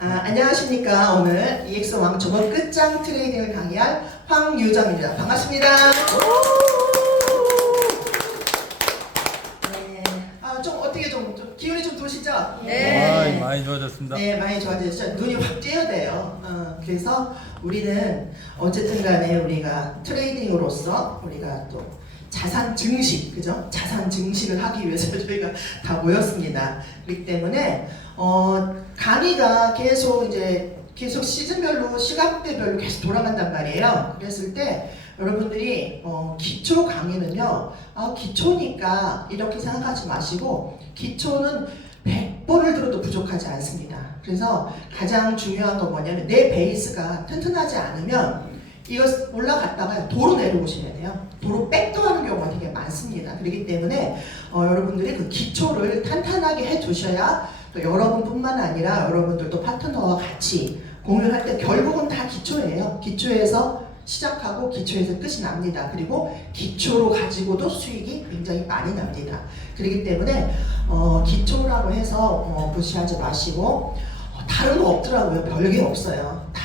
안녕하십니까. 오늘 EX 왕초보 끝장 트레이딩을 강의할 황유정입니다. 반갑습니다. 네. 좀 어떻게 좀 기운이 좀 도시죠? 네. 많이 좋아졌습니다. 네, 많이 좋아졌죠. 눈이 확 띄어대요. 그래서 우리는 어쨌든 간에 우리가 트레이딩으로서 우리가 또 자산 증식, 그죠? 자산 증식을 하기 위해서 저희가 다 모였습니다. 그렇기 때문에 강의가 계속 시즌별로 시간대별로 계속 돌아간단 말이에요. 그랬을 때 여러분들이 기초 강의는요, 기초니까 이렇게 생각하지 마시고 기초는 100번을 들어도 부족하지 않습니다. 그래서 가장 중요한 건 뭐냐면 내 베이스가 튼튼하지 않으면 이거 올라갔다가 도로 내려오셔야 돼요. 도로 백도하는 경우가 되게 많습니다. 그렇기 때문에 여러분들이 그 기초를 탄탄하게 해두셔야 또 여러분뿐만 아니라 여러분들도 파트너와 같이 공유할 때 결국은 다 기초예요. 기초에서 시작하고 기초에서 끝이 납니다. 그리고 기초로 가지고도 수익이 굉장히 많이 납니다. 그렇기 때문에 기초라고 해서 무시하지 마시고 다른 거 없더라고요. 별게 없어요. 다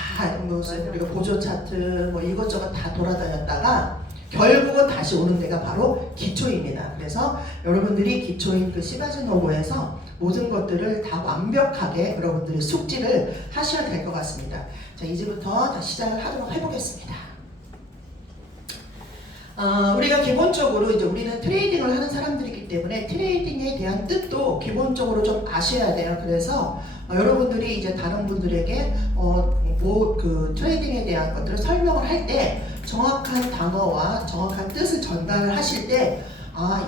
우리가 보조 차트 이것저것 다 돌아다녔다가 결국은 다시 오는 데가 바로 기초입니다. 그래서 여러분들이 기초인 그 시가즈노고에서 모든 것들을 다 완벽하게 여러분들이 숙지를 하셔야 될 것 같습니다. 자, 이제부터 다 시작을 하도록 해보겠습니다. 우리가 기본적으로 이제 우리는 트레이딩을 하는 사람들이기 때문에 트레이딩에 대한 뜻도 기본적으로 좀 아셔야 돼요. 그래서 여러분들이 이제 다른 분들에게 그 트레이딩에 대한 것들을 설명을 할 때 정확한 단어와 정확한 뜻을 전달을 하실 때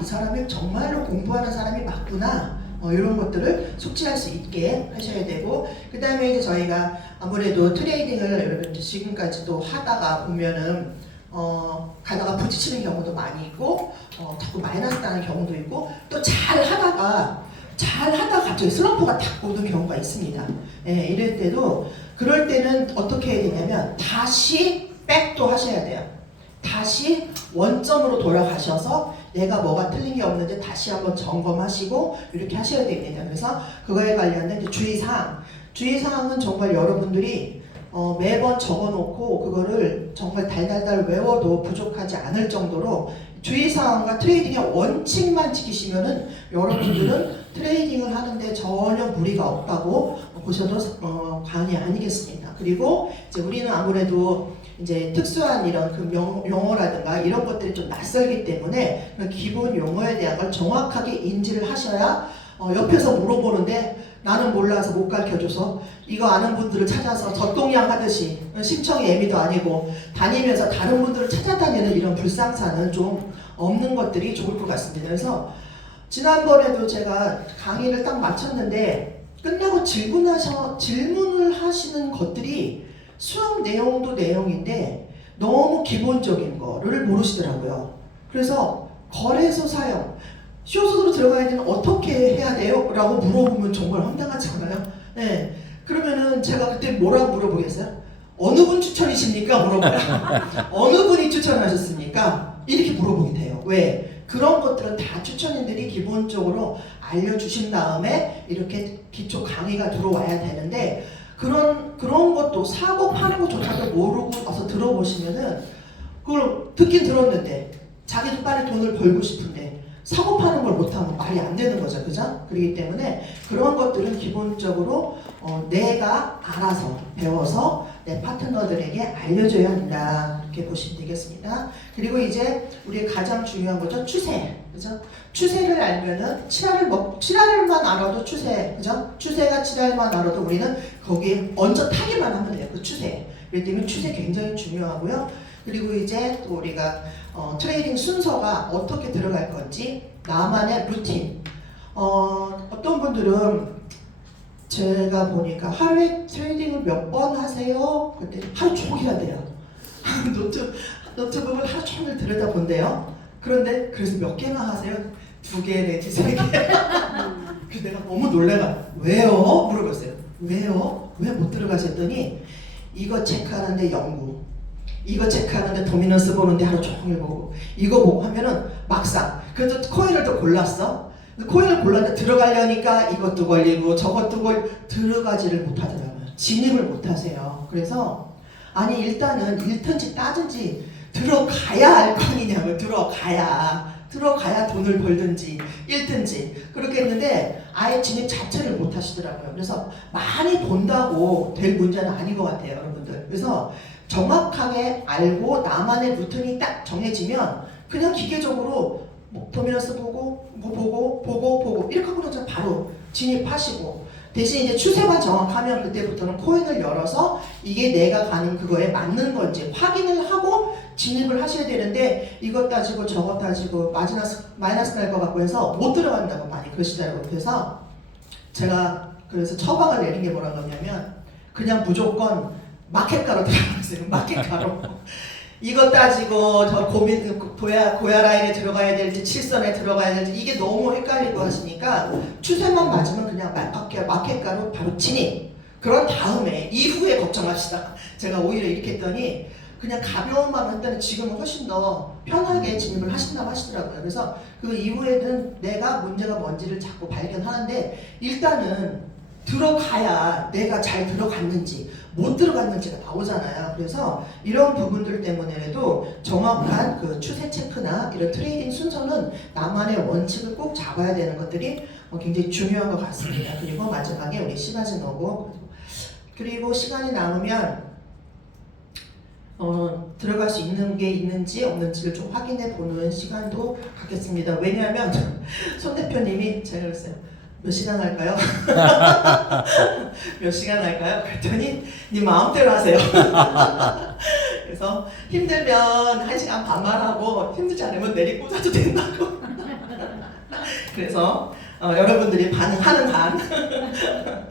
이 사람이 정말로 공부하는 사람이 맞구나. 이런 것들을 숙지할 수 있게 하셔야 되고, 그 다음에 이제 저희가 아무래도 트레이딩을 여러분들 지금까지도 하다가 보면은 가다가 부딪히는 경우도 많이 있고 자꾸 마이너스 나는 경우도 있고 또 잘 하다가 갑자기 슬럼프가 탁 오는 경우가 있습니다. 이럴 때도 그럴 때는 어떻게 해야 되냐면 다시 백도 하셔야 돼요. 다시 원점으로 돌아가셔서 내가 뭐가 틀린 게 없는지 다시 한번 점검하시고 이렇게 하셔야 됩니다. 그래서 그거에 관련된 주의사항은 정말 여러분들이 매번 적어놓고 그거를 정말 달달달 외워도 부족하지 않을 정도로 주의사항과 트레이딩의 원칙만 지키시면은 여러분들은 트레이딩을 하는데 전혀 무리가 없다고 보셔도 과언이 아니겠습니다. 그리고 이제 우리는 아무래도 이제 특수한 이런 그 용어라든가 이런 것들이 좀 낯설기 때문에 기본 용어에 대한 걸 정확하게 인지를 하셔야 옆에서 물어보는데 나는 몰라서 못 가르쳐줘서 이거 아는 분들을 찾아서 젖동양 하듯이 심청이 애미도 아니고 다니면서 다른 분들을 찾아다니는 이런 불상사는 좀 없는 것들이 좋을 것 같습니다. 그래서 지난번에도 제가 강의를 딱 마쳤는데 끝나고 질문을 하시는 것들이 수업 내용도 내용인데 너무 기본적인 거를 모르시더라고요. 그래서 거래소 사용 쇼스로 들어가야 되면 어떻게 해야 돼요? 라고 물어보면 정말 황당하지 않아요? 네. 그러면은 제가 그때 뭐라고 물어보겠어요? 어느 분 추천이십니까? 물어봐요. 어느 분이 추천하셨습니까? 이렇게 물어보게 돼요. 왜? 그런 것들은 다 추천인들이 기본적으로 알려주신 다음에 이렇게 기초 강의가 들어와야 되는데 그런 것도 사고 파는 것조차도 모르고 와서 들어보시면은 그걸 듣긴 들었는데 자기도 빨리 돈을 벌고 싶은데 사고 파는 걸 못하면 말이 안 되는 거죠. 그죠? 그렇기 때문에 그런 것들은 기본적으로 내가 알아서 배워서 내 파트너들에게 알려줘야 한다. 이렇게 보시면 되겠습니다. 그리고 이제 우리 가장 중요한 거죠. 추세. 그죠? 추세를 알면은 7알만 알아도 추세. 그죠? 추세가 7알만 알아도 우리는 거기에 얹어 타기만 하면 돼요. 그 추세. 그렇기 때문에 추세 굉장히 중요하고요. 그리고 이제 또 우리가 트레이딩 순서가 어떻게 들어갈 건지 나만의 루틴. 어떤 분들은 제가 보니까 하루에 트레이딩을 몇 번 하세요? 그때 하루 종일 한대요. 노트북을 하루 종일 들여다본대요. 그런데 그래서 몇 개나 하세요? 2개 내지 3개. 그래서 내가 너무 놀래가. 왜요? 물어봤어요. 왜요? 왜 못 들어가셨더니 이거 체크하는데 연구, 이거 체크하는데 도미넌스 보는데 하루 종일 보고, 이거 보고 하면은 막상 그래도 코인을 또 골랐어. 코인을 골랐는데 들어가려니까 이것도 걸리고 저것도 들어가지를 못하더라고요. 진입을 못하세요. 그래서 아니 일단은 잃든지 따든지 들어가야 할 건이냐고. 들어가야 돈을 벌든지 잃든지 그렇게 했는데 아예 진입 자체를 못 하시더라고요. 그래서 많이 본다고 될 문제는 아닌 것 같아요, 여러분들. 그래서 정확하게 알고 나만의 루틴이 딱 정해지면 그냥 기계적으로 뭐 도미너스 보고 보고 이렇게 하고 나서 바로 진입하시고, 대신 이제 추세만 정확하면 그때부터는 코인을 열어서 이게 내가 가는 그거에 맞는 건지 확인을 하고 진입을 하셔야 되는데, 이것 따지고 저것 따지고 마이너스 날 것 같고 해서 못 들어간다고 많이 그러시더라고요. 그래서 제가 처방을 내린 게 뭐라고 하냐면 그냥 무조건 마켓가로 들어갔어요. 마켓가로. 이것 따지고 저 고민 고야 라인에 들어가야 될지 칠선에 들어가야 될지 이게 너무 헷갈릴 거 하시니까 추세만 맞으면 그냥 마켓가로 바로 진입. 그런 다음에 이후에 걱정합시다. 제가 오히려 이렇게 했더니 그냥 가벼운 마음 했더니 지금은 훨씬 더 편하게 진입을 하신다고 하시더라고요. 그래서 그 이후에는 내가 문제가 뭔지를 자꾸 발견하는데, 일단은 들어가야 내가 잘 들어갔는지 못 들어갔는지가 나오잖아요. 그래서 이런 부분들 때문에라도 정확한 그 추세 체크나 이런 트레이딩 순서는 나만의 원칙을 꼭 잡아야 되는 것들이 굉장히 중요한 것 같습니다. 그리고 마지막에 우리 시가지 넣고, 그리고 시간이 남으면 들어갈 수 있는 게 있는지 없는지를 좀 확인해 보는 시간도 갖겠습니다. 왜냐하면 손 대표님이 제가 그랬어요. 몇 시간 할까요? 몇 시간 할까요? 그랬더니 네 마음대로 하세요. 그래서 힘들면 1시간 반만 하고 힘들지 않으면 내리꽂아도 된다고. 그래서 여러분들이 반응하는 한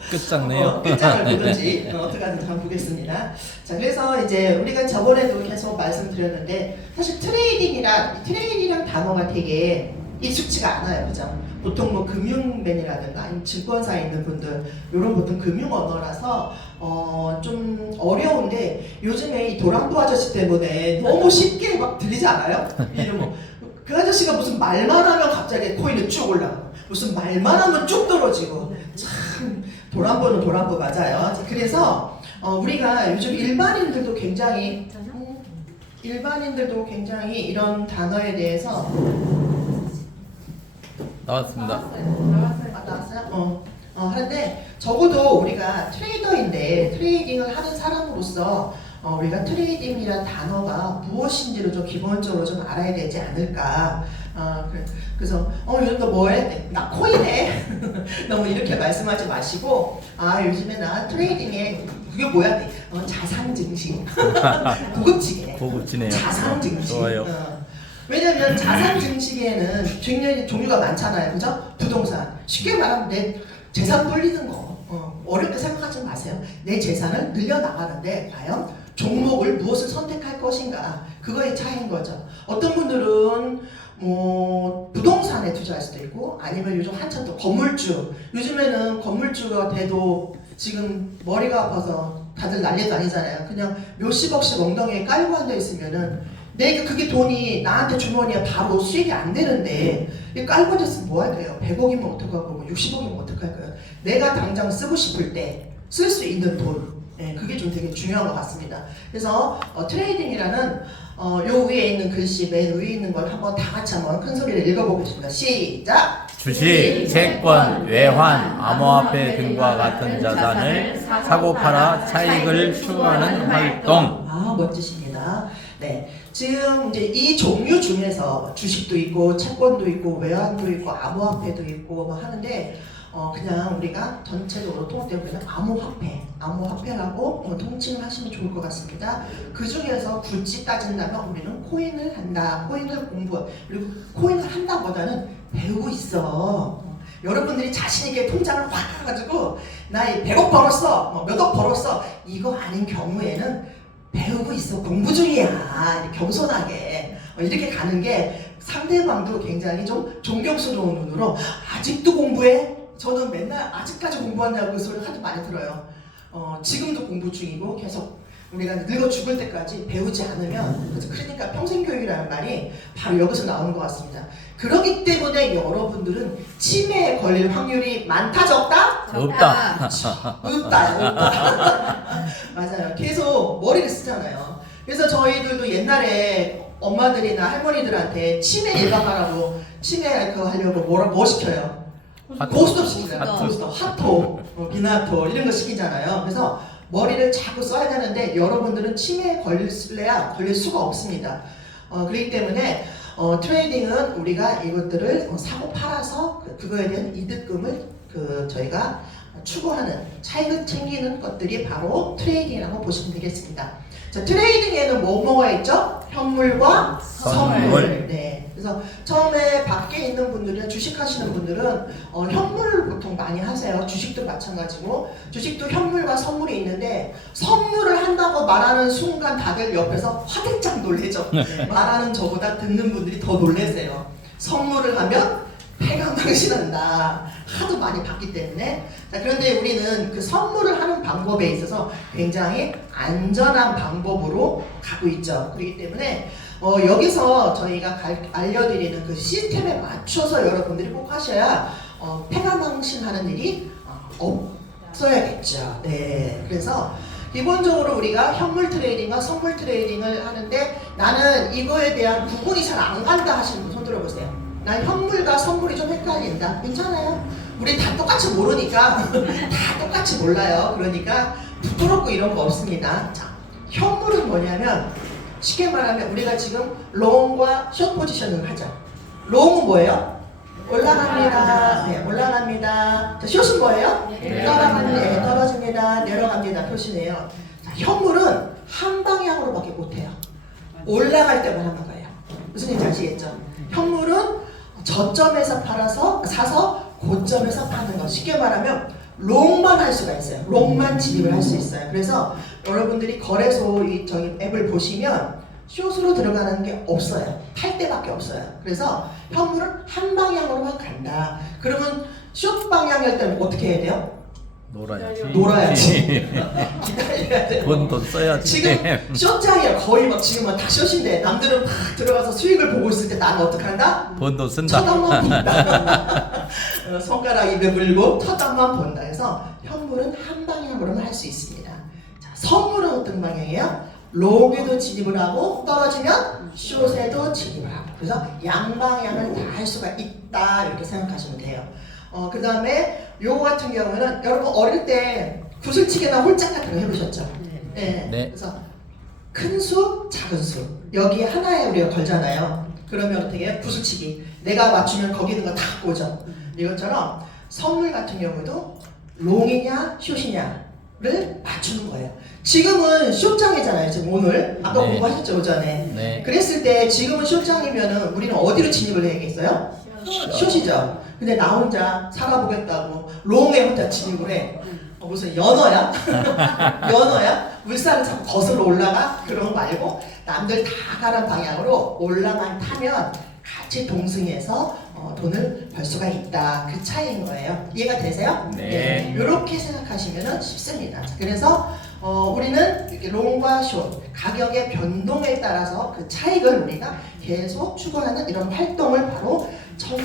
끝장내요. 끝장을 보든지 어떻게 하든지 한번 보겠습니다. 자, 그래서 이제 우리가 저번에도 계속 말씀드렸는데, 사실 트레이딩이란 단어가 되게 익숙지가 않아요, 그죠? 보통 뭐 금융맨이라든가 아니면 증권사에 있는 분들, 이런 보통 금융 언어라서 좀 어려운데, 요즘에 이 도랑도 아저씨 때문에 너무 쉽게 막 들리지 않아요? 이름 그 아저씨가 무슨 말만 하면 갑자기 코인이 쭉 올라가고, 무슨 말만 하면 쭉 떨어지고, 참 도랑보는 도랑보 맞아요. 그래서 우리가 요즘 일반인들도 굉장히 이런 단어에 대해서 나왔습니다. 나왔어요? 하는데 적어도 우리가 트레이더인데 트레이딩을 하는 사람으로서 우리가 트레이딩이란 단어가 무엇인지를 좀 기본적으로 좀 알아야 되지 않을까. 그래서 요즘 너 뭐해? 나 코인해. 너무 이렇게 말씀하지 마시고, 요즘에 나 트레이딩에 그게 뭐야? 자산 증시. 고급지게. 고급지네요. 자산 증시. 좋아요. 왜냐면 자산 증시에는 굉장히 종류가 많잖아요, 그죠? 부동산. 쉽게 말하면 내 재산 불리는 거. 어렵게 생각하지 마세요. 내 재산을 늘려나가는데 과연 종목을 무엇을 선택할 것인가, 그거의 차이인 거죠. 어떤 분들은 뭐 부동산에 투자할 수도 있고, 아니면 요즘 한참 또 건물주, 요즘에는 건물주가 돼도 지금 머리가 아파서 다들 난리도 아니잖아요. 그냥 몇십억씩 엉덩이에 깔고 앉아 있으면은 내가 그게 돈이 나한테 주머니에 바로 수익이 안 되는데 깔고 앉았으면 뭐 할 거예요? 100억이면 어떡하고 뭐 60억이면 어떡할 거예요? 내가 당장 쓰고 싶을 때 쓸 수 있는 돈, 그게 좀 되게 중요한 것 같습니다. 그래서 트레이딩이라는 요 위에 있는 글씨, 맨 위에 있는 걸 한번 다 같이 한번 큰 소리를 읽어보겠습니다. 시작! 주식, 채권, 외환, 암호화폐 등과 같은 자산을 사고 팔아 차익을 추구하는 활동. 멋지십니다. 네, 지금 이제 이 종류 중에서 주식도 있고 채권도 있고 외환도 있고 암호화폐도 있고 뭐 하는데, 그냥 우리가 전체적으로 통합되고 그냥 암호화폐라고 통칭을 하시면 좋을 것 같습니다. 그 중에서 굳이 따진다면 우리는 코인을 한다, 코인을 그리고 코인을 한다보다는 배우고 있어. 여러분들이 자신있게 통장을 확 해가지고 나 100억 벌었어, 몇 억 벌었어, 이거 아닌 경우에는 배우고 있어, 공부 중이야, 이렇게 겸손하게 이렇게 가는 게 상대방도 굉장히 좀 존경스러운 눈으로, 아직도 공부해? 저는 맨날 아직까지 공부한다고 그 소리 하도 많이 들어요. 지금도 공부 중이고 계속 우리가 늙어 죽을 때까지 배우지 않으면, 그러니까 평생교육이라는 말이 바로 여기서 나오는 것 같습니다. 그렇기 때문에 여러분들은 치매에 걸릴 확률이 많다 적다? 없다. 없다. 맞아요. 계속 머리를 쓰잖아요. 그래서 저희들도 옛날에 엄마들이나 할머니들한테 치매 예방하라고 치매 그거 하려고 뭐 시켜요? 고스톱 시키잖아요. 고스톱, 핫톱, 비나톨 이런 거 시키잖아요. 그래서 머리를 자꾸 써야 되는데 여러분들은 치매에 걸릴래야 걸릴 수가 없습니다. 그렇기 때문에 트레이딩은 우리가 이것들을 사고 팔아서 그거에 대한 이득금을 저희가 추구하는 차익을 챙기는 것들이 바로 트레이딩이라고 보시면 되겠습니다. 자, 트레이딩에는 뭐가 있죠? 현물과 선물. 네. 그래서 처음에 밖에 있는 분들이나 주식하시는 분들은 현물을 보통 많이 하세요. 주식도 마찬가지고 주식도 현물과 선물이 있는데 선물을 한다고 말하는 순간 다들 옆에서 화들짝 놀래죠. 말하는 저보다 듣는 분들이 더 놀래세요. 선물을 하면 폐가 망신한다. 하도 많이 봤기 때문에. 자, 그런데 우리는 그 선물을 하는 방법에 있어서 굉장히 안전한 방법으로 가고 있죠. 그렇기 때문에 여기서 저희가 알려드리는 그 시스템에 맞춰서 여러분들이 꼭 하셔야 폐가 망신하는 일이 없어야겠죠. 네, 그래서 기본적으로 우리가 현물 트레이딩과 선물 트레이딩을 하는데 나는 이거에 대한 구분이 잘 안 간다 하시는 분 손 들어보세요. 난 현물과 선물이 좀 헷갈린다. 괜찮아요. 우리 다 똑같이 모르니까 다 똑같이 몰라요. 그러니까 부끄럽고 이런 거 없습니다. 자, 현물은 뭐냐면 쉽게 말하면 우리가 지금 롱과 숏 포지션을 하죠. 롱은 뭐예요? 올라갑니다. 네, 올라갑니다. 자, 숏은 뭐예요? 떨어갑니다. 네, 떨어집니다. 내려갑니다. 표시네요. 자, 현물은 한 방향으로밖에 못해요. 올라갈 때만 하는 거예요. 무슨 얘기인지 아시겠죠? 현물은 저점에서 사서 고점에서 파는 거. 쉽게 말하면 롱만 할 수가 있어요. 롱만 진입을 할 수 있어요. 그래서 여러분들이 거래소 저희 앱을 보시면 숏으로 들어가는 게 없어요. 팔 때밖에 없어요. 그래서 현물은 한 방향으로만 간다. 그러면 숏 방향일 때는 어떻게 해야 돼요? 놀아야지. 기다려야 돼. 돈 써야지. 지금 숏장이야. 거의 막 지금은 다 숏인데 남들은 막 들어가서 수익을 보고 있을 때 나는 어떡한다? 돈도 쓴다. 쳐다만 본다. 손가락 입에 물고 쳐다만 본다. 그래서 현물은 한 방향으로만 할 수 있습니다. 자, 선물은 어떤 방향이에요? 롱에도 진입을 하고 떨어지면 숏에도 진입을 하고. 그래서 양방향을 다 할 수가 있다. 이렇게 생각하시면 돼요. 그 다음에 요거 같은 경우는 여러분 어릴 때 구슬치기나 홀짝 같은 거 해보셨죠? 네. 그래서 큰 수, 작은 수 여기 하나에 우리가 걸잖아요. 그러면 어떻게 해요? 구슬치기 내가 맞추면 거기 있는 거 다 보죠. 이것처럼 선물 같은 경우도 롱이냐 숏이냐를 맞추는 거예요. 지금은 숏장이잖아요. 지금 오늘 아까 공부하셨죠 오전에. 네. 그랬을 때 지금은 숏장이면은 우리는 어디로 진입을 해야겠어요? 숏이죠. 근데 나 혼자 살아보겠다고 롱에 혼자 진입을 해. 무슨 연어야? 연어야? 물살을 자꾸 거슬러 올라가? 그런 거 말고 남들 다 가는 방향으로 올라만 타면 같이 동승해서 돈을 벌 수가 있다. 그 차이인 거예요. 이해가 되세요? 네. 이렇게 생각하시면 쉽습니다. 그래서 우리는 이렇게 롱과 숏 가격의 변동에 따라서 그 차익을 우리가 계속 추구하는 이런 활동을 바로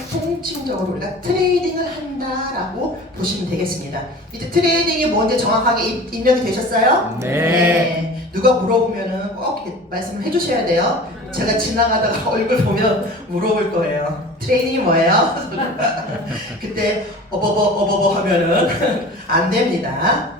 통칭적으로 우리가 트레이딩을 한다라고 보시면 되겠습니다. 이제 트레이딩이 뭔지 정확하게 입력이 되셨어요? 네. 누가 물어보면은 꼭 이렇게 말씀을 해주셔야 돼요. 제가 지나가다가 얼굴 보면 물어볼 거예요. 트레이딩이 뭐예요? 그때 어버버 하면은 안 됩니다.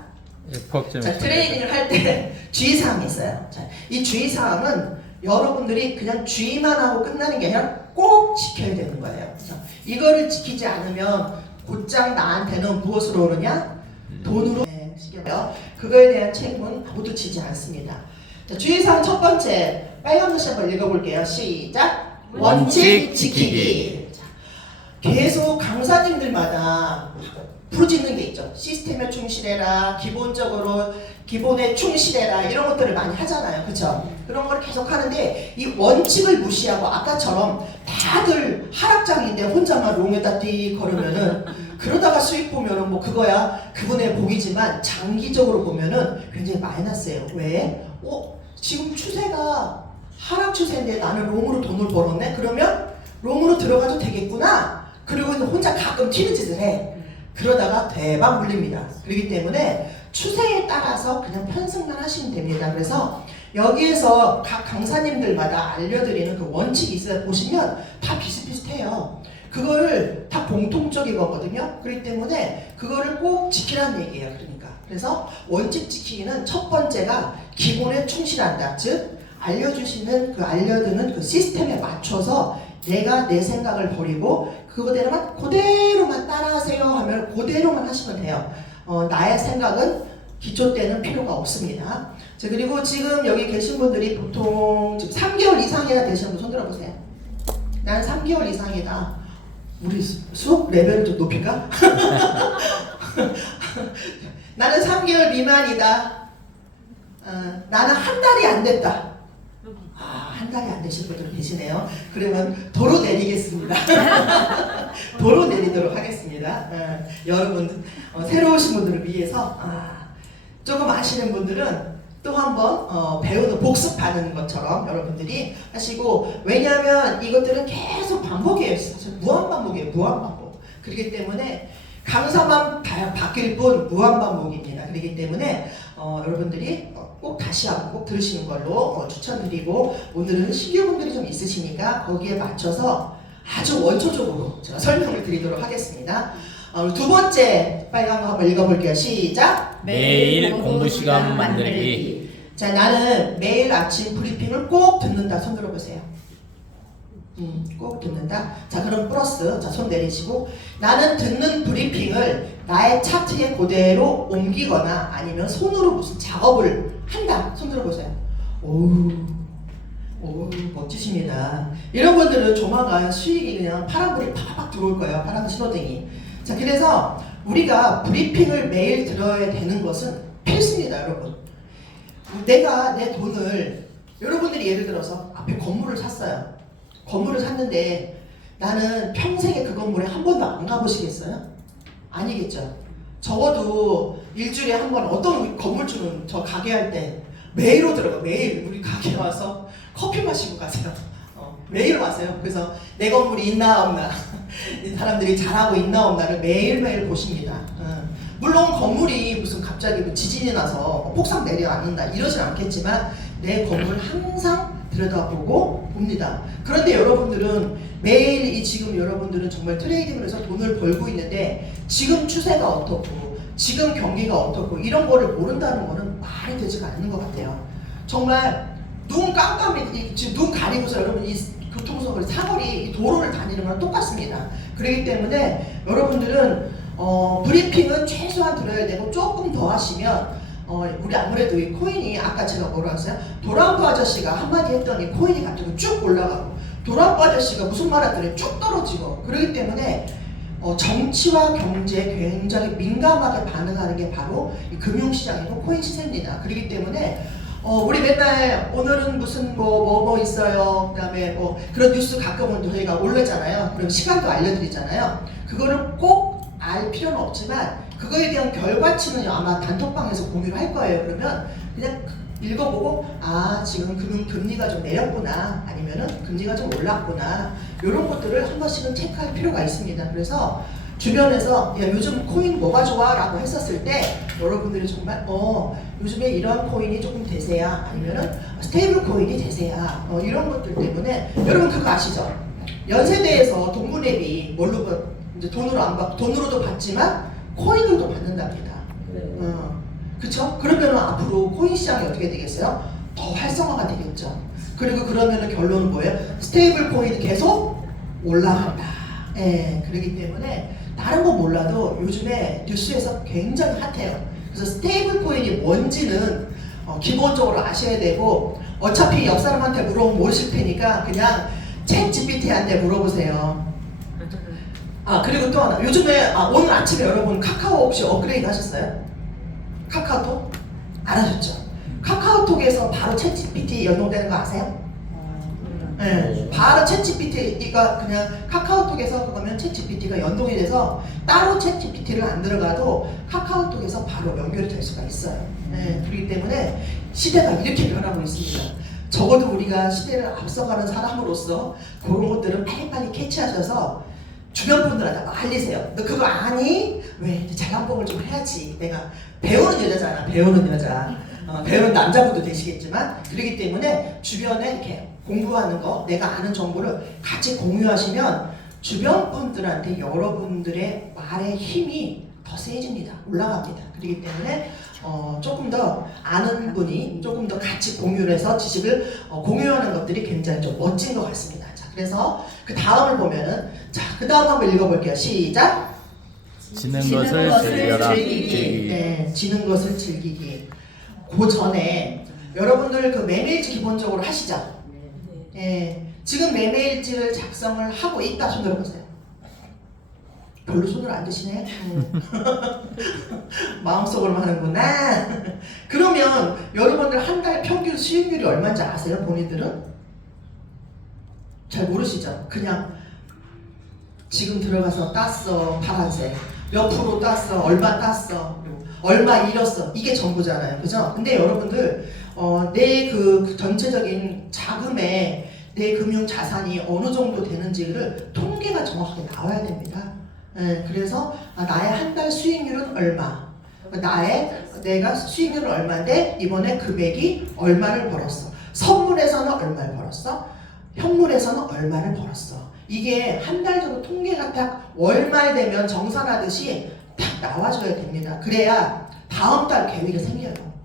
자, 트레이딩을 할 때 주의사항이 있어요. 자, 이 주의사항은 여러분들이 그냥 주의만 하고 끝나는 게 아니라 꼭 지켜야 되는 거예요. 그래서 이거를 지키지 않으면 곧장 나한테는 무엇으로 오느냐? 돈으로. 그거에 대한 책임은 아무도 지지 않습니다. 자, 주의사항 첫 번째 빨간 글씨 한번 읽어볼게요. 시작. 원칙 지키기. 자, 계속 강사님들마다 부르짖는 게 있죠. 시스템에 충실해라, 기본에 충실해라 이런 것들을 많이 하잖아요. 그렇죠? 그런 걸 계속 하는데 이 원칙을 무시하고 아까처럼 다들 하락장인데 혼자만 롱에다 띠 걸으면은 그러다가 수익 보면은 뭐 그거야 그분의 복이지만 장기적으로 보면은 굉장히 마이너스예요. 왜? 지금 추세가 하락 추세인데 나는 롱으로 돈을 벌었네? 그러면 롱으로 들어가도 되겠구나. 그리고 혼자 가끔 튀는 짓을 해. 그러다가 대박 물립니다. 그렇기 때문에 추세에 따라서 그냥 편승만 하시면 됩니다. 그래서 여기에서 각 강사님들마다 알려드리는 그 원칙이 있어요. 보시면 다 비슷비슷해요. 그거를 다 공통적인 거거든요. 그렇기 때문에 그거를 꼭 지키라는 얘기예요. 그러니까. 그래서 원칙 지키기는 첫 번째가 기본에 충실한다. 즉 알려주시는 알려드는 그 시스템에 맞춰서 내가 내 생각을 버리고 그대로만 따라하세요 하면 그대로만 하시면 돼요. 나의 생각은 기초 때는 필요가 없습니다. 자, 그리고 지금 여기 계신 분들이 보통 지금 3개월 이상이나 되시는 분 손 들어보세요. 난 3개월 이상이다. 우리 수업 레벨을 좀 높일까? 나는 3개월 미만이다. 나는 한 달이 안 됐다. 한 달이 안 되신 분들 계시네요. 그러면 도로 내리겠습니다. 도로 내리도록 하겠습니다. 여러분 새로 오신 분들을 위해서 조금 아시는 분들은 또 한번 배우는 복습하는 것처럼 여러분들이 하시고, 왜냐하면 이것들은 계속 반복이에요. 무한반복이에요. 무한반복. 그렇기 때문에 강사만 바뀔 뿐 무한반복입니다. 그렇기 때문에 여러분들이 꼭 다시 한번 꼭 들으시는 걸로 추천드리고, 오늘은 신규분들이 좀 있으시니까 거기에 맞춰서 아주 원초적으로 제가 설명을 드리도록 하겠습니다. 두 번째 빨간 거 한번 읽어볼게요. 시작! 매일 공부 시간 만들기. 자, 나는 매일 아침 브리핑을 꼭 듣는다. 손 들어보세요. 꼭 듣는다. 자, 그럼 플러스. 자, 손 내리시고, 나는 듣는 브리핑을 나의 차트에 그대로 옮기거나 아니면 손으로 무슨 작업을 한다. 손 들어보세요. 오, 멋지십니다. 이런 분들은 조만간 수익이 그냥 파란불이 팍팍 들어올 거예요. 파란 신호등이. 자, 그래서 우리가 브리핑을 매일 들어야 되는 것은 필수입니다, 여러분. 내가 내 돈을, 여러분들이 예를 들어서 앞에 건물을 샀어요. 건물을 샀는데 나는 평생에 그 건물에 한 번도 안 가보시겠어요? 아니겠죠. 적어도 일주일에 한 번 어떤 건물주는 저 가게 할 때 매일 오더라고요. 매일 우리 가게에 와서 커피 마시고 가세요. 매일 와세요. 그래서 내 건물이 있나 없나 사람들이 잘하고 있나 없나를 매일매일 보십니다. 물론 건물이 무슨 갑자기 뭐 지진이 나서 폭삭 내려앉는다 이러진 않겠지만 내 건물 항상 들여다보고 봅니다. 그런데 여러분들은 매일 지금 여러분들은 정말 트레이딩을 해서 돈을 벌고 있는데 지금 추세가 어떻고 지금 경기가 어떻고 이런 거를 모른다는 거는 말이 되지가 않는 것 같아요. 정말 눈 깜깜이 지금 눈 가리고서 여러분 이 교통사고 사거리 이 도로를 다니는 거랑 똑같습니다. 그렇기 때문에 여러분들은 브리핑은 최소한 들어야 되고 조금 더 하시면 우리 아무래도 이 코인이 아까 제가 뭐라 했어요? 도란프 아저씨가 한마디 했더니 코인이 갑자기 쭉 올라가고 도란프 아저씨가 무슨 말 했더니 쭉 떨어지고 그렇기 때문에 정치와 경제에 굉장히 민감하게 반응하는 게 바로 이 금융시장이고 코인 시세입니다. 그렇기 때문에 우리 맨날 오늘은 무슨 뭐 있어요. 그 다음에 뭐 그런 뉴스 가끔은 저희가 올리잖아요. 그럼 시간도 알려드리잖아요. 그거를 꼭 알 필요는 없지만 그거에 대한 결과치는 아마 단톡방에서 공유를 할 거예요. 그러면 그냥 읽어보고 지금 금리가 좀 내렸구나 아니면은 금리가 좀 올랐구나 이런 것들을 한 번씩은 체크할 필요가 있습니다. 그래서 주변에서 야, 요즘 코인 뭐가 좋아? 라고 했었을 때 여러분들이 정말 요즘에 이런 코인이 조금 대세야 아니면은 스테이블 코인이 대세야 이런 것들 때문에 여러분 그거 아시죠? 연세대에서 동문회비 뭘로 이제 돈으로도 받지만 코인으로도 받는답니다. 그쵸? 그러면 앞으로 코인 시장이 어떻게 되겠어요? 더 활성화가 되겠죠. 그리고 그러면은 결론은 뭐예요? 스테이블 코인이 계속 올라간다. 그렇기 때문에 다른 거 몰라도 요즘에 뉴스에서 굉장히 핫해요. 그래서 스테이블 코인이 뭔지는 기본적으로 아셔야 되고 어차피 옆 사람한테 물어보면 모르실 테니까 그냥 챗 GPT한테 물어보세요. 그리고 또 하나 요즘에 오늘 아침에 여러분 카카오 혹시 업그레이드 하셨어요? 카카오톡? 안 하셨죠? 카카오톡에서 바로 챗 GPT 연동되는 거 아세요? 네, 바로 챗GPT가 그냥 카카오톡에서 그거면 챗GPT가 연동이 돼서 따로 챗GPT를 안 들어가도 카카오톡에서 바로 연결이 될 수가 있어요. 네, 그렇기 때문에 시대가 이렇게 변하고 있습니다. 적어도 우리가 시대를 앞서가는 사람으로서 그런 것들을 빨리빨리 캐치하셔서 주변 분들한테 알리세요. 너 그거 아니? 왜? 자랑법을 좀 해야지. 내가 배우는 여자잖아. 배우는 여자. 배우는 남자분도 되시겠지만 그렇기 때문에 주변에 이렇게 공부하는 거, 내가 아는 정보를 같이 공유하시면 주변 분들한테 여러분들의 말의 힘이 더 세집니다. 올라갑니다. 그렇기 때문에 조금 더 아는 분이 조금 더 같이 공유를 해서 지식을 공유하는 것들이 굉장히 좀 멋진 것 같습니다. 자, 그래서 그 다음을 보면은 그 다음 한번 읽어볼게요. 시작. 지는 것을 즐겨라. 즐기기. 네, 지는 것을 즐기기. 그 전에 여러분들 그 매매일지 기본적으로 하시죠? 네. 지금 매매일지를 작성을 하고 있다. 손 들어보세요. 별로 손을 안 드시네. 마음속으로만 하는구나. 그러면 여러분들 한 달 평균 수익률이 얼마인지 아세요? 본인들은? 잘 모르시죠? 그냥 지금 들어가서 땄어. 파란색. 몇 프로 땄어. 얼마 땄어. 얼마 잃었어. 이게 전부잖아요. 그죠? 근데 여러분들 내 그 전체적인 자금에 내 금융 자산이 어느 정도 되는지를 통계가 정확하게 나와야 됩니다. 네, 그래서 나의 한 달 수익률은 얼마, 내가 수익률은 얼마인데 이번에 금액이 얼마를 벌었어, 선물에서는 얼마를 벌었어, 현물에서는 얼마를 벌었어. 이게 한 달 정도 통계가 딱 월말 되면 정산하듯이 딱 나와줘야 됩니다. 그래야 다음 달 계획이 생겨요.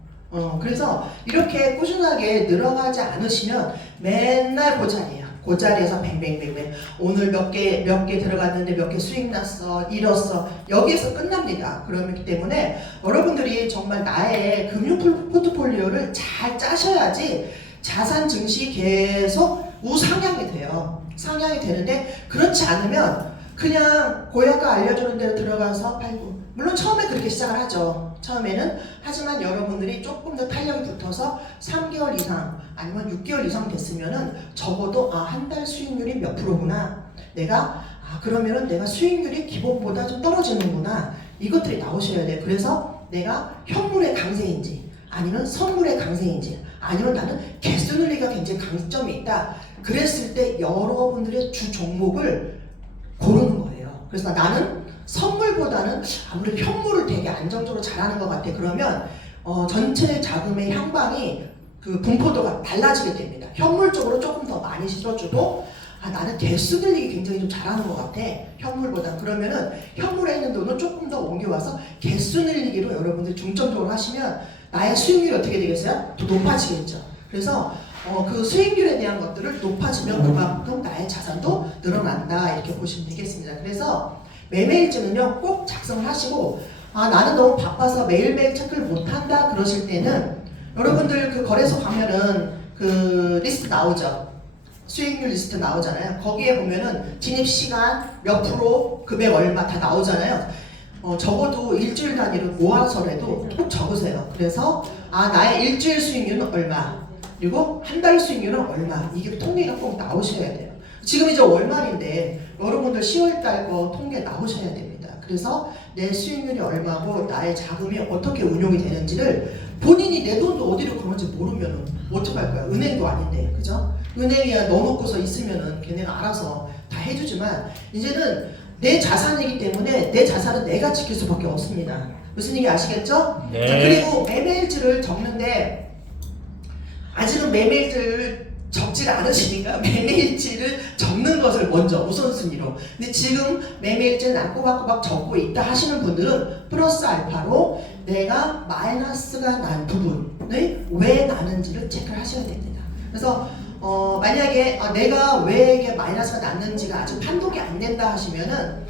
그래서 이렇게 꾸준하게 늘어가지 않으시면 맨날 그 자리예요. 그 자리에서 뱅뱅뱅뱅 오늘 몇 개 들어갔는데 몇 개 수익 났어, 잃었어, 여기에서 끝납니다. 그렇기 때문에 여러분들이 정말 나의 금융 포트폴리오를 잘 짜셔야지 자산 증시 계속 우상향이 돼요. 상향이 되는데 그렇지 않으면 그냥 고야가 알려주는 대로 들어가서 팔고, 물론 처음에 그렇게 시작을 하죠. 처음에는. 하지만 여러분들이 조금 더 탄력이 붙어서 3개월 이상 아니면 6개월 이상 됐으면은 적어도 한 달 수익률이 몇 프로구나, 내가 그러면은 내가 수익률이 기본보다 좀 떨어지는구나, 이것들이 나오셔야 돼요. 그래서 내가 현물의 강세인지 아니면 선물의 강세인지 아니면 나는 개수 늘리기가 굉장히 강점이 있다, 그랬을 때 여러분들의 주 종목을 고르는 거예요. 그래서 나는 선물보다는 아무래도 현물을 되게 안정적으로 잘하는 것 같아. 그러면 전체 자금의 향방이 그 분포도가 달라지게 됩니다. 현물 쪽으로 조금 더 많이 실어주고 나는 개수 늘리기 굉장히 좀 잘하는 것 같아, 현물보다. 그러면은 현물에 있는 돈을 조금 더 옮겨와서 개수 늘리기로 여러분들이 중점적으로 하시면 나의 수익률이 어떻게 되겠어요? 더 높아지겠죠. 그래서 그 수익률에 대한 것들을 높아지면 그만큼 나의 자산도 늘어난다, 이렇게 보시면 되겠습니다. 그래서 매매일지는요 꼭 작성을 하시고, 나는 너무 바빠서 매일매일 체크를 못한다 그러실 때는 여러분들 그 거래소 가면은 그 리스트 나오죠. 수익률 리스트 나오잖아요. 거기에 보면은 진입 시간, 몇 프로, 금액 얼마 다 나오잖아요. 적어도 일주일 단위로 모아서라도 꼭 적으세요. 그래서 나의 일주일 수익률은 얼마, 그리고 한 달 수익률은 얼마, 이게 통계가 꼭 나오셔야 돼요. 지금 이제 월말인데 여러분들 10월달 거 통계 나오셔야 됩니다. 그래서 내 수익률이 얼마고 나의 자금이 어떻게 운용이 되는지를 본인이 내 돈도 어디로 가는지 모르면 어떡할 거야. 은행도 아닌데, 그죠? 은행이야 넣어놓고서 있으면은 걔네가 알아서 다 해주지만 이제는 내 자산이기 때문에 내 자산은 내가 지킬 수밖에 없습니다. 무슨 얘기 아시겠죠? 네. 자, 그리고 매매일지를 적는데 아직은 매매일지를 적지가 않으시니까 매매일지를 적는 것을 먼저 우선순위로. 근데 지금 매매일지를 난 꼬박꼬박 적고 있다 하시는 분들은 플러스 알파로 내가 마이너스가 난 부분을 왜 나는지를 체크를 하셔야 됩니다. 그래서 만약에 내가 왜 이게 마이너스가 났는지가 아직 판독이 안 된다 하시면은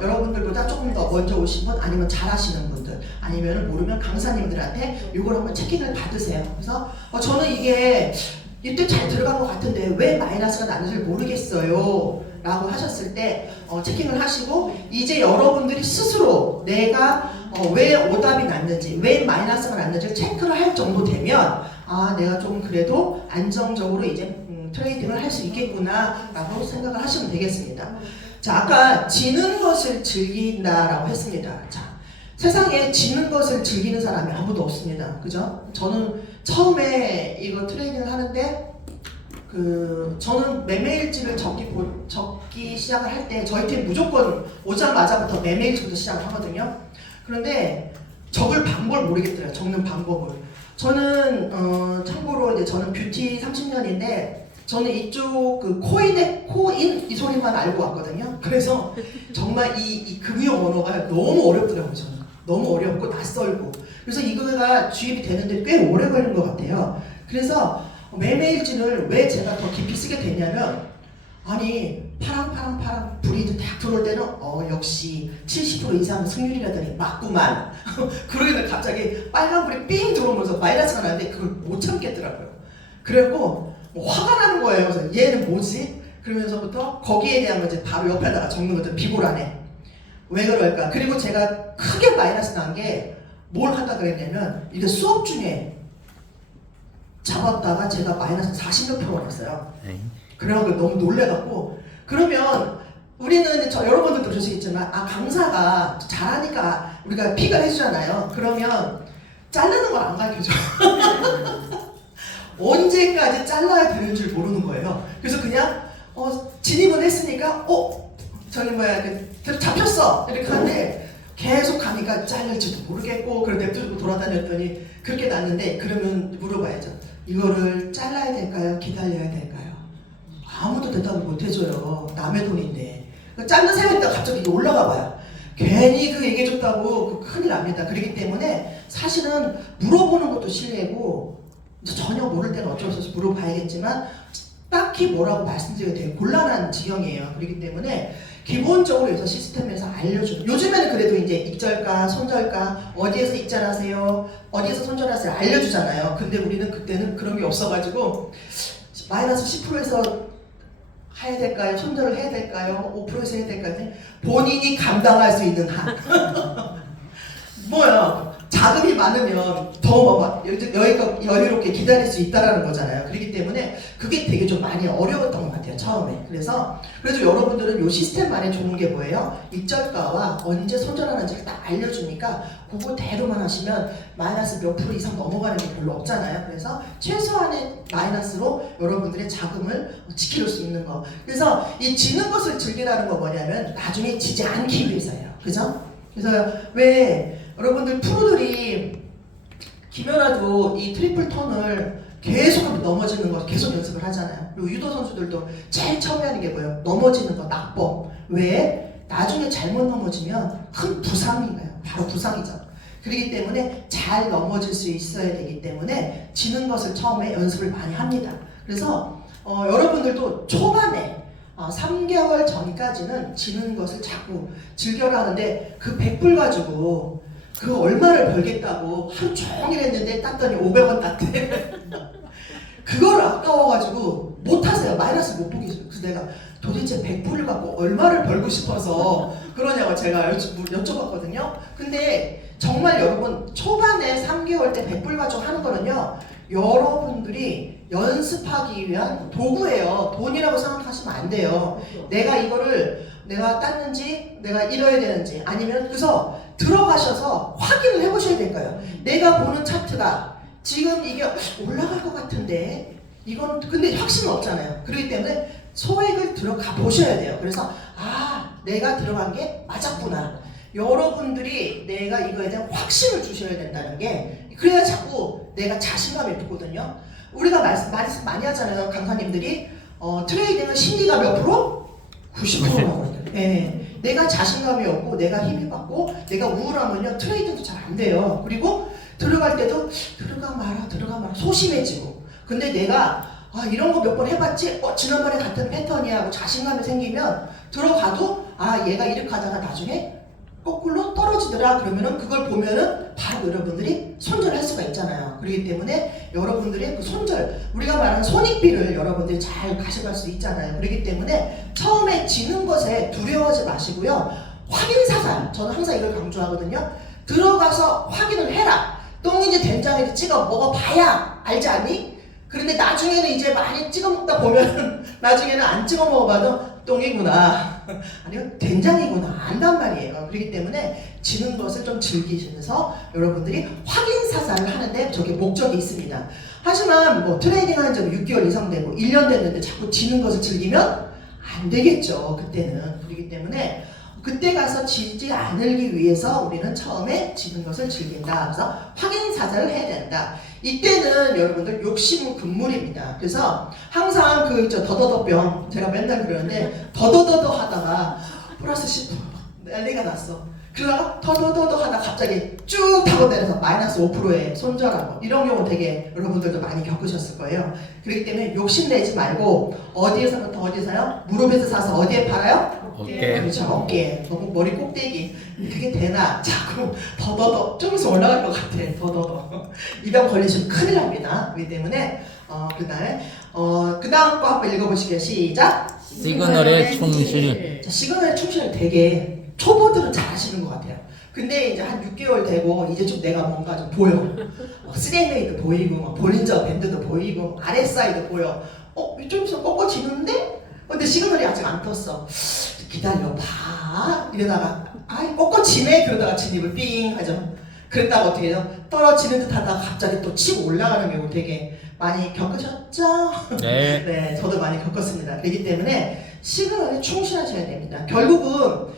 여러분들보다 조금 더 먼저 오신 분, 아니면 잘하시는 분들, 아니면 모르면 강사님들한테 이걸 한번 체킹을 받으세요. 그래서 저는 이게 이때 잘 들어간 것 같은데 왜 마이너스가 났는지 모르겠어요 라고 하셨을 때 체킹을 하시고, 이제 여러분들이 스스로 내가 왜 오답이 났는지, 왜 마이너스가 났는지를 체크를 할 정도 되면 내가 좀 그래도 안정적으로 이제 트레이딩을 할 수 있겠구나라고 생각을 하시면 되겠습니다. 자, 아까 지는 것을 즐긴다라고 했습니다. 자, 세상에 지는 것을 즐기는 사람이 아무도 없습니다. 그죠? 저는 처음에 이거 트레이딩을 하는데 저는 매매일지를 적기 시작을 할 때 저희 팀 무조건 오자마자부터 매매일지부터 시작을 하거든요. 그런데 적을 방법을 모르겠더라고요. 적는 방법을. 저는 참고로 이제 저는 뷰티 30년인데 저는 이쪽 코인 이 소리만 알고 왔거든요. 그래서 정말 이 금융 언어가 너무 어렵더라고요. 저는 너무 어렵고 낯설고. 그래서 이거가 주입이 되는데 꽤 오래 걸린 것 같아요. 그래서 매매일지를 왜 제가 더 깊이 쓰게 됐냐면, 아니 파랑 불이 딱 들어올 때는 역시 70% 이상 승률이라더니 맞구만. 그러기는 갑자기 빨간불이 삥 들어오면서 마이너스가 나는데 그걸 못 참겠더라고요. 그래갖고 화가 나는 거예요. 그래서 얘는 뭐지? 그러면서부터 거기에 대한 거 이제 바로 옆에다가 적는 거죠. 비고란에. 왜 그럴까? 그리고 제가 크게 마이너스 난 게 뭘 하다 그랬냐면, 이게 수업 중에 잡았다가 제가 마이너스 40몇 프로 왔어요. 그래갖고 너무 놀래갖고, 그러면 우리는 여러분들도 그러시겠지만, 강사가 잘하니까 우리가 픽을 해주잖아요. 그러면 자르는 걸 안 가르쳐줘. 언제까지 잘라야 되는 줄 모르는 거예요. 그래서 그냥 진입은 했으니까 잡혔어 이렇게 하는데 계속 가니까 잘릴지도 모르겠고, 그런데 뚫고 돌아다녔더니 그렇게 났는데, 그러면 물어봐야죠. 이거를 잘라야 될까요? 기다려야 될까요? 아무도 대답을 못 해줘요. 남의 돈인데. 자른 세우니까 갑자기 올라가 봐요. 괜히 그 얘기해줬다고 큰일 납니다. 그렇기 때문에 사실은 물어보는 것도 실례고, 전혀 모를 때는 어쩔 수 없이 물어봐야겠지만 딱히 뭐라고 말씀드리기가 되게 곤란한 지경이에요. 그렇기 때문에 기본적으로 여기서 시스템에서 알려주는, 요즘에는 그래도 이제 익절가, 손절가, 어디에서 익절하세요, 어디에서 손절하세요 알려주잖아요. 근데 우리는 그때는 그런 게 없어가지고 마이너스 10%에서 해야 될까요? 손절을 해야 될까요? 5%에서 해야 될까요? 본인이 감당할 수 있는 한. 뭐야, 자금이 많으면 더 여유롭게 기다릴 수 있다라는 거잖아요. 그렇기 때문에 그게 되게 좀 많이 어려웠던 것 같아요, 처음에. 그래서 여러분들은 이 시스템만에 좋은 게 뭐예요? 익절가와 언제 손절하는지를 딱 알려주니까 그거대로만 하시면 마이너스 몇 프로 이상 넘어가는 게 별로 없잖아요. 그래서 최소한의 마이너스로 여러분들의 자금을 지킬 수 있는 거. 그래서 이 지는 것을 즐기라는 거 뭐냐면 나중에 지지 않기 위해서예요. 그죠? 그래서 왜 여러분들 프로들이 김연아도 이 트리플 턴을 계속 넘어지는 거 계속 연습을 하잖아요. 그리고 유도 선수들도 제일 처음에 하는 게 뭐예요? 넘어지는 거, 낙법. 왜? 나중에 잘못 넘어지면 큰 부상인가요? 바로 부상이죠. 그렇기 때문에 잘 넘어질 수 있어야 되기 때문에 지는 것을 처음에 연습을 많이 합니다. 그래서 여러분들도 초반에 3개월 전까지는 지는 것을 자꾸 즐겨라 하는데, 그 100불 가지고 그 얼마를 벌겠다고 하루 종일 했는데 땄더니 500원 땄대. 그걸 아까워가지고 못하세요. 마이너스 못 보겠어요. 그래서 내가 도대체 100불을 갖고 얼마를 벌고 싶어서 그러냐고 제가 여쭤봤거든요. 근데 정말 여러분, 초반에 3개월 때 100불 가지고 하는 거는요, 여러분들이 연습하기 위한 도구예요. 돈이라고 생각하시면 안 돼요. 내가 땄는지, 내가 잃어야 되는지, 아니면 그래서 들어가셔서 확인을 해보셔야 될 거예요. 내가 보는 차트가 지금 이게 올라갈 것 같은데, 이건 근데 확신은 없잖아요. 그렇기 때문에 소액을 들어가 보셔야 돼요. 그래서 내가 들어간 게 맞았구나. 여러분들이 내가 이거에 대한 확신을 주셔야 된다는 게, 그래야 자꾸 내가 자신감이 붙거든요. 우리가 말씀 많이 하잖아요. 강사님들이 트레이딩은 심리가 몇 프로? 90%라고. 네. 내가 자신감이 없고 내가 힘이 받고 내가 우울하면요, 트레이딩도 잘 안 돼요. 그리고 들어갈 때도 들어가 마라 소심해지고. 근데 내가 이런 거 몇 번 해봤지? 지난번에 같은 패턴이야 하고 자신감이 생기면 들어가도 얘가 이렇게 하다가 나중에 거꾸로 떨어지더라. 그러면은 그걸 보면은 바로 여러분들이 손절할 수가 있잖아요. 그렇기 때문에 여러분들의 그 손절, 우리가 말하는 손익비를 여러분들이 잘 가져갈 수 있잖아요. 그렇기 때문에 처음에 지는 것에 두려워하지 마시고요. 확인 사살, 저는 항상 이걸 강조하거든요. 들어가서 확인을 해라. 똥인지 된장인지 찍어 먹어봐야 알지 않니? 그런데 나중에는 이제 많이 찍어 먹다 보면 나중에는 안 찍어 먹어봐도 똥이구나 아니면 된장이구나 안단 말이에요. 그렇기 때문에 지는 것을 좀 즐기시면서 여러분들이 확인 사살을 하는데 저게 목적이 있습니다. 하지만 뭐 트레이딩 한 지 6개월 이상 되고 1년 됐는데 자꾸 지는 것을 즐기면 안 되겠죠. 그때는. 그렇기 때문에 그때 가서 지지 않기 위해서 우리는 처음에 지는 것을 즐긴다. 그래서 확인 사살을 해야 된다. 이때는 여러분들 욕심은 금물입니다. 그래서 항상 그 더더더병 제가 맨날 그러는데 더더더더 하다가 플러스 10% 난리가 났어. 그러다가 더더더더 하다가 갑자기 쭉 타고 내려서 마이너스 5%에 손절하고 이런 경우 되게 여러분들도 많이 겪으셨을 거예요. 그렇기 때문에 욕심내지 말고 어디에서부터 어디서요? 무릎에서 사서 어디에 팔아요? 어깨. 그렇죠. 어깨. 너무 머리 꼭대기. 그게 되나? 자꾸 더더더 좀 있으면 올라갈 것 같아. 더더더. 이 병 걸리시면 큰일 납니다. 그렇기 때문에 그 다음 거 한번 읽어보시게요. 시작. 시그널의 충실. 자, 시그널의 충실을 되게 초보들은 잘 하시는 것 같아요. 근데 이제 한 6개월 되고 이제 좀 내가 뭔가 좀 보여. 스랭메이도 보이고 볼린저 밴드도 보이고 RSI도 보여. 좀 있으면 꺾어지는데? 근데 시그널이 아직 안 떴어. 기다려봐. 이러다가 꺾어지네. 그러다가 진입을 삥 하죠. 그랬다가 어떻게 해요? 떨어지는 듯 하다가 갑자기 또 치고 올라가는 경우 되게 많이 겪으셨죠? 네. 네, 저도 많이 겪었습니다. 그렇기 때문에 시그널에 충실하셔야 됩니다. 결국은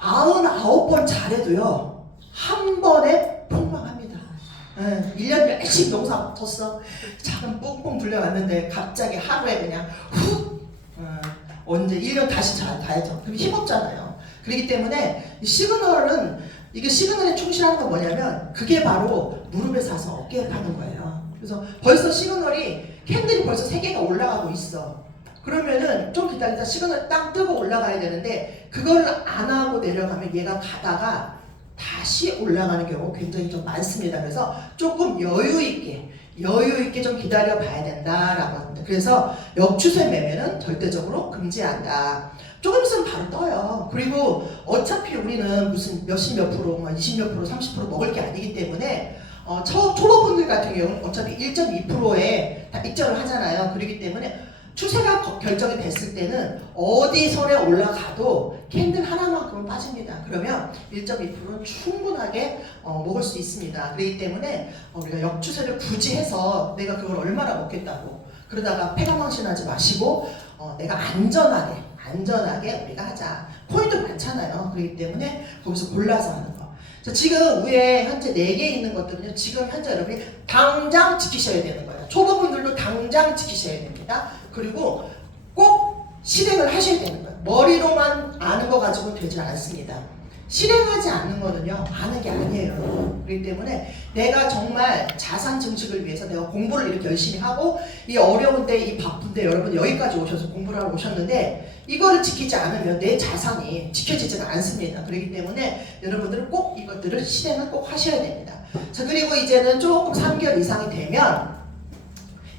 99번 잘해도요 한 번에 폭망합니다. 1년 열심히 농사 텄어. 작은 뿡뿡 불려놨는데 갑자기 하루에 그냥 훅 언제 1년 다시 잘 가야죠. 그럼 힘없잖아요. 그렇기 때문에 이게 시그널에 충실하는 건 뭐냐면 그게 바로 무릎에 사서 어깨에 파는 거예요. 그래서 벌써 시그널이 캔들이 벌써 3개가 올라가고 있어. 그러면은 좀 기다리다 시그널 딱 뜨고 올라가야 되는데 그걸 안 하고 내려가면 얘가 가다가 다시 올라가는 경우 굉장히 좀 많습니다. 그래서 조금 여유 있게 좀 기다려 봐야 된다라고 합니다. 그래서 역추세 매매는 절대적으로 금지한다. 조금 있으면 바로 떠요. 그리고 어차피 우리는 무슨 몇십 몇 프로, 20 몇 프로, 30% 먹을 게 아니기 때문에 초보분들 같은 경우는 어차피 1.2%에 다 입점을 하잖아요. 그렇기 때문에 추세가 결정이 됐을 때는 어디 선에 올라가도 캔들 하나만큼은 빠집니다. 그러면 1.2%는 충분하게 먹을 수 있습니다. 그렇기 때문에 우리가 역추세를 굳이 해서 내가 그걸 얼마나 먹겠다고 그러다가 패가망신하지 마시고 내가 안전하게 우리가 하자. 코인도 많잖아요. 그렇기 때문에 거기서 골라서 하는 거. 자, 지금 위에 현재 4개 있는 것들은요. 지금 현재 여러분이 당장 지키셔야 되는 거예요. 초보분들도 당장 지키셔야 됩니다. 그리고 꼭 실행을 하셔야 되는 거예요. 머리로만 아는 거 가지고는 되지 않습니다. 실행하지 않는 거는요 아는 게 아니에요. 그렇기 때문에 내가 정말 자산 증식을 위해서 내가 공부를 이렇게 열심히 하고 이 어려운데 이 바쁜데 여러분 여기까지 오셔서 공부를 하러 오셨는데 이거를 지키지 않으면 내 자산이 지켜지지가 않습니다. 그렇기 때문에 여러분들은 꼭 이것들을 실행을 꼭 하셔야 됩니다. 자, 그리고 이제는 조금 3개월 이상이 되면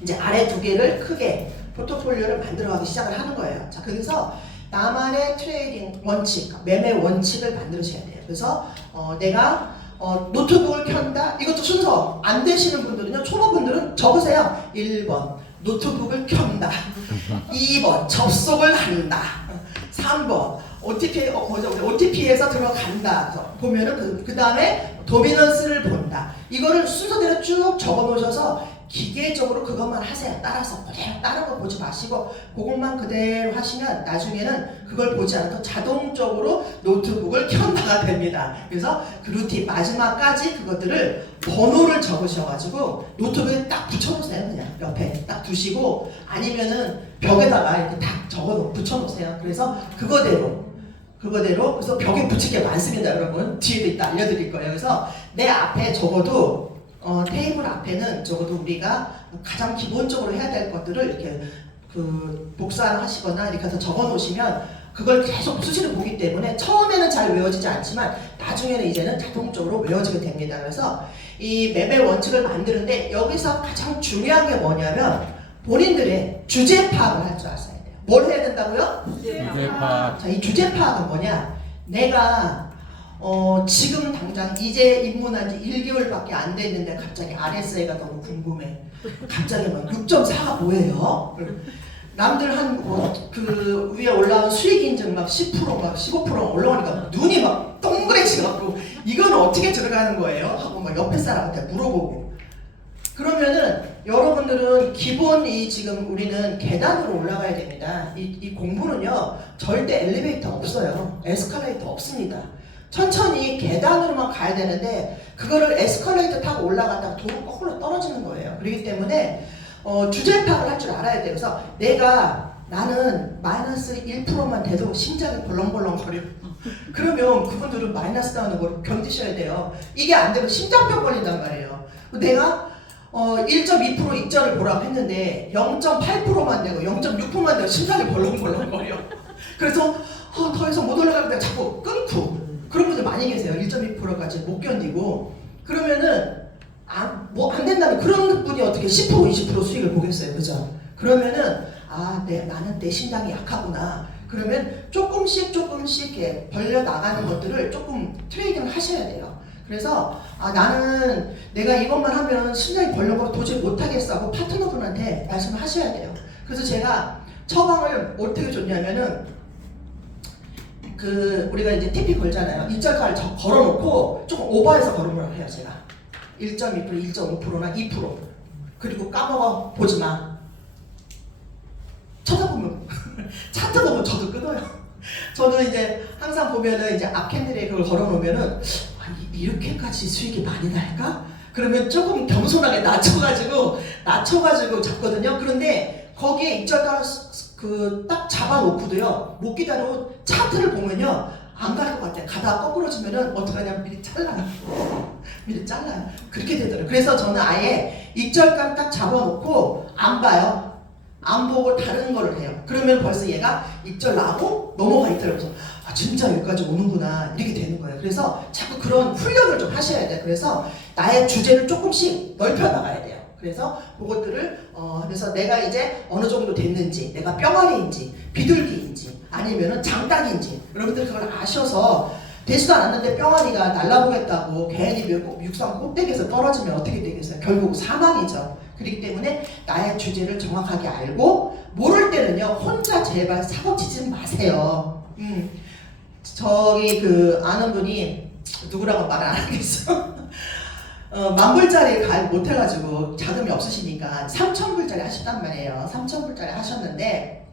이제 아래 2개를 크게 포트폴리오를 만들어가기 시작을 하는 거예요. 자, 그래서 나만의 트레이딩 원칙, 매매 원칙을 만들으셔야 돼요. 그래서 내가 노트북을 켠다. 이것도 순서 안 되시는 분들은요, 초보분들은 적으세요. 1번 노트북을 켠다. 2번 접속을 한다. 3번 OTP에서 들어간다. 그래서 보면은 그 다음에 도미넌스를 본다. 이거를 순서대로 쭉 적어 놓으셔서 기계적으로 그것만 하세요. 따라서 그대로 다른 거 보지 마시고 그것만 그대로 하시면 나중에는 그걸 보지 않아도 자동적으로 노트북을 켠다가 됩니다. 그래서 그 루틴 마지막까지 그것들을 번호를 적으셔가지고 노트북에 딱 붙여놓으세요. 그냥 옆에 딱 두시고 아니면은 벽에다가 이렇게 딱 붙여놓으세요. 그래서 그거대로 그래서 벽에 붙일 게 많습니다. 여러분 뒤에도 이따 알려드릴 거예요. 그래서 내 앞에 적어도 테이블 앞에는 적어도 우리가 가장 기본적으로 해야 될 것들을 이렇게 복사하시거나 이렇게 해서 적어 놓으시면 그걸 계속 수시로 보기 때문에 처음에는 잘 외워지지 않지만 나중에는 이제는 자동적으로 외워지게 됩니다. 그래서 이 매매 원칙을 만드는데 여기서 가장 중요한 게 뭐냐면 본인들의 주제 파악을 할 줄 아셔야 돼요. 뭘 해야 된다고요? 주제 파악. 자, 이 주제 파악은 뭐냐? 내가 지금 당장 이제 입문한 지 1개월밖에 안 됐는데 갑자기 RSI가 너무 궁금해. 갑자기 막 6.4가 뭐예요? 남들 그 위에 올라온 수익 인증 막 10% 막 15% 올라오니까 눈이 막 동그래지갖고 이건 어떻게 들어가는 거예요? 하고 막 옆에 사람한테 물어보고. 그러면은 여러분들은 기본이 지금 우리는 계단으로 올라가야 됩니다. 이 공부는요 절대 엘리베이터 없어요. 에스컬레이터 없습니다. 천천히 계단으로만 가야 되는데 그거를 에스컬레이터 타고 올라갔다가 도로 거꾸로 떨어지는 거예요. 그렇기 때문에 주제 파악을 할 줄 알아야 돼요. 그래서 나는 마이너스 1%만 돼도 심장이 벌렁벌렁거려. 그러면 그분들은 마이너스 나오는 걸 견디셔야 돼요. 이게 안 되면 심장병 걸린단 말이에요. 내가 1.2% 익절을 보라고 했는데 0.8%만 되고 0.6%만 되고 심장이 벌렁벌렁거려. 그래서 더 이상 못 올라가는데 자꾸 끊고 그런 분들 많이 계세요. 1.2%까지 못 견디고 그러면은 뭐 안 된다면 그런 분이 어떻게 10% 20% 수익을 보겠어요. 그죠? 그러면은 나는 내 심장이 약하구나. 그러면 조금씩 이렇게 벌려 나가는 것들을 조금 트레이딩을 하셔야 돼요. 그래서 나는 내가 이것만 하면 심장이 벌려고 도저히 못하겠어 하고 파트너분한테 말씀을 하셔야 돼요. 그래서 제가 처방을 어떻게 줬냐면은 우리가 이제 TP 걸잖아요. 입자가를 걸어놓고 조금 오버해서 걸으라고 해요. 제가 1.2%, 1.5%나 2% 그리고 까먹어 보지 마. 쳐다보면 차트 보면 저도 끊어요. 저는 이제 항상 보면은 이제 앞캔들에 그걸 걸어놓으면은 이렇게까지 수익이 많이 날까? 그러면 조금 겸손하게 낮춰가지고 잡거든요. 그런데 거기에 입자가 딱 잡아놓고도요 못 기다려 차트를 보면요 안 갈 것 같아요. 가다가 거꾸로지면은 어떡하냐면 미리 잘라요. 그렇게 되더라고요. 그래서 저는 아예 익절감 딱 잡아놓고 안 봐요. 안 보고 다른 거를 해요. 그러면 벌써 얘가 익절 나고 넘어가 있더라고요. 진짜 여기까지 오는구나 이렇게 되는 거예요. 그래서 자꾸 그런 훈련을 좀 하셔야 돼요. 그래서 나의 주제를 조금씩 넓혀 나가야 돼요. 그래서 그것들을 그래서 내가 이제 어느 정도 됐는지, 내가 뿅아리인지 비둘기인지 아니면은 장닭인지 여러분들 그걸 아셔서 되지도 않았는데 뿅아리가 날라보겠다고 괜히 육상 꼭대기에서 떨어지면 어떻게 되겠어요? 결국 사망이죠. 그렇기 때문에 나의 주제를 정확하게 알고 모를 때는요 혼자 제발 사고치지 마세요. 저기 아는 분이 누구라고 말을 안 하겠어. 10,000불짜리 갈 못해가지고 자금이 없으시니까 3,000불짜리 하셨단 말이에요. 3,000불짜리 하셨는데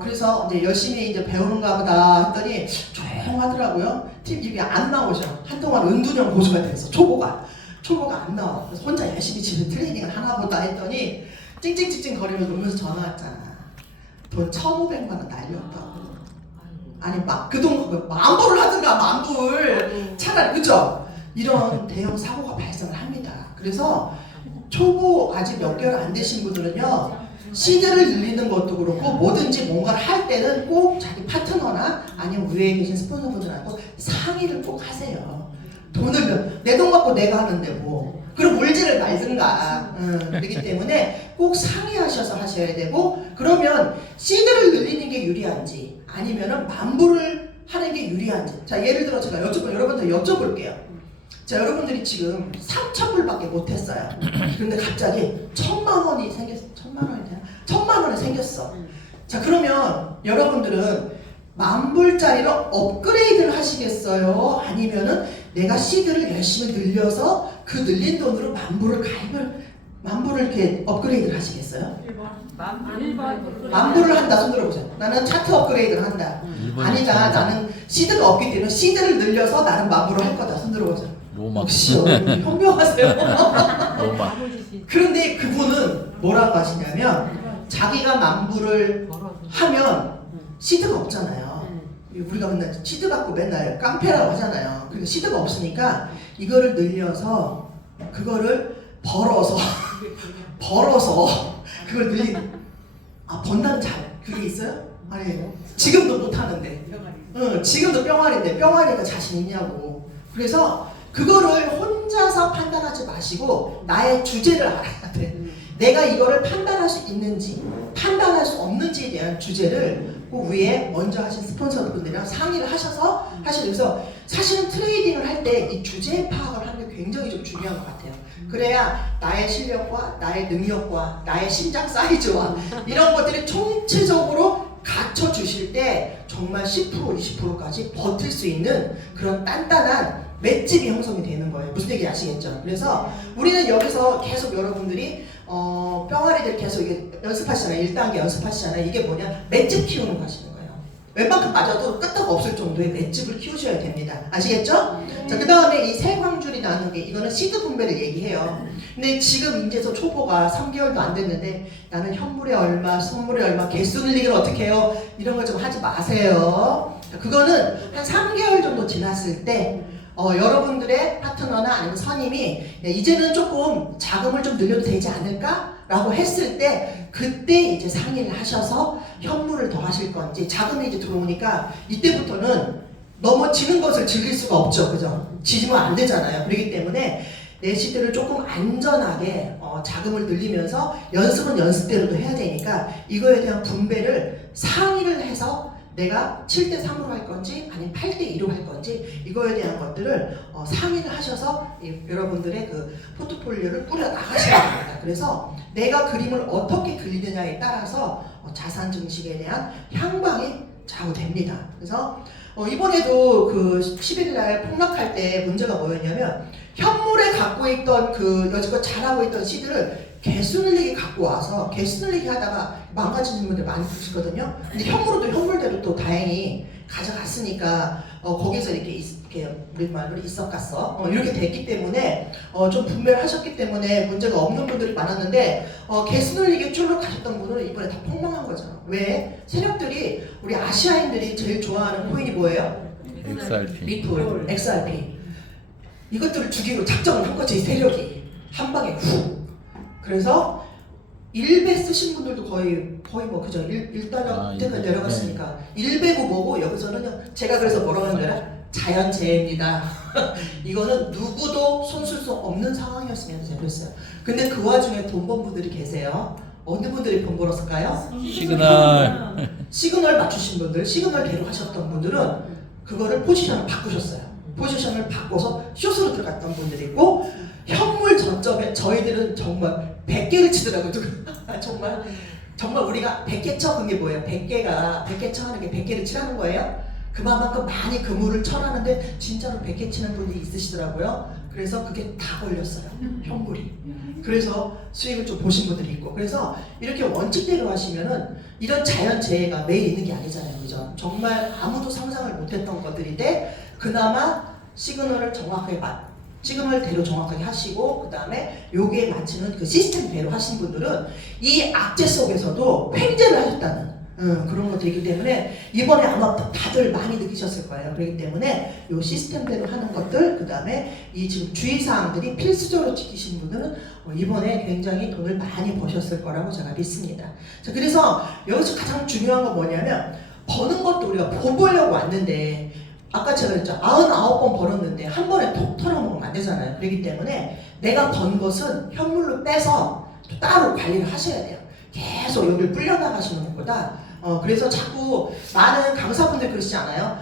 그래서 이제 열심히 이제 배우는가 보다 했더니 조용하더라고요. 팀 입이 안 나오셔. 한동안 은둔형 고수가 됐어. 초보가 안 나와. 그래서 혼자 열심히 집에 트레이닝을 하나 보다 했더니 찡찡찡찡 거리면서 오면서 전화 왔잖아. 돈 1,500만 원 날렸다고. 아니 막 그 돈 만불을 하든가 만불 차라리 그죠? 이런 대형 사고가 발생을 합니다. 그래서 초보 아직 몇 개월 안 되신 분들은요 시드를 늘리는 것도 그렇고 뭐든지 뭔가를 할 때는 꼭 자기 파트너나 아니면 위에 계신 스폰서분들하고 상의를 꼭 하세요. 내 돈 갖고 내가 하는데 뭐 그럼 울지를 말든가. 그렇기 때문에 꼭 상의하셔서 하셔야 되고 그러면 시드를 늘리는 게 유리한지 아니면은 만불을 하는 게 유리한지. 자 예를 들어 제가 여러분들 여쭤볼게요. 자 여러분들이 지금 3,000불밖에 못했어요. 그런데 갑자기 1,000만 원이 생겼어. 1,000만 원이 되나? 1,000만 원이 생겼어. 자 그러면 여러분들은 만불짜리로 업그레이드를 하시겠어요? 아니면은 내가 시드를 열심히 늘려서 그 늘린 돈으로 만불을 이렇게 업그레이드를 하시겠어요? 1번. 만불을 한다. 손 들어보세요. 나는 차트 업그레이드를 한다. 아니다. 나는 시드가 없기 때문에 시드를 늘려서 나는 만불을 할 거다. 손 들어보세요. 역시 현명하세요. 로마. 그런데 그분은 뭐라고 하시냐면 자기가 만불을 하면 시드가 없잖아요. 우리가 맨날 시드 갖고 맨날 깡패라고 하잖아요. 그리고 시드가 없으니까 이거를 늘려서 그거를 벌어서 그걸 번다는 그게 있어요? 아니 지금도 못하는데 지금도 뿅아리인데 뿅아리가 자신 있냐고. 그래서 그거를 혼자서 판단하지 마시고 나의 주제를 알아야 돼. 내가 이거를 판단할 수 있는지 판단할 수 없는지에 대한 주제를 꼭 위에 먼저 하신 스폰서분들이랑 상의를 하셔서 그래서 사실은 트레이딩을 할 때 이 주제 파악을 하는 게 굉장히 좀 중요한 것 같아요. 그래야 나의 실력과 나의 능력과 나의 심장 사이즈와 이런 것들이 총체적으로 갖춰주실 때 정말 10% 20%까지 버틸 수 있는 그런 단단한 맷집이 형성이 되는 거예요. 무슨 얘기 아시겠죠? 그래서 우리는 여기서 계속 여러분들이 뿅아리들 계속 이게 연습하시잖아요. 1단계 연습하시잖아요. 이게 뭐냐? 맷집 키우는 거 하시는 거예요. 웬만큼 맞아도 끄떡 없을 정도의 맷집을 키우셔야 됩니다. 아시겠죠? 자, 그 다음에 이 세 광줄이 나는 게 이거는 시드 분배를 얘기해요. 근데 지금 이제서 초보가 3개월도 안 됐는데 나는 현물에 얼마, 선물에 얼마, 개수 늘리기를 어떻게 해요? 이런 걸 좀 하지 마세요. 그거는 한 3개월 정도 지났을 때 여러분들의 파트너나 아니면 선임이 이제는 조금 자금을 좀 늘려도 되지 않을까? 라고 했을 때 그때 이제 상의를 하셔서 현물을 더 하실 건지 자금이 이제 들어오니까 이때부터는 넘어지는 것을 즐길 수가 없죠. 그죠? 지지면 안 되잖아요. 그렇기 때문에 내 시대를 조금 안전하게 자금을 늘리면서 연습은 연습대로도 해야 되니까 이거에 대한 분배를 상의를 해서 내가 7대3으로 할 건지 아니면 8대2로 할 건지 이거에 대한 것들을 상의를 하셔서 여러분들의 그 포트폴리오를 꾸려 나가셔야 됩니다. 그래서 내가 그림을 어떻게 그리느냐에 따라서 자산 증식에 대한 향방이 좌우됩니다. 그래서 이번에도 그 11일날 폭락할 때 문제가 뭐였냐면 현물에 갖고 있던 그 여지껏 잘하고 있던 시드를 개수 늘리기 갖고 와서 개수 늘리기 하다가 망가지는 분들 많이 보시거든요. 근데 현물도 현물대로 또 다행히 가져갔으니까 거기서 이렇게 우리 말로 있어갔어 이렇게 됐기 때문에 좀 분배를 하셨기 때문에 문제가 없는 분들이 많았는데 개수 늘리기 줄로 가셨던 분들은 이번에 다 폭망한 거죠. 왜? 세력들이 우리 아시아인들이 제일 좋아하는 코인이 뭐예요? XRP. 리플, XRP 이것들을 주기로 작정을 한 거지. 이 세력이 한 방에 훅. 그래서 1배 쓰신 분들도 거의 뭐 그죠. 1달러 때까지 내려갔으니까 1배고 뭐고 여기서는 제가 그래서 뭐라고 하는 거야? 자연재해입니다. 이거는 누구도 손쓸 수 없는 상황이었으면 제가 그랬어요. 근데 그 와중에 돈 번 분들이 계세요. 어느 분들이 돈 벌었을까요? 시그널 맞추신 분들, 시그널 대로 하셨던 분들은 그거를 포지션을 바꾸셨어요. 포지션을 바꿔서 숏으로 들어갔던 분들이 있고 현물 전점에 저희들은 정말 100개를 치더라고요. 정말 우리가 100개 쳐 그게 뭐예요? 100개 쳐하는 게 100개를 치라는 거예요? 그만큼 많이 그물을 쳐라는데 진짜로 100개 치는 분이 있으시더라고요. 그래서 그게 다 걸렸어요. 현물이. 그래서 수익을 좀 보신 분들이 있고 그래서 이렇게 원칙대로 하시면은 이런 자연재해가 매일 있는 게 아니잖아요. 그죠? 정말 아무도 상상을 못했던 것들인데 그나마 시그널을 시그널대로 정확하게 하시고 그 다음에 여기에 맞추는 그 시스템대로 하신 분들은 이 악재 속에서도 횡재를 하셨다는 그런 것들이기 때문에 이번에 아마 다들 많이 느끼셨을 거예요. 그렇기 때문에 이 시스템대로 하는 것들 그 다음에 이 지금 주의사항들이 필수적으로 지키신 분들은 이번에 굉장히 돈을 많이 버셨을 거라고 제가 믿습니다. 자, 그래서 여기서 가장 중요한 건 뭐냐면 버는 것도 우리가 돈 벌려고 왔는데 아까 제가 그랬죠. 99번 벌었는데 한 번에 톡 털어먹으면 안 되잖아요. 그렇기 때문에 내가 번 것은 현물로 빼서 따로 관리를 하셔야 돼요. 계속 여기를 불려나가시는 것보다 그래서 자꾸 많은 강사분들 그러시지 않아요?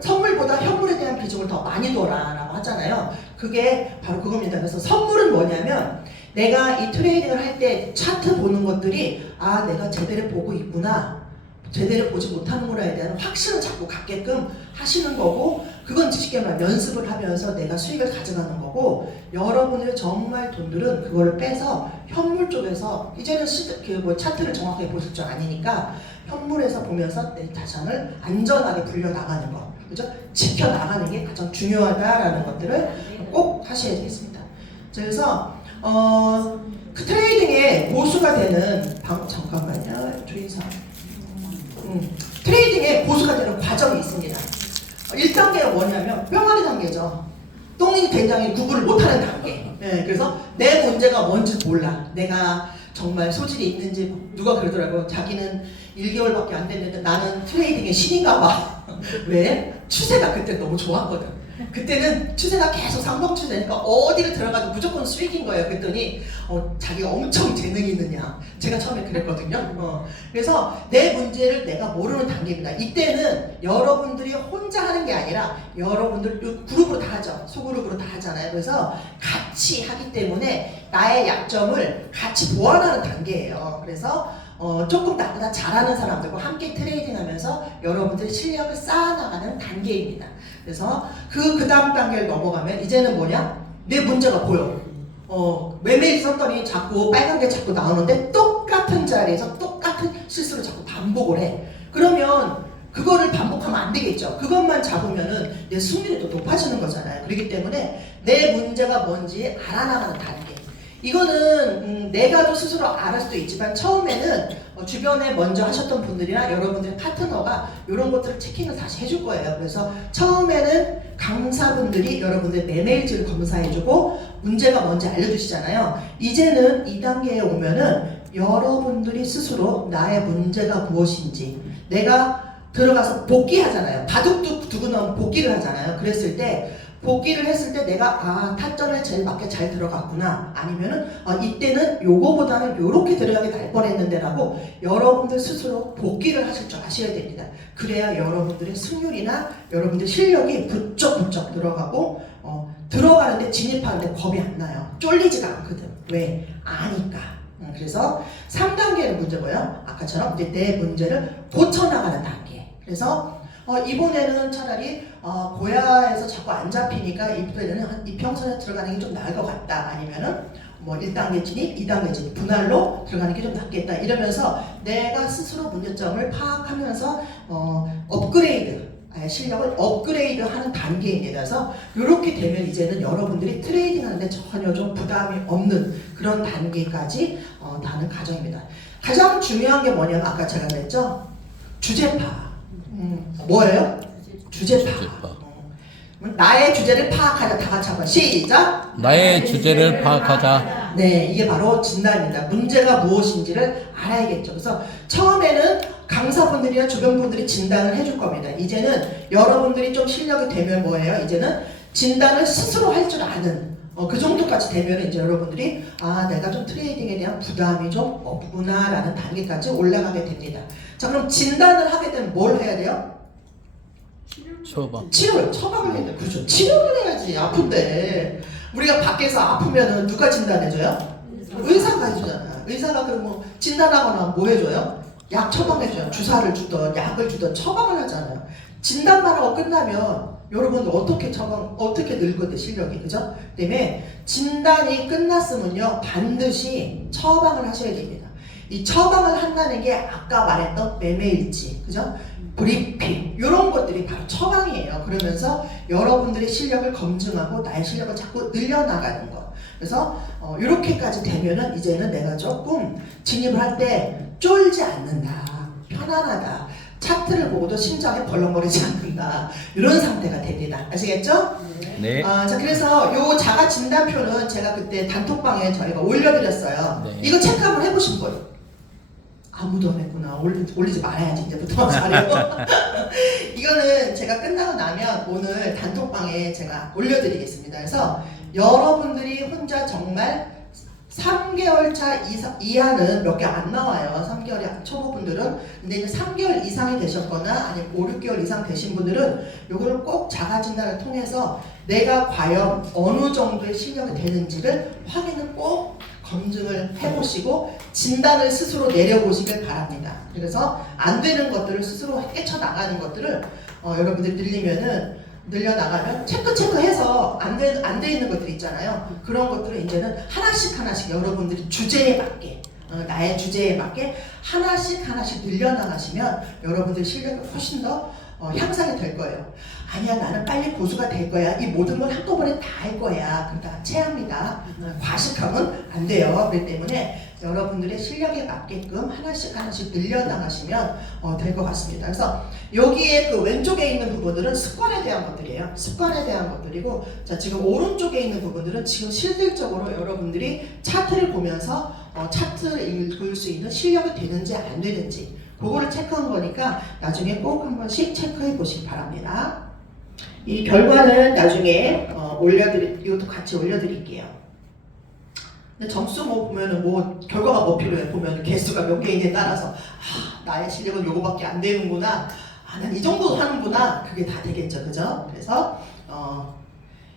선물보다 현물에 대한 비중을 더 많이 둬라 라고 하잖아요. 그게 바로 그겁니다. 그래서 선물은 뭐냐면 내가 이 트레이딩을 할 때 차트 보는 것들이 내가 제대로 보고 있구나 제대로 보지 못하는구나에 대한 확신을 자꾸 갖게끔 하시는 거고 그건 쉽게 말하면 연습을 하면서 내가 수익을 가져가는 거고 여러분의 정말 돈들은 그걸 빼서 현물 쪽에서 이제는 차트를 정확하게 보실 줄 아니니까 현물에서 보면서 내 자산을 안전하게 불려나가는 거 그죠? 지켜나가는 게 가장 중요하다라는 것들을 꼭 하셔야 되겠습니다. 그래서 그 트레이딩의 고수가 되는 잠깐만요. 주의사 트레이딩에 고수가 되는 과정이 있습니다. 1단계가 뭐냐면 뿅아리 단계죠. 똥이 된장이 구분을 못하는 단계. 그래서 내 문제가 뭔지 몰라. 내가 정말 소질이 있는지 누가 그러더라고요. 자기는 1개월밖에 안 됐는데 나는 트레이딩의 신인가 봐. 왜? 추세가 그때 너무 좋았거든. 그때는 추세가 계속 상승 추세니까 어디를 들어가도 무조건 수익인 거예요. 그랬더니 자기가 엄청 재능이 있느냐. 제가 처음에 그랬거든요. 그래서 내 문제를 내가 모르는 단계입니다. 이때는 여러분들이 혼자 하는 게 아니라 여러분들 그룹으로 다 하죠. 소그룹으로 다 하잖아요. 그래서 같이 하기 때문에 나의 약점을 같이 보완하는 단계예요. 그래서 조금 나보다 잘하는 사람들과 함께 트레이딩하면서 여러분들의 실력을 쌓아나가는 단계입니다. 그래서 그 다음 단계를 넘어가면 이제는 뭐냐? 내 문제가 보여. 매매일 썼더니 자꾸 빨간 게 자꾸 나오는데 똑같은 자리에서 똑같은 실수를 자꾸 반복을 해. 그러면 그거를 반복하면 안 되겠죠. 그것만 잡으면은 내 승률이 또 높아지는 거잖아요. 그렇기 때문에 내 문제가 뭔지 알아나가는 단계. 이거는 내가도 스스로 알을 수도 있지만 처음에는 주변에 먼저 하셨던 분들이나 여러분들의 파트너가 이런 것들을 체킹을 다시 해줄 거예요. 그래서 처음에는 강사분들이 여러분들의 매매일지를 검사해주고 문제가 뭔지 알려주시잖아요. 이제는 2단계에 오면은 여러분들이 스스로 나의 문제가 무엇인지 내가 들어가서 복귀하잖아요. 바둑 두고 나면 복귀를 하잖아요. 그랬을 때 복귀를 했을 때 내가 타점에 제일 맞게 잘 들어갔구나, 아니면은 이때는 요거보다는 요렇게 들어가게 날 뻔했는데 라고 여러분들 스스로 복귀를 하실 줄 아셔야 됩니다. 그래야 여러분들의 승률이나 여러분들 실력이 부쩍부쩍 들어가고 들어가는데 진입하는데 겁이 안 나요. 쫄리지가 않거든. 왜? 아니까. 그래서 3단계는 문제 뭐예요? 아까처럼 이제 내 문제를 고쳐나가는 단계. 그래서 이번에는 차라리 고야에서 자꾸 안 잡히니까 이번에는 이평선에 들어가는 게 좀 나을 것 같다. 아니면은 뭐 1단계 진입, 2단계 진입, 분할로 들어가는 게 좀 낫겠다. 이러면서 내가 스스로 문제점을 파악하면서 업그레이드, 실력을 업그레이드하는 단계입니다. 그래서 이렇게 되면 이제는 여러분들이 트레이딩 하는데 전혀 좀 부담이 없는 그런 단계까지 다는 과정입니다. 가장 중요한 게 뭐냐면 아까 제가 그랬죠? 주제파. 뭐예요? 주제파. 나의 주제를 파악하자. 다 같이 한번 시작. 나의 주제를 파악하자. 네, 이게 바로 진단입니다. 문제가 무엇인지를 알아야겠죠. 그래서 처음에는 강사분들이나 주변 분들이 진단을 해줄 겁니다. 이제는 여러분들이 좀 실력이 되면 뭐예요? 이제는 진단을 스스로 할 줄 아는 그 정도까지 되면 이제 여러분들이 내가 좀 트레이딩에 대한 부담이 좀 없구나 라는 단계까지 올라가게 됩니다. 자, 그럼 진단을 하게 되면 뭘 해야 돼요? 처방. 처방을 해야 돼요. 그렇죠. 치료를 해야지. 아픈데 우리가 밖에서 아프면은 누가 진단해줘요? 의사가 해주잖아. 의사가 그럼 뭐 진단하거나 뭐 해줘요? 약 처방해줘요. 주사를 주던 약을 주던 처방을 하잖아요. 진단만 하고 끝나면 여러분들 어떻게 늙거든 실력이, 그죠? 때문에 진단이 끝났으면요 반드시 처방을 하셔야 됩니다. 이 처방을 한다는 게 아까 말했던 매매일지, 그죠? 브리핑 이런 것들이 바로 처방이에요. 그러면서 여러분들의 실력을 검증하고 나의 실력을 자꾸 늘려나가는 거. 그래서 이렇게까지 되면은 이제는 내가 조금 진입을 할 때 쫄지 않는다, 편안하다, 차트를 보고도 심장이 벌렁거리지 않는다, 이런 상태가 됩니다. 아시겠죠? 네. 자, 그래서 요 자가 진단표는 제가 그때 단톡방에 저희가 올려드렸어요. 네. 이거 체크 한번 해보신 거예요? 아무도 안 했구나. 올리지 말아야지 이제부터 잘해요. 이거는 제가 끝나고 나면 오늘 단톡방에 제가 올려드리겠습니다. 그래서 여러분들이 혼자 정말 3개월 차 이하는 몇 개 안 나와요. 3개월 초보분들은. 근데 이제 3개월 이상이 되셨거나 아니면 5, 6개월 이상 되신 분들은 요거를 꼭 자가진단을 통해서 내가 과연 어느 정도의 실력이 되는지를 확인을 꼭 검증을 해보시고 진단을 스스로 내려보시길 바랍니다. 그래서 안 되는 것들을 스스로 깨쳐나가는 것들을 여러분들이 늘려나가면 체크해서 안 돼 있는 것들 있잖아요. 그런 것들을 이제는 하나씩 여러분들이 주제에 맞게 나의 주제에 맞게 하나씩 늘려나가시면 여러분들 실력이 훨씬 더 향상이 될 거예요. 아니야, 나는 빨리 고수가 될 거야. 이 모든 걸 한꺼번에 다 할 거야. 그러니까 체합니다. 과식하면 안 돼요. 그렇기 때문에 여러분들의 실력에 맞게끔 하나씩 늘려나가시면 될 것 같습니다. 그래서 여기에 그 왼쪽에 있는 부분들은 습관에 대한 것들이에요. 습관에 대한 것들이고, 자, 지금 오른쪽에 있는 부분들은 지금 실질적으로 여러분들이 차트를 보면서 차트를 읽을 수 있는 실력이 되는지 안 되는지 그거를 체크한 거니까 나중에 꼭 한 번씩 체크해 보시기 바랍니다. 이 결과는 나중에 이것도 같이 올려드릴게요. 근데 점수 뭐 보면은 뭐 결과가 뭐 필요해 보면 개수가 몇 개인지에 따라서 나의 실력은 요거밖에 안 되는구나. 난 이 정도 하는구나. 그게 다 되겠죠, 그죠? 그래서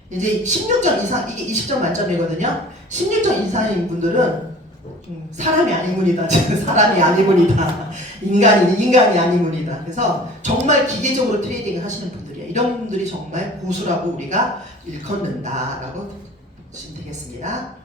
이제 16점 이상 이게 20점 만점이거든요. 16점 이상인 분들은 사람이 아니문이다. 사람이 아니문이다. 인간이 아니문이다. 그래서 정말 기계적으로 트레이딩을 하시는 분들이에요. 이런 분들이 정말 고수라고 우리가 일컫는다라고 보시면 되겠습니다.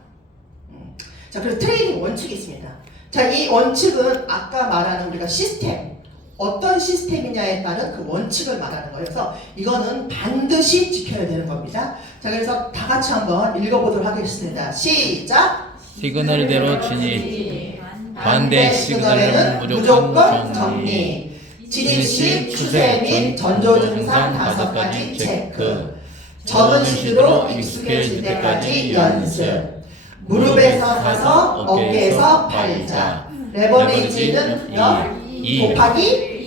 자, 그래서 트레이딩 원칙이 있습니다. 자, 이 원칙은 아까 말하는 우리가 시스템, 어떤 시스템이냐에 따른 그 원칙을 말하는 거예요. 그래서 이거는 반드시 지켜야 되는 겁니다. 자, 그래서 다 같이 한번 읽어보도록 하겠습니다. 시작! 시그널대로 진입. 반대 시그널은 무조건 정리. 진입, 추세 및 전조 증상 5가지 체크. 적은 시드로 익숙해질 때까지 연습. 무릎에서 서서 어깨에서 팔자. 레버리지는 몇? 곱하기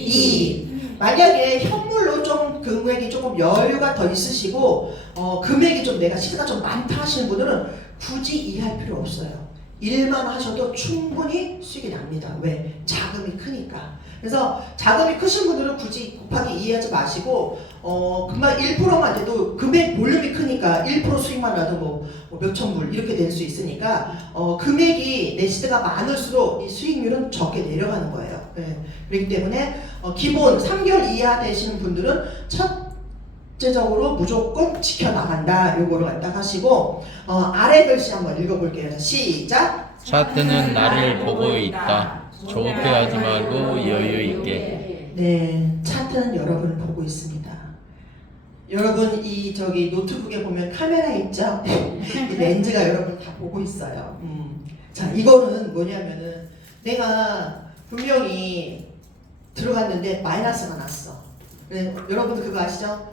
2. 만약에 현물로 좀 금액이 조금 여유가 더 있으시고 금액이 좀 내가 시세가 좀 많다 하시는 분들은 굳이 이해할 필요 없어요. 1만 하셔도 충분히 수익이 납니다. 왜? 자금이 크니까. 그래서 자금이 크신 분들은 굳이 곱하기 2 하지 마시고 금방 1%만 돼도 금액 볼륨이 크니까 1% 수익만 나도 뭐 몇천 불 이렇게 될 수 있으니까 금액이 내 시대가 많을수록 이 수익률은 적게 내려가는 거예요. 네. 그렇기 때문에 기본 3개월 이하 되시는 분들은 첫째적으로 무조건 지켜나간다. 요거를 갖다 하시고 아래 글씨 한번 읽어볼게요. 시작! 차트는 나를 보고 있다. 조급해하지 말고 여유 있게. 네, 차트는 여러분을 보고 있습니다. 여러분 이 저기 노트북에 보면 카메라 있죠? 이 렌즈가 여러분 다 보고 있어요. 자, 이거는 뭐냐면은 내가 분명히 들어갔는데 마이너스가 났어. 네, 여러분도 그거 아시죠?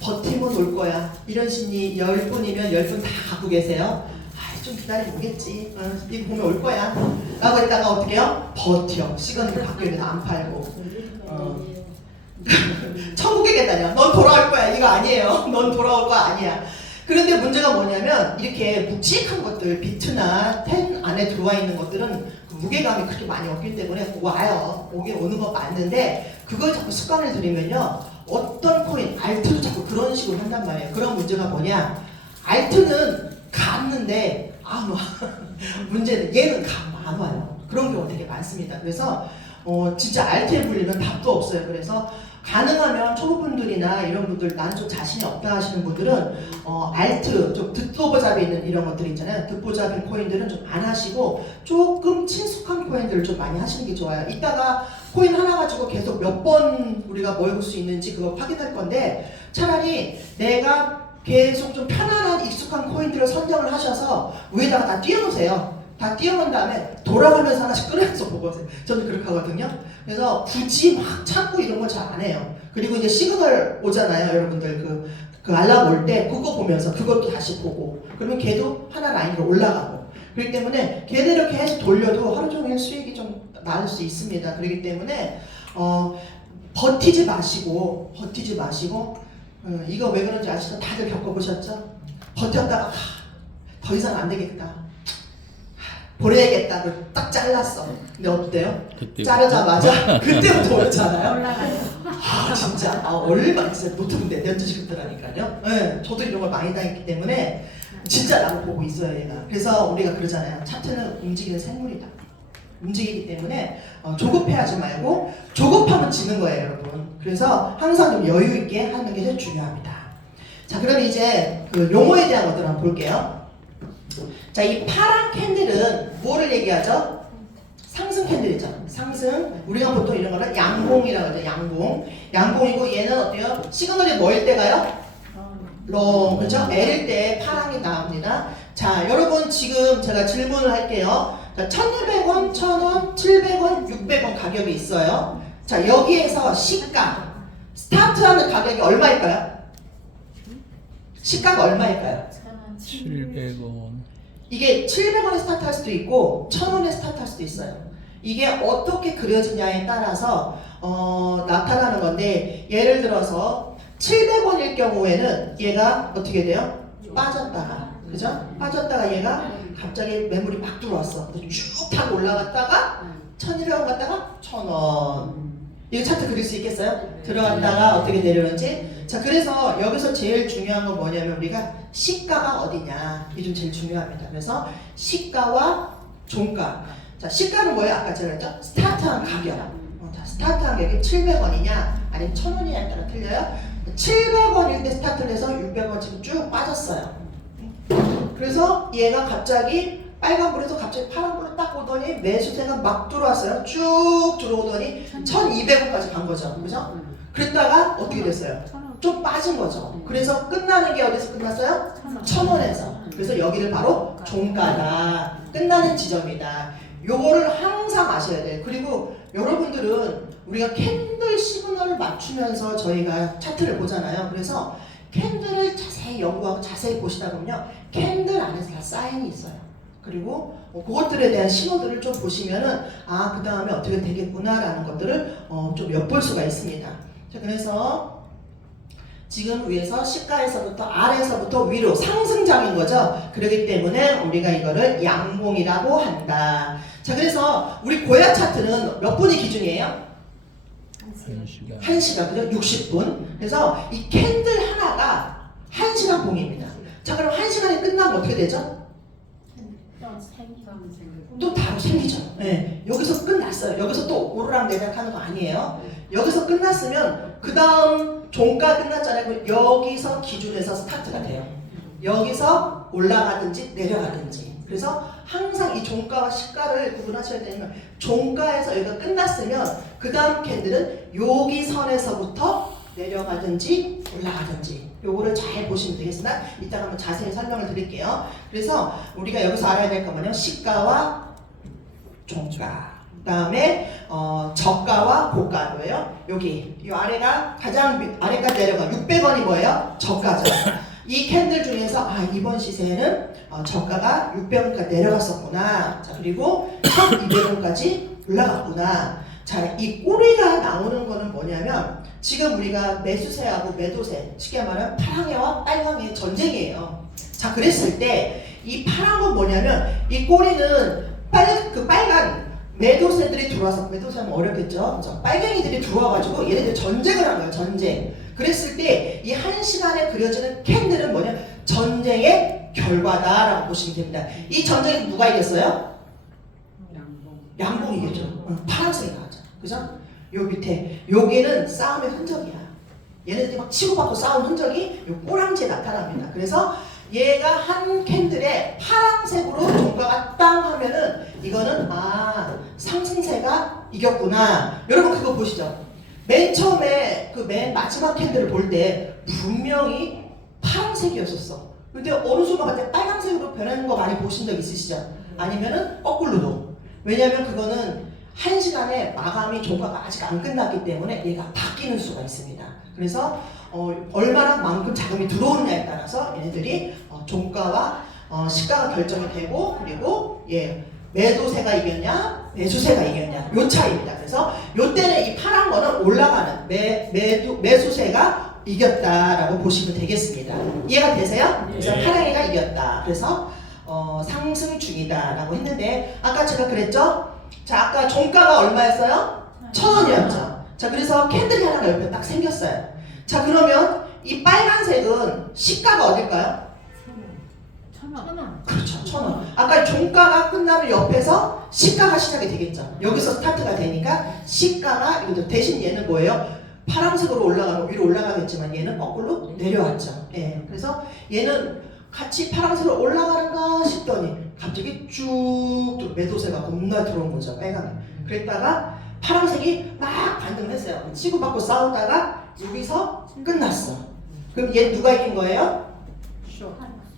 버티면 올 거야. 이런 심리 10분이면 10분 다 갖고 계세요. 좀 기다리고 오겠지. 이거 보면 올 거야. 라고 했다가 어떻게 해요? 버텨. 시간을 바뀌면 안 팔고. 천국에 계다녀. 넌 돌아올 거야. 이거 아니에요. 넌 돌아올 거 아니야. 그런데 문제가 뭐냐면 이렇게 묵직한 것들, 비트나 텐 안에 들어와 있는 것들은 그 무게감이 그렇게 많이 없기 때문에 와요. 오는 거 맞는데 그걸 자꾸 습관을 들이면요. 어떤 코인, 알트도 자꾸 그런 식으로 한단 말이에요. 그런 문제가 뭐냐? 알트는 갔는데 안 와. 문제는 얘는 가면 안 와요. 그런 경우 되게 많습니다. 그래서 진짜 알트에 물리면 답도 없어요. 그래서 가능하면 초보분들이나 이런 분들 난 좀 자신이 없다 하시는 분들은 알트 좀 듣보잡이 있는 이런 것들 있잖아요. 듣보잡인 코인들은 좀 안 하시고 조금 친숙한 코인들을 좀 많이 하시는 게 좋아요. 이따가 코인 하나 가지고 계속 몇 번 우리가 모을 수 있는지 그거 확인할 건데 차라리 내가 계속 좀 편안한 익숙한 코인들을 선정을 하셔서 위에다가 다 띄워놓으세요. 다 띄워놓은 다음에 돌아가면서 하나씩 꺼내서 보고 오세요. 저는 그렇게 하거든요. 그래서 굳이 막 찾고 이런 걸 잘 안 해요. 그리고 이제 시그널 오잖아요. 여러분들 그 알람 올 때 그거 보면서 그것도 다시 보고 그러면 걔도 하나 라인으로 올라가고 그렇기 때문에 걔를 이렇게 해서 돌려도 하루 종일 수익이 좀 나올 수 있습니다. 그렇기 때문에 버티지 마시고 이거 왜 그런지 아시죠? 다들 겪어보셨죠? 버텼다가 더 이상 안 되겠다. 보내야겠다. 딱 잘랐어. 근데 어때요? 자르자마자 그때부터 오르잖아요. 진짜 얼마 진짜 노트북 내던지시더라니까요. 네, 저도 이런 걸 많이 당했기 때문에 진짜 나를 보고 있어요, 얘가. 그래서 우리가 그러잖아요. 차트는 움직이는 생물이다. 움직이기 때문에 조급해하지 말고 조급하면 지는 거예요, 여러분. 그래서 항상 좀 여유 있게 하는 게 제일 중요합니다. 자, 그럼 이제 그 용어에 대한 것들 한번 볼게요. 자, 이 파란 캔들은 뭐를 얘기하죠? 상승 캔들이죠. 상승. 우리가 보통 이런 거는 양봉이라고 하죠. 양봉이고 얘는 어때요? 시그널이 뭐일 때가요? 롱. 그렇죠? L일 때 파랑이 나옵니다. 자, 여러분 지금 제가 질문을 할게요. 자, 1,200원, 1,000원, 700원, 600원 가격이 있어요. 자, 여기에서 시가 스타트하는 가격이 얼마일까요? 시가가 얼마일까요? 700원. 이게 700원에 스타트할 수도 있고 1,000원에 스타트할 수도 있어요. 이게 어떻게 그려지냐에 따라서 나타나는 건데 예를 들어서 700원일 경우에는 얘가 어떻게 돼요? 빠졌다가, 그죠? 빠졌다가 얘가 갑자기 매물이 막 들어왔어. 쭉 타고 올라갔다가 1,200원 갔다가 1,000원. 이거 차트 그릴 수 있겠어요? 들어갔다가 어떻게 내려오는지. 자, 그래서 여기서 제일 중요한 건 뭐냐면 우리가 시가가 어디냐. 이게 좀 제일 중요합니다. 그래서 시가와 종가. 자, 시가는 뭐예요? 아까 제가 했죠? 스타트한 가격. 자, 스타트한 가격이 700원이냐 아니면 1,000원이냐에 따라 틀려요. 700원일 때 스타트를 해서 600원 지금 쭉 빠졌어요. 그래서 얘가 갑자기 빨간불에서 갑자기 파란불로 딱 오더니 매수세가 막 들어왔어요. 쭉 들어오더니 1,200원까지 간 거죠. 그죠? 그랬다가 어떻게 됐어요? 좀 빠진 거죠. 그래서 끝나는 게 어디서 끝났어요? 1,000원에서. 그래서 여기를 바로 종가다. 끝나는 지점이다. 요거를 항상 아셔야 돼요. 그리고 여러분들은 우리가 캔들 시그널을 맞추면서 저희가 차트를 보잖아요. 그래서 캔들을 자세히 연구하고 자세히 보시다 보면요. 캔들 안에서 다 사인이 있어요. 그리고 그것들에 대한 신호들을 좀 보시면은 아, 그 다음에 어떻게 되겠구나라는 것들을 좀 엿볼 수가 있습니다. 자, 그래서 지금 위에서 시가에서부터 아래에서부터 위로 상승장인 거죠. 그렇기 때문에 우리가 이거를 양봉이라고 한다. 자, 그래서 우리 고야 차트는 몇 분이 기준이에요? 1시간, 그죠? 60분. 그래서 이 캔들 하나가 1시간 봉입니다. 자, 그럼 1시간이 끝나면 어떻게 되죠? 또 바로 생기죠. 네. 여기서 끝났어요. 여기서 또 오르락내리락 하는 거 아니에요. 여기서 끝났으면 그 다음 종가 끝났잖아요. 여기서 기준에서 스타트가 돼요. 여기서 올라가든지 내려가든지. 그래서 항상 이 종가와 시가를 구분하셔야 되면 종가에서 여기가 끝났으면 그 다음 캔들은 여기 선에서부터 내려가든지 올라가든지 요거를 잘 보시면 되겠습니다. 이따가 한번 자세히 설명을 드릴게요. 그래서 우리가 여기서 알아야 될 건 뭐냐면 시가와 종가, 그 다음에 저가와 고가도예요. 여기 이 아래가 가장 아래까지 내려가 600원이 뭐예요? 저가죠. 이 캔들 중에서 아, 이번 시세는 저가가 600원까지 내려갔었구나. 자, 그리고 1200원까지 올라갔구나. 자, 이 꼬리가 나오는 거는 뭐냐면 지금 우리가 매수세하고 매도세, 쉽게 말하면 파랑해와 빨강해의 전쟁이에요. 자, 그랬을 때 이 파란 건 뭐냐면 이 꼬리는 빨간 매도세들이 들어와서, 매도세하면 어렵겠죠? 그죠? 빨갱이들이 들어와가지고 얘네들 전쟁을 한 거예요. 전쟁. 그랬을 때 이 한 시간에 그려지는 캔들은 뭐냐? 전쟁의 결과다라고 보시면 됩니다. 이 전쟁에 누가 이겼어요? 양봉이 이겼죠. 파란색이 나왔죠. 그죠? 요 밑에 여기는 싸움의 흔적이야. 얘네들이 막 치고받고 싸운 흔적이 요 꼬랑지에 나타납니다. 그래서 얘가 한 캔들에 파란색으로 종가가 땅 하면은 이거는 아, 상승세가 이겼구나. 여러분 그거 보시죠. 맨 처음에 그 맨 마지막 캔들을 볼 때 분명히 파란색이었었어. 근데 어느 순간 갑자기 빨간색으로 변하는 거 많이 보신 적 있으시죠? 아니면은 거꾸로도. 왜냐면 그거는 한 시간에 마감이 종가가 아직 안 끝났기 때문에 얘가 바뀌는 수가 있습니다. 그래서 얼마나 만큼 자금이 들어오느냐에 따라서 얘네들이 종가와 시가가 결정이 되고 그리고 매도세가 이겼냐 매수세가 이겼냐 요 차이입니다. 그래서 요 때는 이 파란 거는 올라가는 매수세가 이겼다라고 보시면 되겠습니다. 이해가 되세요? 그래서 파랑이가 이겼다. 그래서 상승 중이다라고 했는데 아까 제가 그랬죠? 자, 아까 종가가 얼마였어요? 1,000원이었죠. 자, 그래서 캔들이 하나가 옆에 딱 생겼어요. 자, 그러면 이 빨간색은 시가가 어딜까요? 1,000원. 그렇죠, 1,000원. 아까 종가가 끝나면 옆에서 시가가 시작이 되겠죠. 여기서 스타트가 되니까 시가가 이거 대신 얘는 뭐예요? 파란색으로 올라가고 위로 올라가겠지만 얘는 거꾸로 내려왔죠. 예, 그래서 얘는 같이 파란색으로 올라가는가 싶더니 갑자기 쭉 매도세가 겁나 들어온 거죠. 빨간. 그랬다가 파란색이 막 반등했어요. 치고받고 싸우다가 여기서 끝났어. 그럼 얘 누가 이긴 거예요?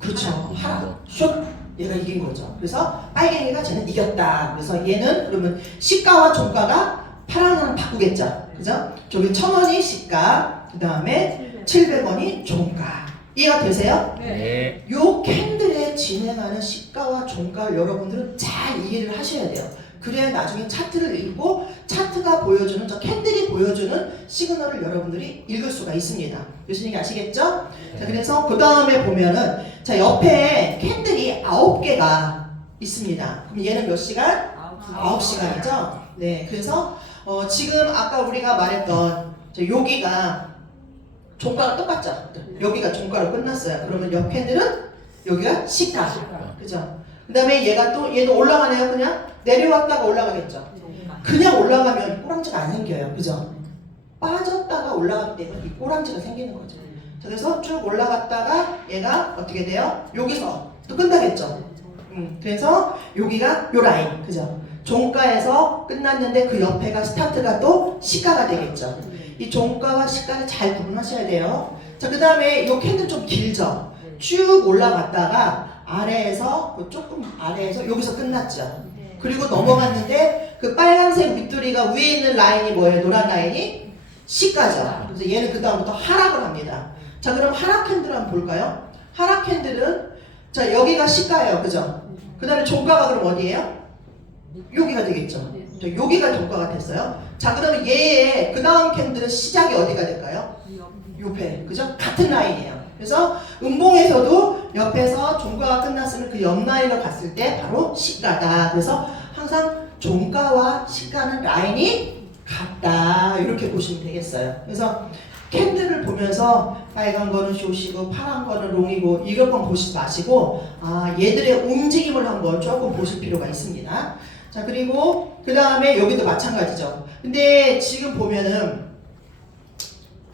그렇죠. 파란. 숏. 얘가 이긴 거죠. 그래서 빨갱이가 쟤는 이겼다. 그래서 얘는 그러면 시가와 종가가 파란을 바꾸겠죠. 그죠? 저기 1,000원이 시가, 그 다음에 700원이 종가. 이해가 되세요? 네. 요 캔들에 진행하는 시가와 종가를 여러분들은 잘 이해를 하셔야 돼요. 그래야 나중에 차트를 읽고 차트가 보여주는 저 캔들이 보여주는 시그널을 여러분들이 읽을 수가 있습니다. 무슨 얘기 아시겠죠? 자, 그래서 그 다음에 보면은 자 옆에 캔들이 9개가 있습니다. 그럼 얘는 몇 시간? 9시간이죠? 네, 그래서 지금 아까 우리가 말했던 여기가 종가가 똑같죠? 여기가 종가로 끝났어요. 그러면 옆 캔들은 여기가 시가. 그죠? 그 다음에 얘도 올라가네요. 그냥 내려왔다가 올라가겠죠. 그냥 올라가면 꼬랑지가 안 생겨요. 그죠? 빠졌다가 올라가기 때문에 이 꼬랑지가 생기는 거죠. 자, 그래서 쭉 올라갔다가 얘가 어떻게 돼요? 여기서 또 끝나겠죠. 그래서 여기가 요 라인. 그죠? 종가에서 끝났는데 그 옆에가 스타트가 또 시가가 되겠죠. 이 종가와 시가를 잘 구분하셔야 돼요. 자, 그 다음에 이 캔들 좀 길죠? 쭉 올라갔다가 아래에서 조금 아래에서 여기서 끝났죠. 그리고 넘어갔는데 그 빨간색 윗두리가 위에 있는 라인이 뭐예요? 노란 라인이 시가죠. 그래서 얘는 그 다음부터 하락을 합니다. 자, 그럼 하락 캔들 한번 볼까요? 하락 캔들은 자 여기가 시가예요. 그죠? 그 다음에 종가가 그럼 어디예요? 여기가 되겠죠. 자, 여기가 종가가 됐어요. 자, 그러면 얘의 그 다음 캔들은 시작이 어디가 될까요? 옆에. 그죠? 같은 라인이에요. 그래서 음봉에서도 옆에서 종가가 끝났으면 그 옆 라인으로 갔을 때 바로 시가다. 그래서 항상 종가와 시가는 라인이 같다. 이렇게 보시면 되겠어요. 그래서 캔들을 보면서 빨간 거는 숏이고 파란 거는 롱이고 이것만 보시지 마시고 얘들의 움직임을 한번 조금 보실 필요가 있습니다. 자, 그리고 그 다음에 여기도 마찬가지죠. 근데 지금 보면은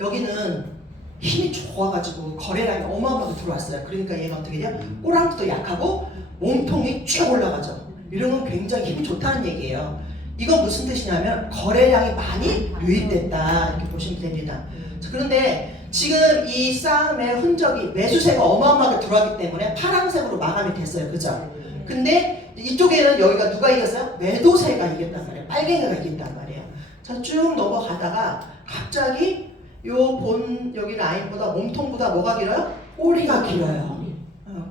여기는 힘이 좋아가지고 거래량이 어마어마하게 들어왔어요. 그러니까 얘가 어떻게 돼요? 꼬랑지도 약하고 몸통이 쭉 올라가죠. 이런 건 굉장히 힘이 좋다는 얘기예요. 이건 무슨 뜻이냐면 거래량이 많이 유입됐다 이렇게 보시면 됩니다. 자, 그런데 지금 이 싸움의 흔적이 매수세가 어마어마하게 들어왔기 때문에 파란색으로 마감이 됐어요. 그죠? 근데 이쪽에는 여기가 누가 이겼어요? 매도세가 이겼단 말이에요. 빨갱이가 이겼단 말이에요. 자, 쭉 넘어가다가 갑자기 여기 라인보다 몸통보다 뭐가 길어요? 꼬리가 길어요.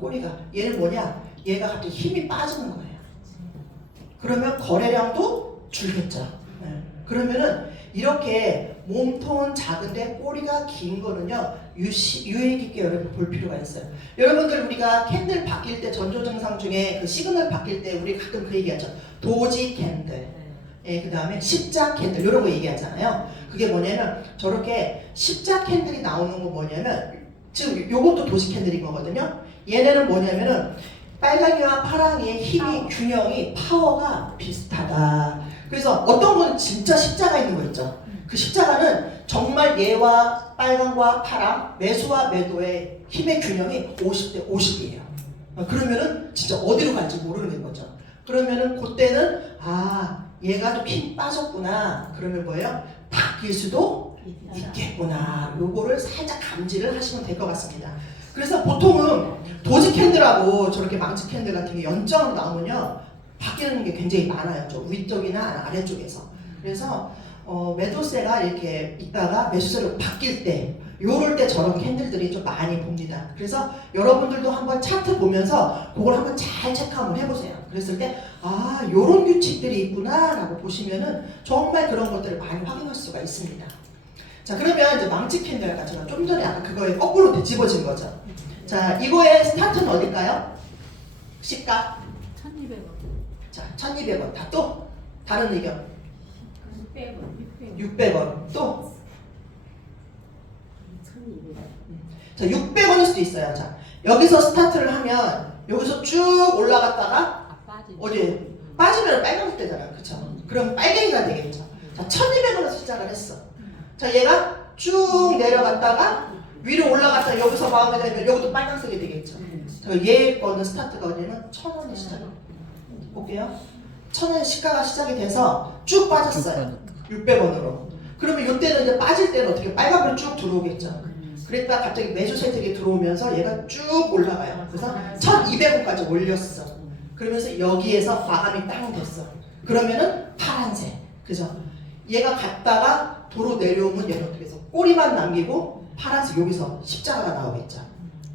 꼬리가. 얘는 뭐냐? 얘가 갑자기 힘이 빠지는 거예요. 그러면 거래량도 줄겠죠. 그러면은 이렇게 몸통은 작은데 꼬리가 긴 거는요 유의 깊게 여러분 볼 필요가 있어요. 여러분들 우리가 캔들 바뀔 때 전조 증상 중에 그 시그널 바뀔 때 우리 가끔 그 얘기하죠. 도지 캔들, 그 다음에 십자 캔들 이런 거 얘기하잖아요. 그게 뭐냐면 저렇게 십자 캔들이 나오는 거 뭐냐면 지금 요것도 도지 캔들인 거거든요. 얘네는 뭐냐면은 빨강이와 파랑이의 힘이 균형이 파워가 비슷하다. 그래서 어떤 거는 진짜 십자가 있는 거 있죠. 그 십자가는 정말 얘와 빨강과 파랑, 매수와 매도의 힘의 균형이 50대 50이에요. 그러면은 진짜 어디로 갈지 모르는 거죠. 그러면은 그때는 얘가 좀 힘 빠졌구나. 그러면 뭐예요? 바뀔 수도 있겠구나. 요거를 살짝 감지를 하시면 될 것 같습니다. 그래서 보통은 도지 캔들하고 저렇게 망치 캔들 같은 게 연장으로 나오면요 바뀌는 게 굉장히 많아요. 저 위쪽이나 아래쪽에서. 그래서 매도세가 이렇게 있다가 매수세로 바뀔 때 요럴 때 저런 캔들들이 좀 많이 봅니다. 그래서 여러분들도 한번 차트 보면서 그걸 한번 잘 체크 한번 해보세요. 그랬을 때 요런 규칙들이 있구나 라고 보시면은 정말 그런 것들을 많이 확인할 수가 있습니다. 자, 그러면 이제 망치 캔들 아까 제가 좀 전에 아까 그거에 거꾸로 뒤집어진 거죠. 자, 이거의 스타트는 어딜까요? 시가 1,200원. 자, 1,200원. 또 다른 의견 600원. 600원. 또 1,200원. 자, 600원일 수도 있어요. 자, 여기서 스타트를 하면 여기서 쭉 올라갔다가 어디 빠지면 빨간색 되잖아요. 그쵸? 그럼 빨갱이가 되겠죠. 자, 1,200원에서 시작을 했어. 자, 얘가 쭉 내려갔다가 위로 올라갔다 여기서 마음에 들면 여기도 빨간색이 되겠죠. 자, 얘 거는 스타트가 어디냐면 1,000원에 시작을 볼게요. 1,000원 시가가 시작이 돼서 쭉 빠졌어요. 600원으로. 그러면 이때는 이제 빠질 때는 어떻게 빨간불이 쭉 들어오겠죠. 그랬다 갑자기 매수 세트기 들어오면서 얘가 쭉 올라가요. 그래서 1,200원까지 올렸어. 그러면서 여기에서 마감이 땅 됐어. 그러면은 파란색. 그죠? 얘가 갔다가 도로 내려오면 얘는 어떻게 해서 꼬리만 남기고 파란색 여기서 십자가가 나오겠죠.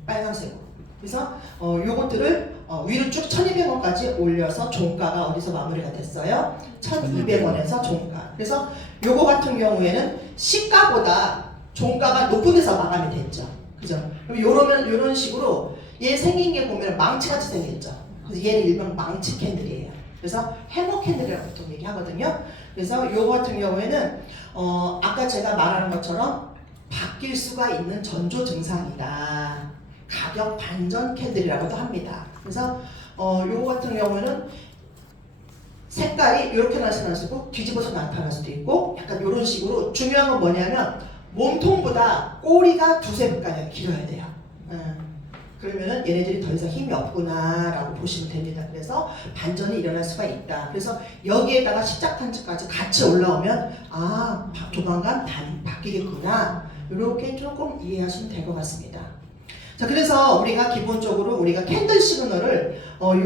빨간색으로. 그래서 요것들을 위로 쭉 1200원까지 올려서 종가가 어디서 마무리가 됐어요? 1200원에서 종가. 그래서 요거 같은 경우에는 시가보다 종가가 높은 데서 마감이 됐죠. 그죠? 그럼 요런 식으로 얘 생긴 게 보면 망치같이 생겼죠. 그래서 얘는 일명 망치 캔들이에요. 그래서 해머 캔들이라고 보통 얘기하거든요. 그래서 요거 같은 경우에는 아까 제가 말하는 것처럼 바뀔 수가 있는 전조 증상이다. 가격 반전 캔들이라고도 합니다. 그래서 요거 같은 경우에는 색깔이 이렇게 나타날 수도 있고 뒤집어서 나타날 수도 있고 약간 이런 식으로 중요한 건 뭐냐면 몸통보다 꼬리가 두세 배가량 길어야 돼요. 그러면은 얘네들이 더 이상 힘이 없구나 라고 보시면 됩니다. 그래서 반전이 일어날 수가 있다. 그래서 여기에다가 십자판지까지 같이 올라오면 조만간 바뀌겠구나 이렇게 조금 이해하시면 될 것 같습니다. 자, 그래서 우리가 기본적으로 우리가 캔들 시그널을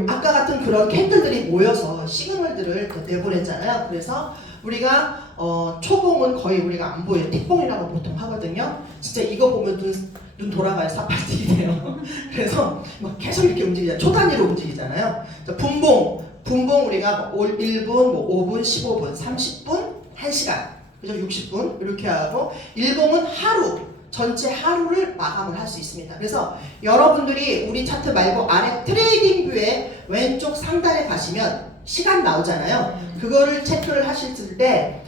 아까 같은 그런 캔들들이 모여서 시그널들을 내보냈잖아요. 그래서 우리가 초봉은 거의 우리가 안 보여요. 틱봉이라고 보통 하거든요. 진짜 이거 보면 눈 돌아가요. 사파들이 돼요. 그래서 막 계속 이렇게 움직이잖아요. 초단위로 움직이잖아요. 자, 분봉 우리가 1분, 5분, 15분, 30분, 1시간, 그죠? 60분 이렇게 하고 일봉은 하루. 전체 하루를 마감을 할 수 있습니다. 그래서 여러분들이 우리 차트 말고 아래 트레이딩 뷰의 왼쪽 상단에 가시면 시간 나오잖아요. 그거를 체크를 하실 때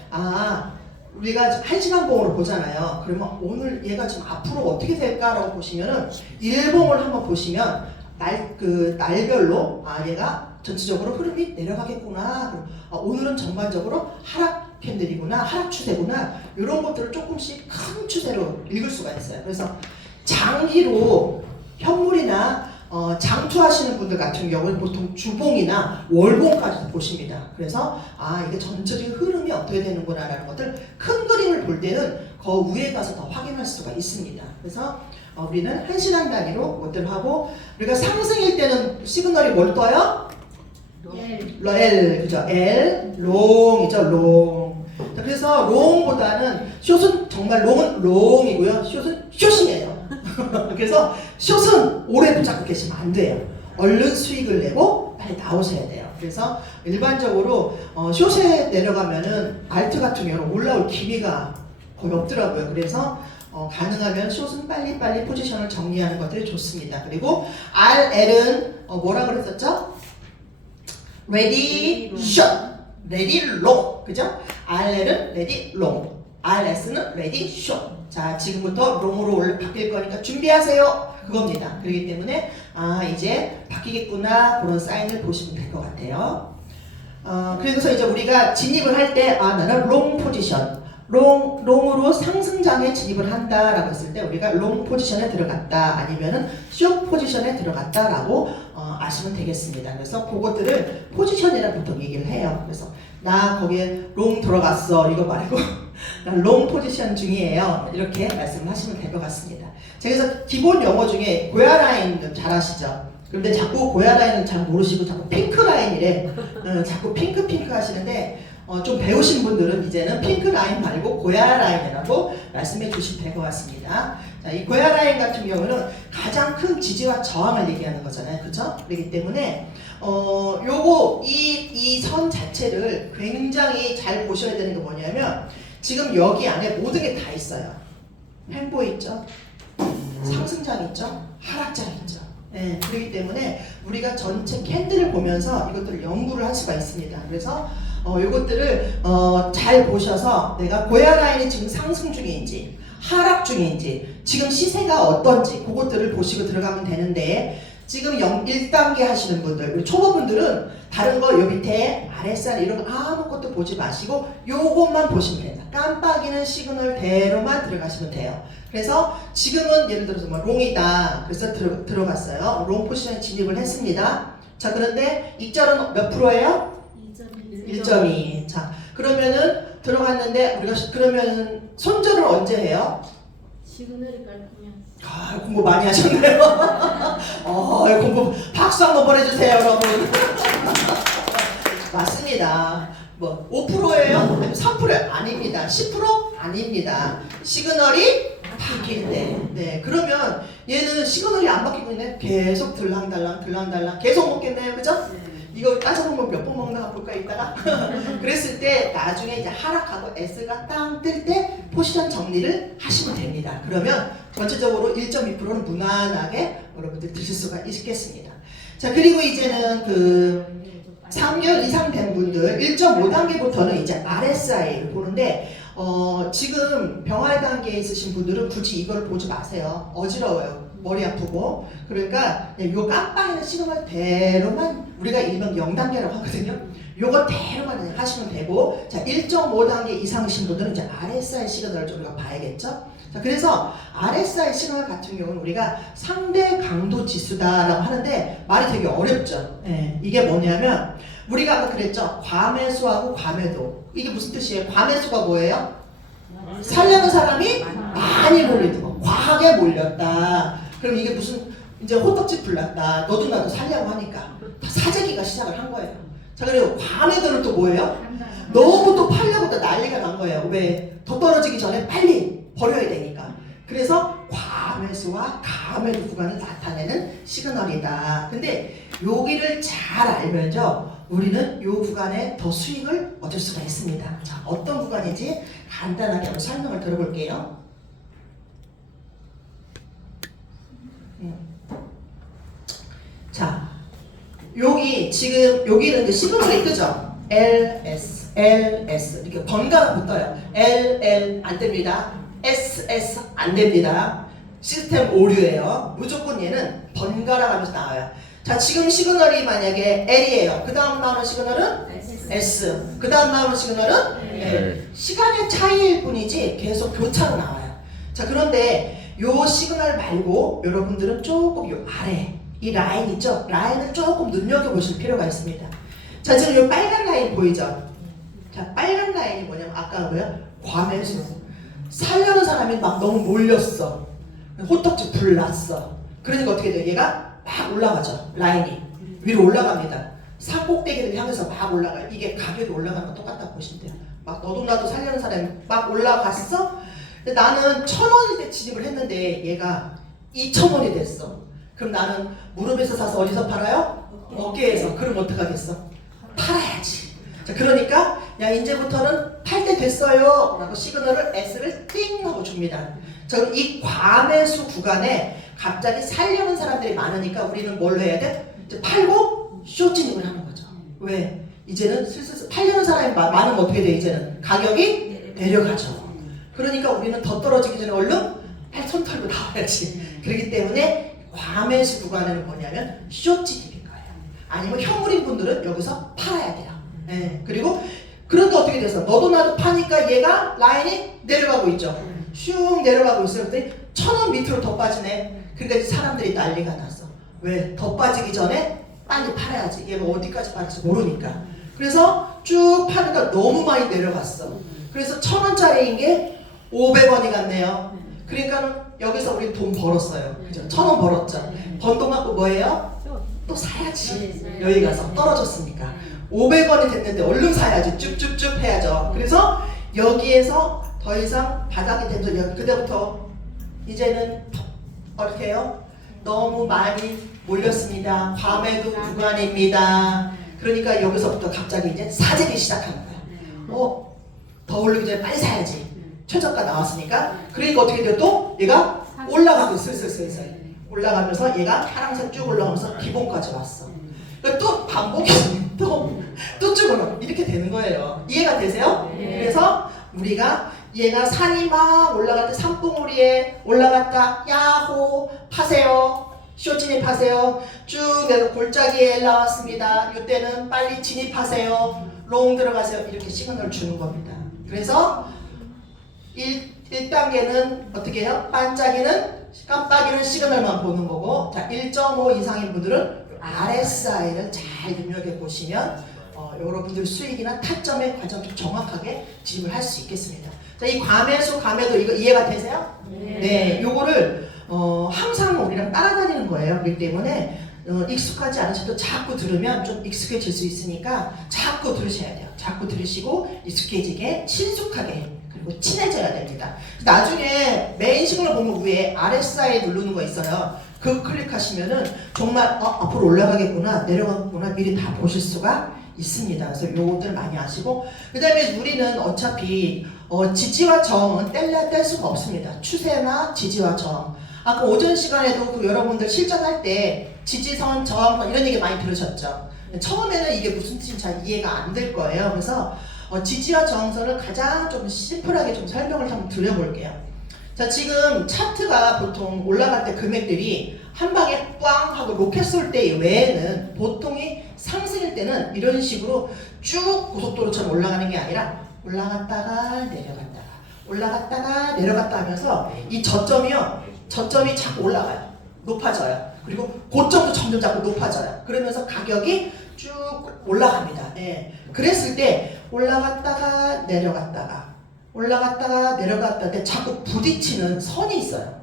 우리가 1시간 봉으로 보잖아요. 그러면 오늘 얘가 지금 앞으로 어떻게 될까라고 보시면은 일봉을 한번 보시면 날별로 얘가 전체적으로 흐름이 내려가겠구나. 오늘은 전반적으로 하락 캔들이구나, 하락 추세구나 이런 것들을 조금씩 큰 추세로 읽을 수가 있어요. 그래서 장기로 현물이나 장투하시는 분들 같은 경우는 보통 주봉이나 월봉까지도 보십니다. 그래서 이게 전체적인 흐름이 어떻게 되는구나 라는 것들 큰 그림을 볼 때는 그 위에 가서 더 확인할 수가 있습니다. 그래서 우리는 1시간 단위로 그것들 하고 우리가 상승일 때는 시그널이 뭘 떠요? L, 그죠? L, 롱이죠, 롱. 자, 그래서 롱보다는 숏은 정말 롱은 롱이고요. 숏은 숏이에요. 그래서 숏은 오래 붙잡고 계시면 안 돼요. 얼른 수익을 내고 빨리 나오셔야 돼요. 그래서 일반적으로 숏에 내려가면은 알트 같은 경우는 올라올 기미가 거의 없더라고요. 그래서 가능하면 숏은 빨리빨리 포지션을 정리하는 것들이 좋습니다. 그리고 RL은 뭐라 그랬었죠? Ready, short, ready, long, 그죠? RL은 ready, long, RS는 ready, short. 자, 지금부터 롱으로 바뀔 거니까 준비하세요. 그겁니다. 그렇기 때문에 이제 바뀌겠구나 그런 사인을 보시면 될 것 같아요. 그래서 이제 우리가 진입을 할 때 나는 롱 포지션, 롱으로 상승장에 진입을 한다라고 했을 때 우리가 롱 포지션에 들어갔다 아니면은 숏 포지션에 들어갔다라고 아시면 되겠습니다. 그래서 그것들을 포지션이라 보통 얘기를 해요. 그래서 나 거기에 롱 들어갔어 이거 말고 나 롱 포지션 중이에요. 이렇게 말씀을 하시면 될 것 같습니다. 그래서 기본 영어 중에 고야 라인 잘 아시죠? 그런데 자꾸 고야 라인은 잘 모르시고 자꾸 핑크 라인이래. 자꾸 핑크 하시는데 좀 배우신 분들은 이제는 핑크 라인 말고 고야 라인이라고 말씀해 주시면 될 것 같습니다. 자, 이 고야 라인 같은 경우는 가장 큰 지지와 저항을 얘기하는 거잖아요. 그렇죠? 그렇기 때문에 요거 이 선 자체를 굉장히 잘 보셔야 되는 게 뭐냐면 지금 여기 안에 모든 게 다 있어요. 횡보 있죠? 상승장 있죠? 하락장 있죠? 네, 그렇기 때문에 우리가 전체 캔들을 보면서 이것들을 연구를 할 수가 있습니다. 그래서 이것들을 잘 보셔서 내가 고야 라인이 지금 상승 중인지 하락 중인지 지금 시세가 어떤지 그것들을 보시고 들어가면 되는데 지금 1단계 하시는 분들 그리고 초보분들은 다른 거 요 밑에 RSI 이런 거 아무것도 보지 마시고 요것만 보시면 됩니다. 깜빡이는 시그널대로만 들어가시면 돼요. 그래서 지금은 예를 들어서 뭐 롱이다 그래서 들어갔어요. 롱 포지션에 진입을 했습니다. 자, 그런데 익절은 몇 프로예요? 1.2. 자, 그러면은 들어갔는데 우리가 그러면 손절을 언제 해요? 시그널이 깔끔해요. 공부 많이 하셨네요. 공부 박수 한번 보내주세요, 여러분. 맞습니다. 뭐 5%예요? 3%예요? 아닙니다. 10% 아닙니다. 시그널이 바뀔 때. 네, 그러면 얘는 시그널이 안 바뀌고 있네. 계속 들랑달랑 계속 먹겠네요, 그죠? 이거 따져보면 몇 번 먹나 볼까 이따가. 그랬을 때 나중에 이제 하락하고 S가 땅 뜰 때 포지션 정리를 하시면 됩니다. 그러면 전체적으로 1.2%는 무난하게 여러분들 드실 수가 있겠습니다. 자, 그리고 이제는 그 3개월 이상 된 분들 1.5단계부터는 이제 RSI를 보는데 지금 병활 단계에 있으신 분들은 굳이 이걸 보지 마세요. 어지러워요. 머리 아프고. 그러니까 요 깜빡이는 시그널대로만 우리가 일명 0단계라고 하거든요. 요거 대로만 하시면 되고, 자 1.5단계 이상이신 분들은 이제 RSI 시그널을 좀 우리가 봐야겠죠. 자, 그래서 RSI 시그널 같은 경우는 우리가 상대 강도 지수다라고 하는데 말이 되게 어렵죠. 예, 이게 뭐냐면 우리가 아까 그랬죠. 과매수하고 과매도. 이게 무슨 뜻이에요? 과매수가 뭐예요? 살려는 사람이 많이 몰리는 거. 과하게 몰렸다. 그럼 이게 무슨 이제 호떡집 불났다. 너도 나도 살려고 하니까 사재기가 시작을 한 거예요. 자, 그리고 과매도는 또 뭐예요? 너무 또 팔려고 또 난리가 난 거예요. 왜? 더 떨어지기 전에 빨리 버려야 되니까. 그래서 과매수와 가매도 구간을 나타내는 시그널이다. 근데 여기를 잘 알면요, 우리는 이 구간에 더 수익을 얻을 수가 있습니다. 자, 어떤 구간인지 간단하게 한번 설명을 들어볼게요. 자, 여기 지금 여기는 이제 시그널이 뜨죠. LS, LS 이렇게 번갈아 붙어요. LL 안 됩니다. SS 안 됩니다. 시스템 오류예요. 무조건 얘는 번갈아 가면서 나와요. 자, 지금 시그널이 만약에 L이에요. 그 다음 나오는 시그널은 S. 그 다음 나오는 시그널은 L. 시간의 차이일 뿐이지 계속 교차로 나와요. 자, 그런데 요 시그널 말고 여러분들은 조금 요 아래 이 라인 있죠? 라인을 조금 눈여겨보실 필요가 있습니다. 자, 지금 요 빨간 라인 보이죠? 자, 빨간 라인이 뭐냐면 아까 뭐야? 과매수. 살려는 사람이 막 너무 몰렸어. 호떡집 불났어. 그러니까 어떻게 돼요? 얘가 막 올라가죠. 라인이 위로 올라갑니다. 산 꼭대기를 향해서 막 올라가요. 이게 가격이 올라가는 거 똑같다고 보시면 돼요. 막 너도 나도 살려는 사람이 막 올라갔어. 근데 나는 1,000원일 때 진입을 했는데 얘가 2,000원이 됐어. 그럼 나는 무릎에서 사서 어디서 팔아요? 어깨에서. 그럼 어떡하겠어? 팔아야지. 자, 그러니까 야, 이제부터는 팔 때 됐어요 라고 시그널을 S를 띵 하고 줍니다. 자, 그럼 이 과매수 구간에 갑자기 살려는 사람들이 많으니까 우리는 뭘로 해야 돼? 이제 팔고 숏 진입을 하는 거죠. 왜? 이제는 슬슬 팔려는 사람이 많으면 어떻게 돼? 이제는 가격이 내려가죠. 그러니까 우리는 더 떨어지기 전에 얼른 팔 손 털고 나와야지. 그렇기 때문에 과매수 구간에는 뭐냐면 숏 진입인 거예요. 아니면 현물인 분들은 여기서 팔아야 돼요. 네. 그리고 그런데 어떻게 돼서 너도 나도 파니까 얘가 라인이 내려가고 있죠. 슉 내려가고 있어요. 그랬더니 1,000원 밑으로 더 빠지네. 그러니까 이제 사람들이 난리가 났어. 왜? 더 빠지기 전에 빨리 팔아야지. 얘가 어디까지 빠질지 모르니까. 그래서 쭉 파니까 너무 많이 내려갔어. 그래서 1,000원짜리인 게 500원이 갔네요. 그러니까 여기서 우리 돈 벌었어요. 그죠? 1,000원 벌었죠. 번 돈 갖고 뭐예요? 또 사야지. 여기 가서 떨어졌으니까. 500원이 됐는데 얼른 사야지. 쭉쭉쭉 해야죠. 그래서 여기에서 더 이상 바닥이 되면 그때부터 이제는 어떻게 해요? 너무 많이 몰렸습니다. 과매도 구간입니다. 그러니까 여기서부터 갑자기 이제 사재기 시작하는 거예요. 더 오르기 전에 빨리 사야지. 최저가 나왔으니까. 그러니까 어떻게 돼요? 또 얘가 올라가고 슬슬 올라가면서 얘가 파란색 쭉 올라가면서 기본까지 왔어. 그러니까 또 반복이 또 쭉 올라 이렇게 되는 거예요. 이해가 되세요? 네. 그래서 우리가 얘가 산이 막 올라갈 때 산봉우리에 올라갔다 야호 파세요. 숏 진입하세요. 쭉 내가 골짜기에 나왔습니다. 이때는 빨리 진입하세요. 롱 들어가세요. 이렇게 시그널을 주는 겁니다. 그래서 1단계는 어떻게 해요? 반짝이는 깜빡이는 시그널만 보는 거고, 자 1.5 이상인 분들은 RSI를 잘 눈여겨보시면 여러분들 수익이나 타점의 과정 좀 정확하게 진입을 할 수 있겠습니다. 자, 이 과매수, 가매도 이거 이해가 되세요? 네, 요거를 항상 우리랑 따라다니는 거예요. 그렇기 때문에 익숙하지 않으셔도 자꾸 들으면 좀 익숙해질 수 있으니까 자꾸 들으셔야 돼요. 자꾸 들으시고 익숙해지게 친숙하게 그리고 그리고 친해져야 됩니다. 나중에 메인 시그널 보면 위에 RSI 누르는 거 있어요. 그거 클릭하시면은 정말 앞으로 올라가겠구나 내려가겠구나 미리 다 보실 수가 있습니다. 그래서 요것들 많이 아시고, 그 다음에 우리는 어차피 지지와 저항은 뗄 수가 없습니다. 추세나 지지와 저항. 아까 오전 시간에도 그 여러분들 실전할 때 지지선, 저항선 이런 얘기 많이 들으셨죠? 처음에는 이게 무슨 뜻인지 잘 이해가 안 될 거예요. 그래서 지지와 저항선을 가장 좀 심플하게 좀 설명을 한번 드려볼게요. 자, 지금 차트가 보통 올라갈 때 금액들이 한 방에 꽝 하고 로켓 쏠 때 외에는 보통이 상승일 때는 이런 식으로 쭉 고속도로처럼 올라가는 게 아니라 올라갔다가 내려갔다가 올라갔다가 내려갔다 하면서 이 저점이 자꾸 올라가요. 높아져요. 그리고 고점도 점점 자꾸 높아져요. 그러면서 가격이 쭉 올라갑니다. 예. 그랬을 때 올라갔다가 내려갔다가 올라갔다가 내려갔다 때 자꾸 부딪히는 선이 있어요.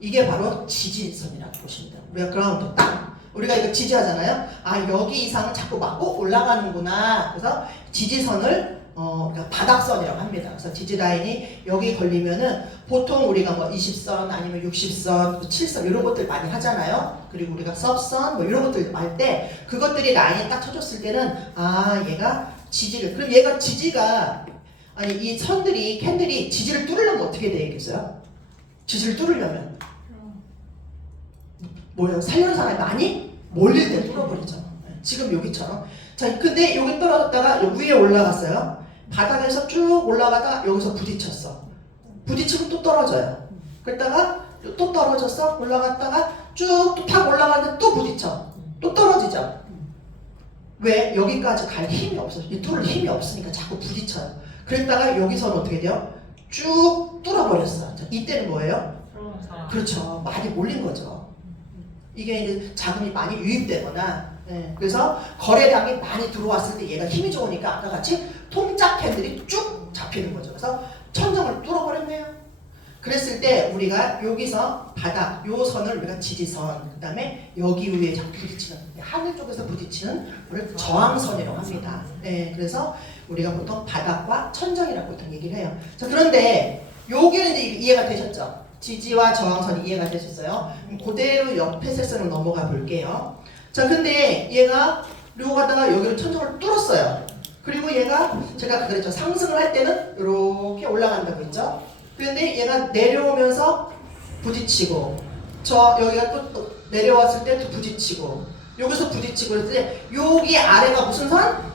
이게 바로 지지선이라고 보시면 돼요. 우리가 그라운드 땅. 우리가 이거 지지하잖아요. 아, 여기 이상은 자꾸 맞고 올라가는구나. 그래서 지지선을 그러니까 바닥선이라고 합니다. 그래서 지지라인이 여기 걸리면은 보통 우리가 뭐 20선 아니면 60선, 7선 이런 것들 많이 하잖아요. 그리고 우리가 섭선 뭐 이런 것들 할 때 그것들이 라인에 딱 쳐줬을 때는 아, 얘가 지지를, 그럼 얘가 지지가 아니 이 선들이 캔들이 지지를 뚫으려면 어떻게 되겠어요? 지지를 뚫으려면 뭐예요? 살려는 사람이 많이 몰릴 때 뚫어버리죠. 지금 여기처럼. 자, 근데 여기 떨어졌다가 위에 올라갔어요. 바닥에서 쭉 올라가다가 여기서 부딪혔어. 부딪히면 또 떨어져요. 그랬다가 또 떨어졌어. 올라갔다가 쭉 또 탁 올라가는데 또 부딪혀. 또 떨어지죠. 왜? 여기까지 갈 힘이 없어. 이 뚫을 힘이 없으니까 자꾸 부딪혀요. 그랬다가 여기서는 어떻게 돼요? 쭉 뚫어버렸어. 자, 이때는 뭐예요? 그렇죠. 많이 몰린 거죠. 이게 이제 자금이 많이 유입되거나, 그래서 거래량이 많이 들어왔을 때 얘가 힘이 좋으니까 아까 같이 통짝 캔들이 쭉 잡히는 거죠. 그래서 천정을 뚫어버렸네요. 그랬을 때 우리가 여기서 바닥, 요 선을 우리가 지지선, 그 다음에 여기 위에 자꾸 부딪히는, 하늘 쪽에서 부딪히는 걸 저항선이라고 합니다. 그래서 우리가 보통 바닥과 천정이라고 보통 얘기를 해요. 자, 그런데 여기는 이제 이해가 되셨죠? 지지와 저항선이 이해가 되셨어요? 그대로 옆에 세선으로 넘어가 볼게요. 자, 근데 얘가 이러고 가다가 여기로 천정을 뚫었어요. 그리고 얘가 제가 그랬죠. 상승을 할 때는 이렇게 올라간다고 했죠. 그런데 얘가 내려오면서 부딪히고, 여기가 또 내려왔을 때 또 부딪히고, 여기서 부딪히고 그랬을 때 여기 아래가 무슨 선?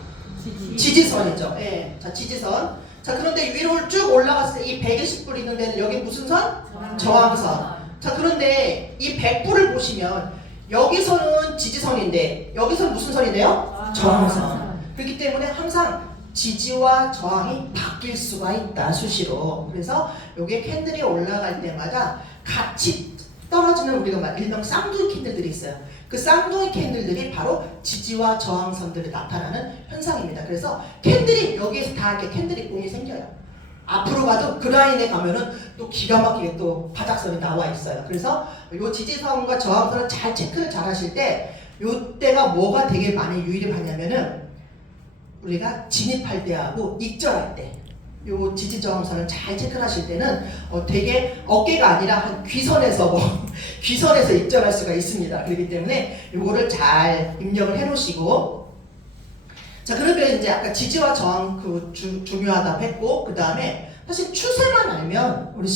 지지선이죠. 자, 지지선. 자, 그런데 위로 쭉 올라갔을 때 이 120불 있는 데는 여기 무슨 선? 저항선. 자, 그런데 이 100불을 보시면 여기서는 지지선인데 여기서는 무슨 선인데요? 저항선. 그렇기 때문에 항상 지지와 저항이 바뀔 수가 있다, 수시로. 그래서 여기에 캔들이 올라갈 때마다 같이 떨어지는 우리가 일명 쌍둥이 캔들들이 있어요. 그 쌍둥이 캔들들이 바로 지지와 저항선들이 나타나는 현상입니다. 그래서 캔들이 여기에서 다 이렇게 캔들이 공이 생겨요. 앞으로 가도 그 라인에 가면은 또 기가 막히게 또 바닥선이 나와 있어요. 그래서 요 지지선과 저항선을 잘 체크를 잘 하실 때 요때가 뭐가 되게 많이 유의하냐면은 우리가 진입할 때하고 익절할 때 요 지지저항선을 잘 체크하실 때는 되게 어깨가 아니라 한 귀선에서 귀선에서 익절할 수가 있습니다. 그렇기 때문에 요거를 잘 입력을 해 놓으시고, 자, 그러면 이제 아까 지지와 저항 중요하다고 했고, 그 다음에 사실 추세만 알면 우리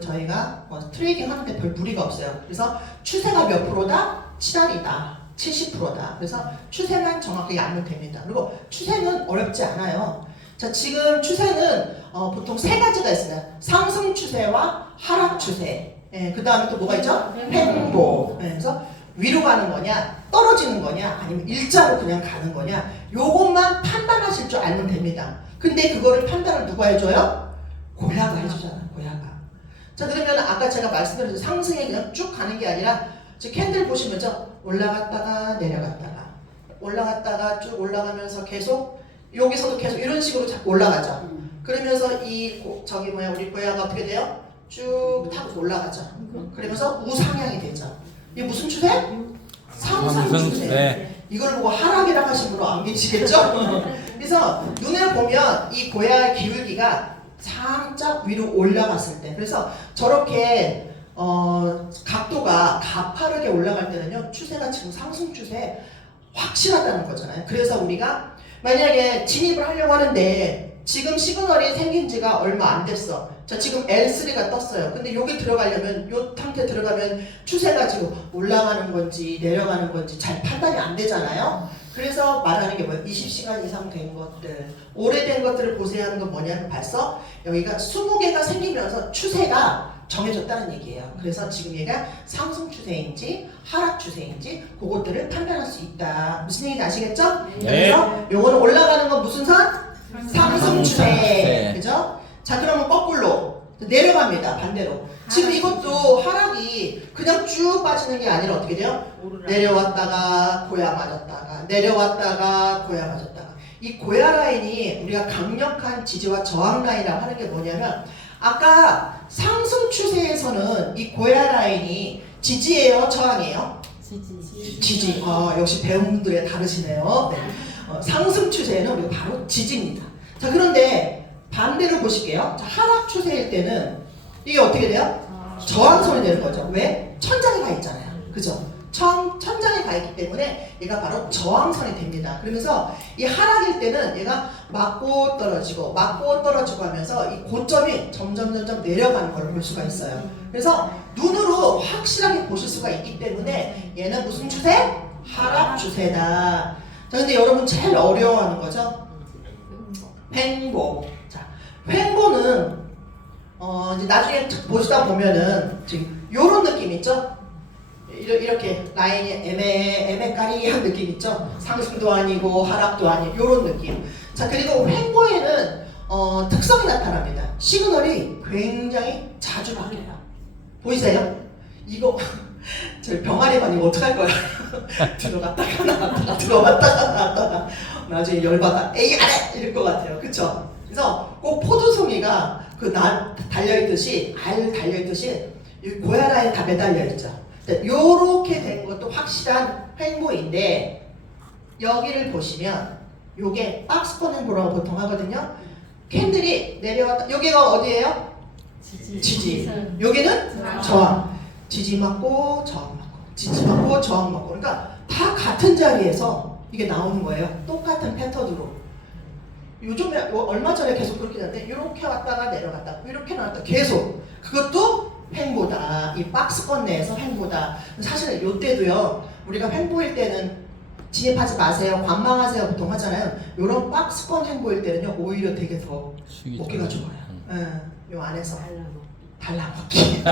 저희가 트레이딩 하는데 별 무리가 없어요. 그래서 추세가 몇 프로다? 7알이다. 70%다. 그래서 추세만 정확하게 알면 됩니다. 그리고 추세는 어렵지 않아요. 자, 지금 추세는 보통 세 가지가 있어요. 상승 추세와 하락 추세. 그 다음에 또 뭐가 있죠? 횡보. 그래서 위로 가는 거냐, 떨어지는 거냐, 아니면 일자로 그냥 가는 거냐, 요것만 판단하실 줄 알면 됩니다. 근데 그거를 판단을 누가 해줘요? 고야가 해주잖아요. 고야가. 자, 그러면 아까 제가 말씀드린 상승에 그냥 쭉 가는 게 아니라 지금 캔들 보시면서 올라갔다가 내려갔다가 올라갔다가 쭉 올라가면서 계속 여기서도 계속 이런 식으로 자꾸 올라가죠. 그러면서 우리 고야가 어떻게 돼요? 쭉 타고 올라가죠. 그러면서 우상향이 되죠. 이게 무슨 추세? 상승 추세. 이걸 보고 하락이라고 하신 분은 안 계시겠죠? 그래서 눈에 보면 이 고야의 기울기가 살짝 위로 올라갔을 때, 그래서 저렇게 각도가 가파르게 올라갈 때는요, 추세가 지금 상승 추세 확실하다는 거잖아요. 그래서 우리가 만약에 진입을 하려고 하는데 지금 시그널이 생긴 지가 얼마 안 됐어. 자, 지금 L3가 떴어요. 근데 여기 들어가려면, 요 상태 들어가면 추세가 지금 올라가는 건지 내려가는 건지 잘 판단이 안 되잖아요. 그래서 말하는 게 뭐예요? 20시간 이상 된 것들, 오래된 것들을 보세요 하는 건 뭐냐면 벌써 여기가 20개가 생기면서 추세가 정해졌다는 얘기예요. 그래서 지금 얘가 상승 추세인지 하락 추세인지 그것들을 판단할 수 있다. 무슨 얘기인지 아시겠죠? 네. 그래서 요거는 올라가는 건 무슨 선? 상승 추세. 추세. 그죠? 자, 그러면 거꾸로 내려갑니다. 반대로. 지금 이것도 하락이 그냥 쭉 빠지는 게 아니라 어떻게 돼요? 내려왔다가 고야 맞았다가 내려왔다가 고야 맞았다가. 이 고야 라인이 우리가 강력한 지지와 저항 라인이라고 하는 게 뭐냐면, 아까 상승 추세에서는 이 고야 라인이 지지예요, 저항이에요? 지지. 역시 배우분들이 다르시네요. 네. 상승 추세는 우리가 바로 지지입니다. 자, 그런데 반대로 보실게요. 자, 하락 추세일 때는 이게 어떻게 돼요? 저항선이 되는 거죠. 왜? 천장에 가 있잖아요. 그죠? 천장에 가 있기 때문에 얘가 바로 저항선이 됩니다. 그러면서 이 하락일 때는 얘가 맞고 떨어지고 하면서 이 고점이 점점 내려가는 걸 볼 수가 있어요. 그래서 눈으로 확실하게 보실 수가 있기 때문에 얘는 무슨 추세? 하락 추세다. 자, 근데 여러분 제일 어려워하는 거죠? 횡보. 자, 횡보는 이제 나중에 보시다 보면은 지금 요런 느낌 있죠? 이렇게 라인이 애매까리한 느낌 있죠? 상승도 아니고 하락도 아니고 요런 느낌. 자, 그리고 횡보에는 특성이 나타납니다. 시그널이 굉장히 자주 바뀌어요. 보이세요? 이거 저 병아리만 이거 어떡할 거야? 들어갔다가 나왔다가 들어갔다가 나왔다가 나중에 열받아 에이 안해! 이럴 것 같아요. 그쵸? 그래서 꼭 포도송이가 그 달려있듯이 알 달려있듯이 이 고야라에 다 매달려있죠. 요렇게 된 것도 확실한 횡보인데, 여기를 보시면 요게 박스권 횡보라고 보통 하거든요. 캔들이 내려왔다. 여기가 어디예요? 지지. 여기는 저항. 지지 맞고 저항 맞고 지지 맞고 저항 맞고. 그러니까 다 같은 자리에서 이게 나오는 거예요. 똑같은 패턴으로. 요즘에 얼마 전에 계속 그렇게 됐는데 이렇게 왔다가 내려갔다 이렇게 나왔다 계속. 그것도 횡보다. 이 박스권 내에서 횡보다. 사실 이때도요, 우리가 횡보일 때는 진입하지 마세요, 관망하세요 보통 하잖아요. 이런 박스권 횡보일 때는요, 오히려 되게 더 먹기가 좋아요. 요 안에서 발라먹기.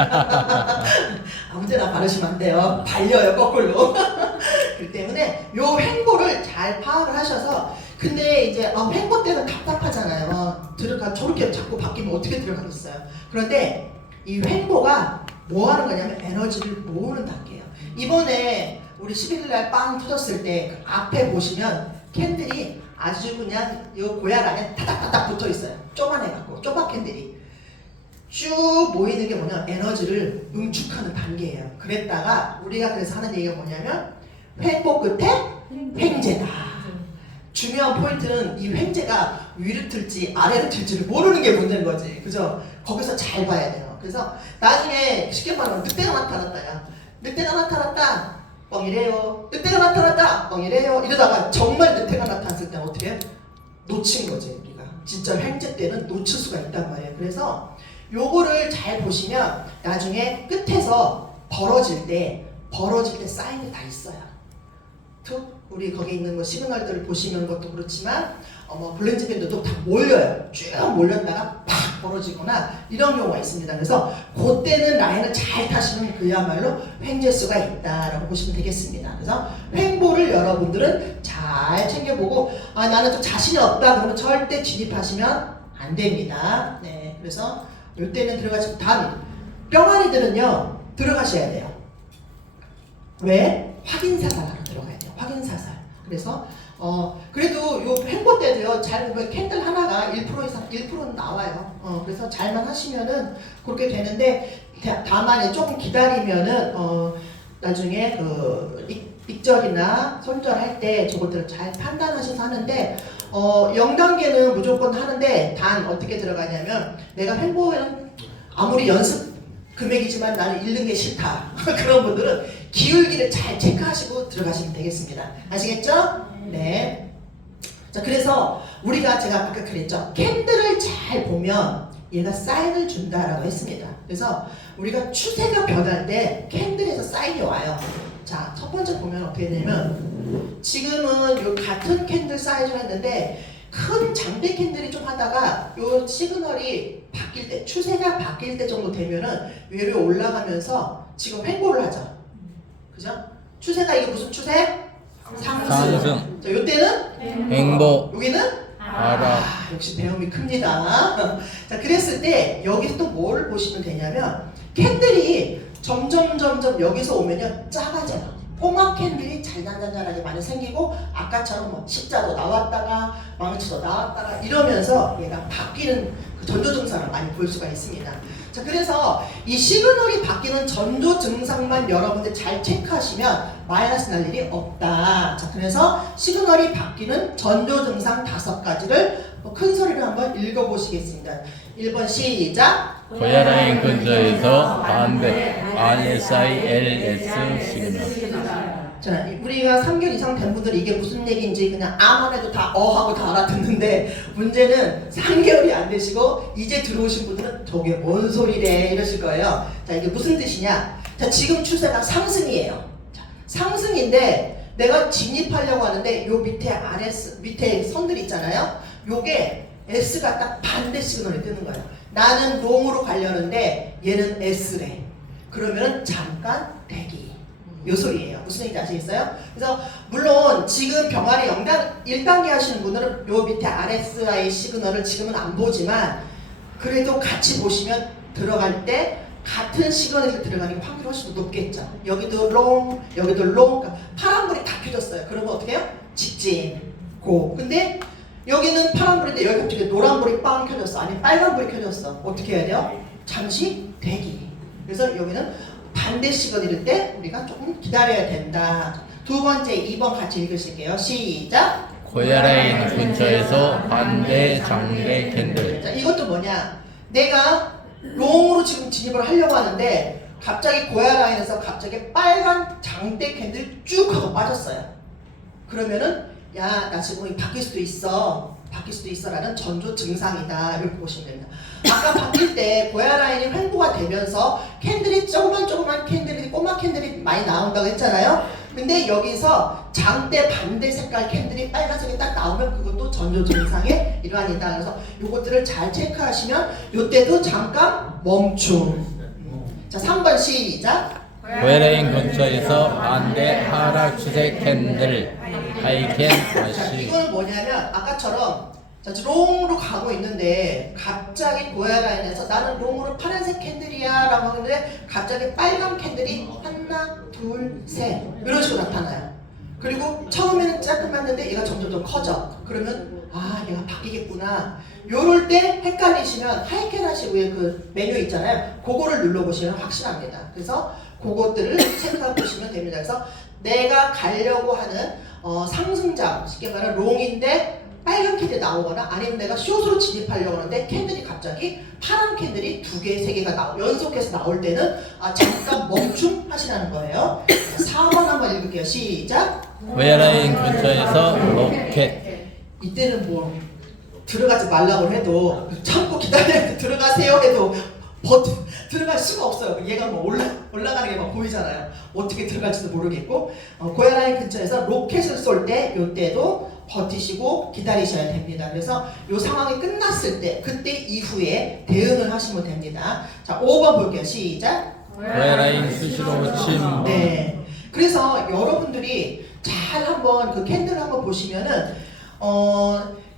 아무데나 바르시면 안 돼요. 발려요, 거꾸로. 그렇기 때문에 요 횡보를 잘 파악을 하셔서. 근데 이제 횡보 때는 답답하잖아요. 저렇게 자꾸 바뀌면 어떻게 들어가겠어요. 그런데 이 횡보가 뭐 하는 거냐면 에너지를 모으는 단계예요. 이번에 우리 11일날 빵 터졌을 때 그 앞에 보시면 캔들이 아주 그냥 이 고약 안에 타닥타닥 붙어 있어요. 쪼만해갖고 쪼박 캔들이 쭉 모이는 게 뭐냐, 에너지를 응축하는 단계예요. 그랬다가 우리가 그래서 하는 얘기가 뭐냐면 횡보 끝에 횡재다. 중요한 포인트는 이 횡재가 위로 틀지 아래로 틀지를 모르는 게 문제인 거지. 그죠? 거기서 잘 봐야 돼요. 그래서 나중에 쉽게 말하면 늑대가 나타났다야. 늑대가 나타났다. 뻥이래요. 늑대가 나타났다. 뻥이래요. 이러다가 정말 늑대가 나타났을 때는 어떻게 해요? 놓친 거지. 우리가 진짜 횡재 때는 놓칠 수가 있단 말이에요. 그래서 요거를 잘 보시면 나중에 끝에서 벌어질 때 사인이 다 있어요. 툭 우리 거기 있는 거 시그널들을 보시는 것도 그렇지만 블렌즈 밴드도 다 몰려요. 쭉 몰렸다가 팍 벌어지거나 이런 경우가 있습니다. 그래서 그때는 라인을 잘 타시면 그야말로 횡재수가 있다라고 보시면 되겠습니다. 그래서 횡보를 여러분들은 잘 챙겨보고, 나는 좀 자신이 없다 그러면 절대 진입하시면 안 됩니다. 네, 그래서 이때는 들어가시면 뿅아리들은요 들어가셔야 돼요. 왜? 확인사살하러 들어가야 돼요. 확인사살. 그래서 그래도 요 횡보 때도요, 잘 보면 캔들 하나가 1% 이상 1%는 나와요. 그래서 잘만 하시면은 그렇게 되는데, 다만 조금 기다리면은 나중에 그 익절이나 손절할 때 저것들을 잘 판단하셔서 하는데, 0단계는 무조건 하는데 단 어떻게 들어가냐면 내가 횡보는 아무리 연습 금액이지만 나는 잃는 게 싫다. 그런 분들은 기울기를 잘 체크하시고 들어가시면 되겠습니다. 아시겠죠? 네. 자, 그래서 우리가 제가 아까 그랬죠. 캔들을 잘 보면 얘가 사인을 준다라고 했습니다. 그래서 우리가 추세가 변할 때 캔들에서 사인이 와요. 자, 첫 번째 보면 어떻게 되냐면 지금은 요 같은 캔들 사이즈를 했는데 큰 장대 캔들이 좀 하다가 요 시그널이 바뀔 때 추세가 바뀔 때 정도 되면은 위로 올라가면서 지금 횡보를 하죠. 그죠? 추세가 이게 무슨 추세? 상승. 자, 요때는 행복 여기는 하락. 역시 배움이 큽니다. 자, 그랬을 때 여기서 또 뭘 보시면 되냐면 캔들이 점점 여기서 오면요 작아져요. 꼬마 캔들이 잘단단하게 많이 생기고 아까처럼 뭐 십자도 나왔다가 망치도 나왔다가 이러면서 얘가 바뀌는 그 전조 증상을 많이 볼 수가 있습니다. 자, 그래서 이 시그널이 바뀌는 전조 증상만 여러분들 잘 체크하시면 마이너스 날 일이 없다. 자, 그래서 시그널이 바뀌는 전조 증상 5가지를 큰 소리로 한번 읽어보시겠습니다. 1번 시작. 고야라인 근처에서 반대 RSILS 시그널. 자, 우리가 3개월 이상 된 분들이 이게 무슨 얘기인지 그냥 아만 해도 다 하고 다 알아듣는데 문제는 3개월이 안 되시고 이제 들어오신 분들은 저게 뭔 소리래 이러실 거예요. 자, 이게 무슨 뜻이냐? 자, 지금 추세가 상승이에요. 자, 상승인데 내가 진입하려고 하는데 요 밑에 밑에 선들 있잖아요. 요게 S가 딱 반대 시그널이 뜨는 거예요. 나는 롱으로 가려는데 얘는 S래. 그러면은 잠깐 대기. 요 소리예요. 무슨 얘기인지 아시겠어요? 그래서 물론 지금 병아리 1단계 하시는 분들은 요 밑에 RSI 시그널을 지금은 안 보지만 그래도 같이 보시면 들어갈 때 같은 시그널이 들어가는 확률이 훨씬 더 높겠죠. 여기도 롱, 여기도 롱. 그러니까 파란불이 다 켜졌어요. 그러면 어떻게 해요? 직진, 고. 근데 여기는 파란불인데 여기 갑자기 노란불이 빵 켜졌어. 아니 빨간불이 켜졌어. 어떻게 해야 돼요? 잠시 대기. 그래서 여기는 반대 시그널일 때 우리가 조금 기다려야 된다. 두 번째 2번 같이 읽으실게요. 시작. 고야라인 근처에서 반대 장대 캔들. 자, 이것도 뭐냐? 내가 롱으로 지금 진입을 하려고 하는데 갑자기 고야 라인에서 갑자기 빨간 장대 캔들 쭉 하고 빠졌어요. 그러면은 야, 나 지금 바뀔 수도 있어 라는 전조 증상이다. 이렇게 보시면 됩니다. 아까 바뀔 때 고야 라인이 횡보가 되면서 캔들이 조그만 캔들이 꼬마 캔들이 많이 나온다고 했잖아요. 근데 여기서 장대 반대 색깔 캔들이 빨간색이 딱 나오면 그것도 전조 증상의 일환이다. 그래서 요것들을 잘 체크하시면 요때도 잠깐 멈춤. 자, 3번 시작. 고야라인 근처에서 반대 하락 추세 캔들 하이캔 자, 다시. 이거는 뭐냐면 아까처럼 자, 롱으로 가고 있는데 갑자기 고야 라인에서 나는 롱으로 파란색 캔들이야 라고 하는데 갑자기 빨간 캔들이 하나 둘 셋 이런 식으로 나타나요. 그리고 처음에는 조그맣는데 얘가 점점 커져. 그러면 아, 얘가 바뀌겠구나. 요럴 때 헷갈리시면 하이캔 하시고 그 메뉴 있잖아요. 그거를 눌러보시면 확실합니다. 그래서 그것들을 체크해 보시면 됩니다. 그래서 내가 가려고 하는 상승장, 쉽게 말하면 롱인데 빨간 캔들이 나오거나 아니면 내가 숏으로 진입하려고 하는데 캔들이 갑자기 파란 캔들이 2개, 3개가 연속해서 나올 때는 아, 잠깐 멈춤 하시라는 거예요. 4번 한번 읽을게요. 시작. 고야라인 근처에서 로켓. 이때는 뭐 들어가지 말라고 해도 참고 기다려야 돼. 들어가세요 해도 들어갈 수가 없어요. 얘가 뭐 올라가는 게 막 보이잖아요. 어떻게 들어갈지도 모르겠고 고야 라인 근처에서 로켓을 쏠 때 이때도 버티시고 기다리셔야 됩니다. 그래서 이 상황이 끝났을 때 그때 이후에 대응을 하시면 됩니다. 자, 5번 볼게요. 시작. 고야라인 수시로 침. 네. 그래서 여러분들이 잘 한번 그 캔들 한번 보시면은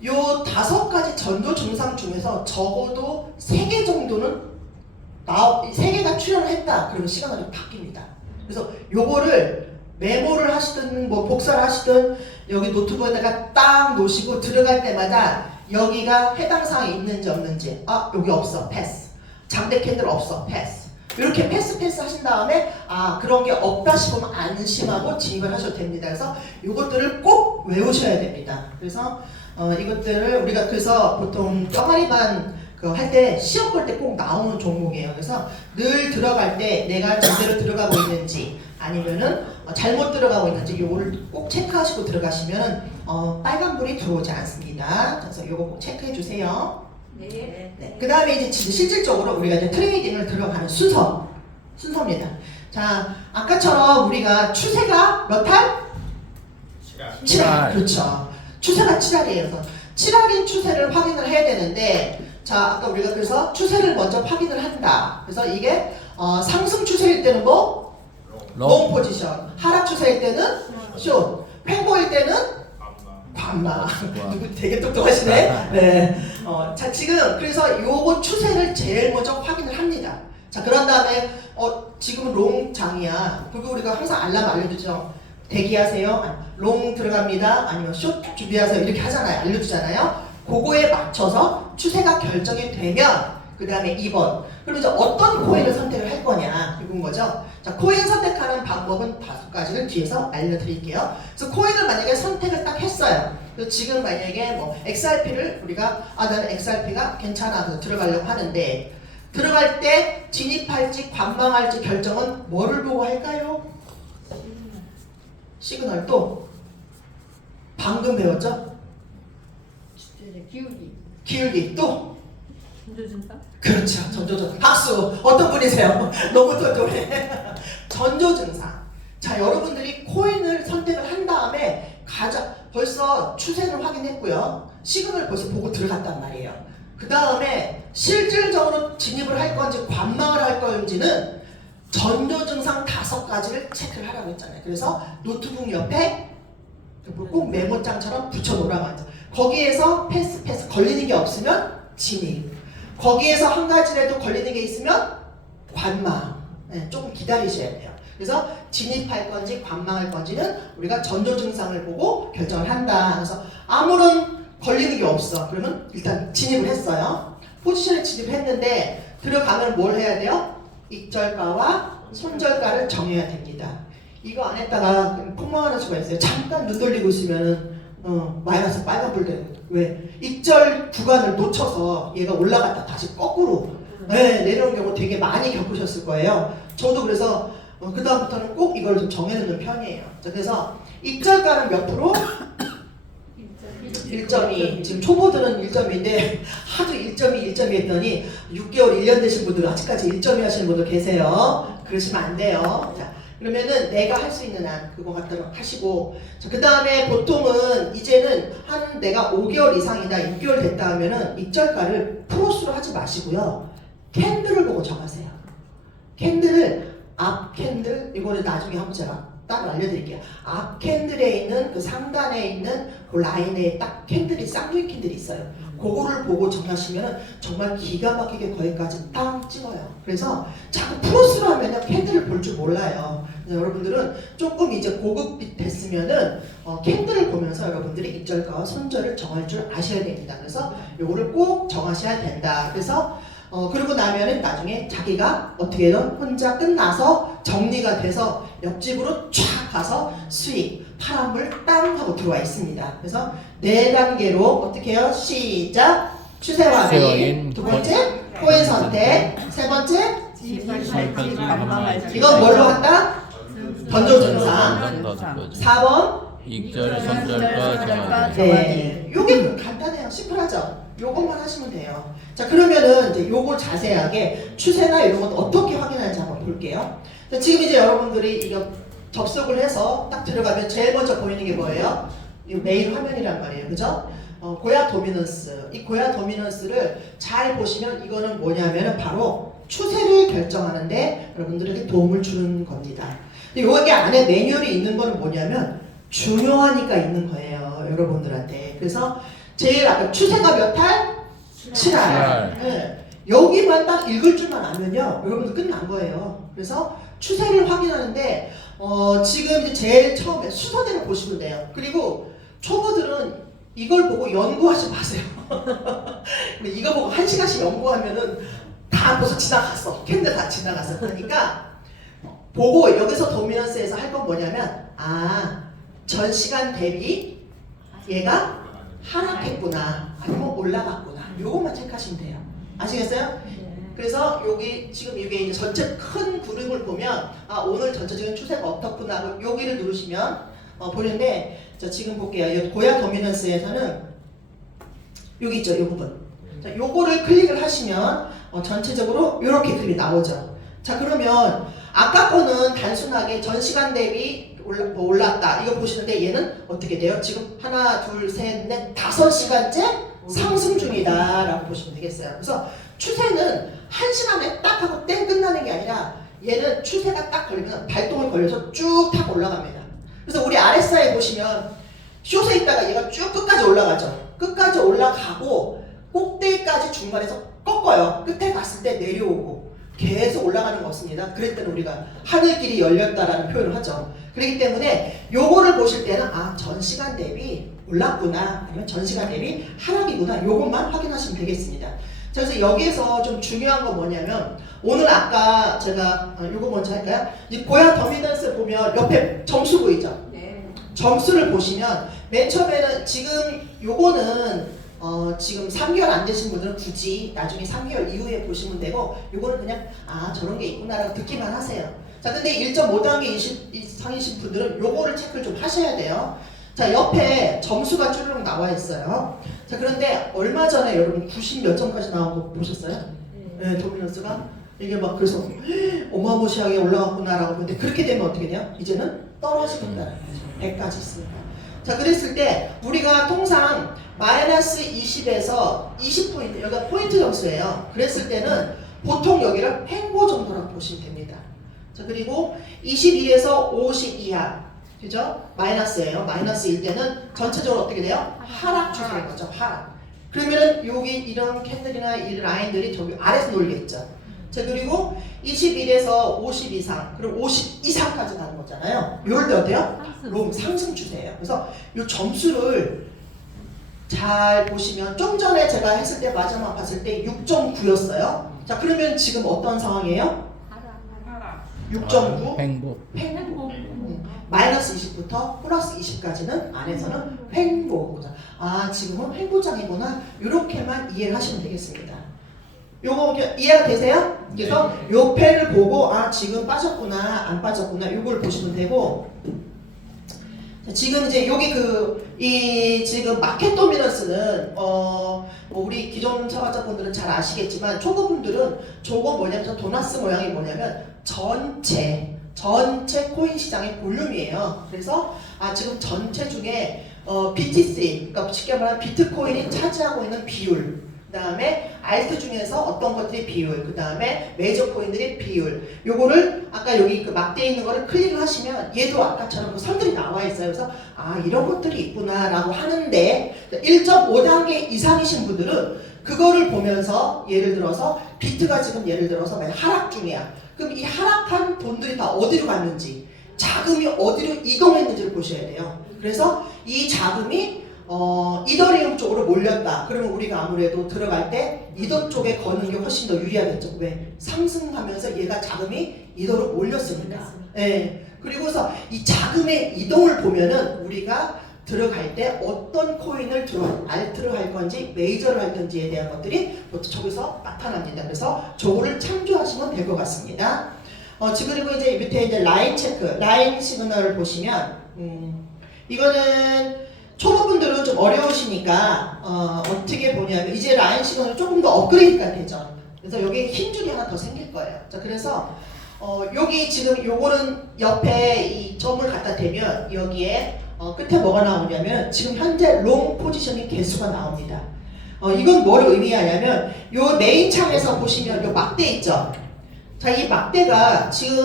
요 5가지 전조 증상 중에서 적어도 3개 정도는 3개가 출현을 했다. 그러면 시간이 바뀝니다. 그래서 요거를 메모를 하시든 뭐 복사를 하시든 여기 노트북에다가 딱 놓으시고 들어갈 때마다 여기가 해당 사항이 있는지 없는지 아, 여기 없어. 패스. 장대 캔들 없어. 패스. 이렇게 패스 하신 다음에 아, 그런 게 없다 싶으면 안심하고 진입을 하셔도 됩니다. 그래서 이것들을 꼭 외우셔야 됩니다. 그래서 이것들을 우리가 그래서 보통 병아리반 할 때 시험 볼 때 꼭 나오는 종목이에요. 그래서 늘 들어갈 때 내가 제대로 들어가고 있는지 아니면은 잘못 들어가고 있는지 요거를 꼭 체크하시고 들어가시면 빨간불이 들어오지 않습니다. 그래서 요거 꼭 체크해 주세요. 네. 네. 그 다음에 이제 진짜 실질적으로 우리가 이제 트레이딩을 들어가는 순서입니다. 자, 아까처럼 우리가 추세가 몇 할? 7할. 그렇죠. 추세가 7할이에요. 그래서 7할인 추세를 확인을 해야 되는데, 자, 아까 우리가 그래서 추세를 먼저 확인을 한다. 그래서 이게 상승 추세일 때는 뭐? 롱 포지션. 하락 추세일 때는 숏. 횡보일 때는 관마. 누구 되게 똑똑하시네. 네. 자, 지금 그래서 요거 추세를 제일 먼저 확인을 합니다. 자, 그런 다음에 지금은 롱장이야. 그리고 우리가 항상 알람 알려주죠. 대기하세요. 롱 들어갑니다. 아니면 숏 준비하세요. 이렇게 하잖아요. 알려주잖아요. 그거에 맞춰서 추세가 결정이 되면 그 다음에 2번. 그럼 이제 어떤 코인을 선택을 할 거냐 이건 거죠. 자, 코인 선택하는 방법은 5가지를 뒤에서 알려드릴게요. 그래서 코인을 만약에 선택을 딱 했어요. 그래서 지금 만약에 뭐 XRP를 우리가 나는 XRP가 괜찮아 그래서 들어가려고 하는데 들어갈 때 진입할지 관망할지 결정은 뭐를 보고 할까요? 시그널. 또 방금 배웠죠? 기울기. 기울기. 또 전조증상. 그렇죠. 전조증상. 박수. 어떤 분이세요? 너무 똑똑해. 전조증상. 자, 여러분들이 코인을 선택을 한 다음에 벌써 추세를 확인했고요. 시그널 벌써 보고 들어갔단 말이에요. 그 다음에 실질적으로 진입을 할 건지 관망을 할 건지는 전조증상 5가지를 체크를 하라고 했잖아요. 그래서 노트북 옆에 꼭 메모장처럼 붙여놓으라고 하죠. 거기에서 패스 걸리는 게 없으면 진입. 거기에서 한 가지라도 걸리는 게 있으면 관망. 네, 조금 기다리셔야 돼요. 그래서 진입할 건지 관망할 건지는 우리가 전조 증상을 보고 결정을 한다. 그래서 아무런 걸리는 게 없어. 그러면 일단 진입을 했어요. 포지션에 진입했는데 들어가면 뭘 해야 돼요? 익절가와 손절가를 정해야 됩니다. 이거 안 했다가 폭망하는 수가 있어요. 잠깐 눈 돌리고 있으면은 마이너스 빨간불 되는 거죠. 왜? 익절 구간을 놓쳐서 얘가 올라갔다 다시 거꾸로 내려온 경우 되게 많이 겪으셨을 거예요. 저도 그래서 그 다음부터는 꼭 이걸 좀 정해놓는 편이에요. 자, 그래서 익절가는 몇 프로? 1.2. 지금 초보들은 1.2인데 하도 1.2 했더니 6개월 1년 되신 분들 아직까지 1.2 하시는 분들 계세요. 그러시면 안 돼요. 자, 그러면은 내가 할 수 있는 한 그거 갖다 하시고, 자, 그 다음에 보통은 이제는 한 내가 5개월 이상이다 6개월 됐다 하면은 익절가를 프로스로 하지 마시고요. 캔들을 보고 정하세요. 캔들을 앞 캔들, 이거는 나중에 한번 제가 따로 알려드릴게요. 앞 캔들에 있는 그 상단에 있는 그 라인에 딱 캔들이 쌍둥이 캔들이 있어요. 그거를 보고 정하시면 정말 기가 막히게 거기까지 딱 찍어요. 그래서 자꾸 프로스로 하면 캔들을 볼 줄 몰라요. 여러분들은 조금 이제 고급빛 됐으면은 캔들을 보면서 여러분들이 익절가와 손절을 정할 줄 아셔야 됩니다. 그래서 요거를 꼭 정하셔야 된다. 그래서 그러고 나면은 나중에 자기가 어떻게든 혼자 끝나서 정리가 돼서 옆집으로 쫙 가서 수익 파란불 땅 하고 들어와 있습니다. 그래서 4단계로 어떻게 해요? 시작! 추세 확인, 두 번째 코인 선택, 세 번째 이건 뭘로 한다? 던져 증상. 4번 익절 손절가 정하기. 네, 요게 간단해요. 심플하죠? 요것만 하시면 돼요. 자, 그러면은 이제 요걸 자세하게 추세나 이런 것 어떻게 확인하는지 한번 볼게요. 자, 지금 이제 여러분들이 이거 접속을 해서 딱 들어가면 제일 먼저 보이는 게 뭐예요? 이 메인 화면이란 말이에요. 그죠? 고야 도미넌스. 이 고야 도미넌스를 잘 보시면 이거는 뭐냐면은 바로 추세를 결정하는데 여러분들에게 도움을 주는 겁니다. 근데 여기 안에 매뉴얼이 있는 거는 뭐냐면 중요하니까 있는 거예요. 여러분들한테. 그래서 제일 아까 추세가 몇 할? 7할. 네. 여기만 딱 읽을 줄만 알면요. 여러분들 끝난 거예요. 그래서 추세를 확인하는데 지금 이제 제일 처음에 순서대로 보시면 돼요. 그리고 초보들은 이걸 보고 연구하지 마세요. 이거 보고 1시간씩 연구하면은 다 벌써 지나갔어. 캔들 다 지나갔어. 그러니까 보고 여기서 도미넌스에서 할 건 뭐냐면 전 시간 대비 얘가 하락했구나 아니면 올라갔구나 요것만 체크하시면 돼요. 아시겠어요? 그래서 여기 지금 이게 이제 전체 큰 그림을 보면 아 오늘 전체적인 추세가 어떻구나 하고 여기를 누르시면 보는데 자 지금 볼게요. 고야 도미넌스에서는 여기 있죠, 이 부분. 자 요거를 클릭을 하시면 전체적으로 이렇게 그림이 나오죠. 자 그러면 아까 거는 단순하게 전시간 대비 올랐다 이거 보시는데 얘는 어떻게 돼요? 지금 하나 둘셋넷 5시간째 상승 중이다 라고 보시면 되겠어요. 그래서 추세는 1시간에 딱 하고 땡 끝나는 게 아니라 얘는 추세가 딱 걸리면 발동을 걸려서 쭉 타고 올라갑니다. 그래서 우리 RSI 보시면 숏에 있다가 얘가 쭉 끝까지 올라가죠. 끝까지 올라가고 꼭대기까지 중간에서 꺾어요. 끝에 갔을 때 내려오고 계속 올라가는 거 없습니다. 그럴 때는 우리가 하늘길이 열렸다라는 표현을 하죠. 그렇기 때문에 요거를 보실 때는 아 전시간 대비 올랐구나 아니면 전시간 대비 하락이구나 요것만 확인하시면 되겠습니다. 자, 그래서 여기에서 좀 중요한 건 뭐냐면 오늘 아까 제가 요거 먼저 할까요? 이 고야 더미넌스 보면 옆에 점수 보이죠? 네. 점수를 보시면 맨 처음에는 지금 요거는 지금 3개월 안 되신 분들은 굳이 나중에 3개월 이후에 보시면 되고 요거는 그냥 아 저런 게 있구나라고 듣기만 하세요. 자 근데 1.5단계 이상이신 분들은 요거를 체크를 좀 하셔야 돼요. 자 옆에 점수가 쭈르륵 나와 있어요. 자 그런데 얼마 전에 여러분 90 몇 점까지 나온 거 보셨어요? 네, 도미넌스가 이게 막 그래서 어마무시하게 올라갔구나라고 보는데 그렇게 되면 어떻게 돼요? 이제는 떨어지겠다는 거죠. 100까지 있으니까. 자 그랬을 때 우리가 통상 마이너스 20에서 20포인트 여기가 포인트 점수예요. 그랬을 때는 보통 여기를 횡보 정도라고 보시면 됩니다. 자 그리고 21에서 50 이하 그죠? 마이너스예요. 마이너스일 때는 전체적으로 어떻게 돼요? 하락 추세인 거죠. 하락. 그러면은 여기 이런 캔들이나 이 라인들이 저기 아래서 놀겠죠. 자 그리고 21에서 50 이상 그리고 50 이상까지 가는 거잖아요. 이럴 때 어때요? 상승 추세예요. 그래서 이 점수를 잘 보시면 좀 전에 제가 했을 때 마지막 봤을 때 6.9였어요. 자 그러면 지금 어떤 상황이에요? 6.9 횡보. 마이너스 20부터 플러스 20까지는 안에서는 횡보. 아 지금은 횡보장이구나. 이렇게만 이해를 하시면 되겠습니다. 요거 이해가 되세요? 그래서 요 펜을 보고 아 지금 빠졌구나 안 빠졌구나 요걸 보시면 되고 지금 이제 여기 이 지금 마켓 도미넌스는 우리 기존 차과자분들은 잘 아시겠지만 초보분들은 저거 뭐냐면 도나스 모양이 뭐냐면 전체 코인 시장의 볼륨이에요. 그래서 지금 전체 중에 BTC 그러니까 쉽게 말하면 비트코인이 차지하고 있는 비율 그 다음에 알트 중에서 어떤 것들이 비율, 그 다음에 메이저 코인들의 비율 요거를 아까 여기 그 막대에 있는 거를 클릭을 하시면 얘도 아까처럼 선들이 나와 있어요. 그래서 이런 것들이 있구나 라고 하는데 1.5단계 이상이신 분들은 그거를 보면서 예를 들어서 비트가 지금 예를 들어서 만약 하락 중이야. 그럼 이 하락한 돈들이 다 어디로 갔는지 자금이 어디로 이동했는지를 보셔야 돼요. 그래서 이 자금이 이더리움 쪽으로 몰렸다. 그러면 우리가 아무래도 들어갈 때 이더 쪽에 거는 게 훨씬 더 유리하겠죠. 왜? 상승하면서 얘가 자금이 이더로 몰렸으니까. 예. 그리고서 이 자금의 이동을 보면은 우리가 들어갈 때 어떤 코인을 알트를 할 건지 메이저를 할 건지에 대한 것들이 저기서 나타납니다. 그래서 저거를 참조하시면 될 것 같습니다. 지금 그리고 이제 밑에 이제 라인 체크, 라인 시그널을 보시면 이거는 초보분들은 좀 어려우시니까 어떻게 보냐면 이제 라인 시그널이 조금 더 업그레이드가 되죠. 그래서 여기에 흰 줄이 하나 더 생길 거예요. 자 그래서 여기 지금 요거는 옆에 이 점을 갖다 대면 여기에 끝에 뭐가 나오냐면 지금 현재 롱 포지션의 개수가 나옵니다. 이건 뭘 의미하냐면 요 메인 창에서 보시면 요 막대 있죠. 자 이 막대가 지금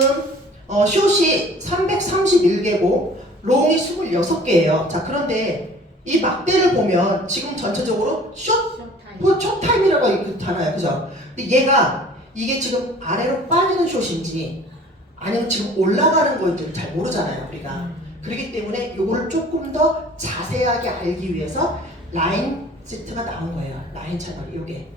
숏이 331개고 롱이 26개예요. 자 그런데 이 막대를 보면 지금 전체적으로 숏 타임이라고 있잖아요. 그죠? 근데 얘가 이게 지금 아래로 빠지는 숏인지 아니면 지금 올라가는 건지 잘 모르잖아요. 우리가. 그렇기 때문에 이거를 조금 더 자세하게 알기 위해서 라인 세트가 나온 거예요. 라인 채널이 요게.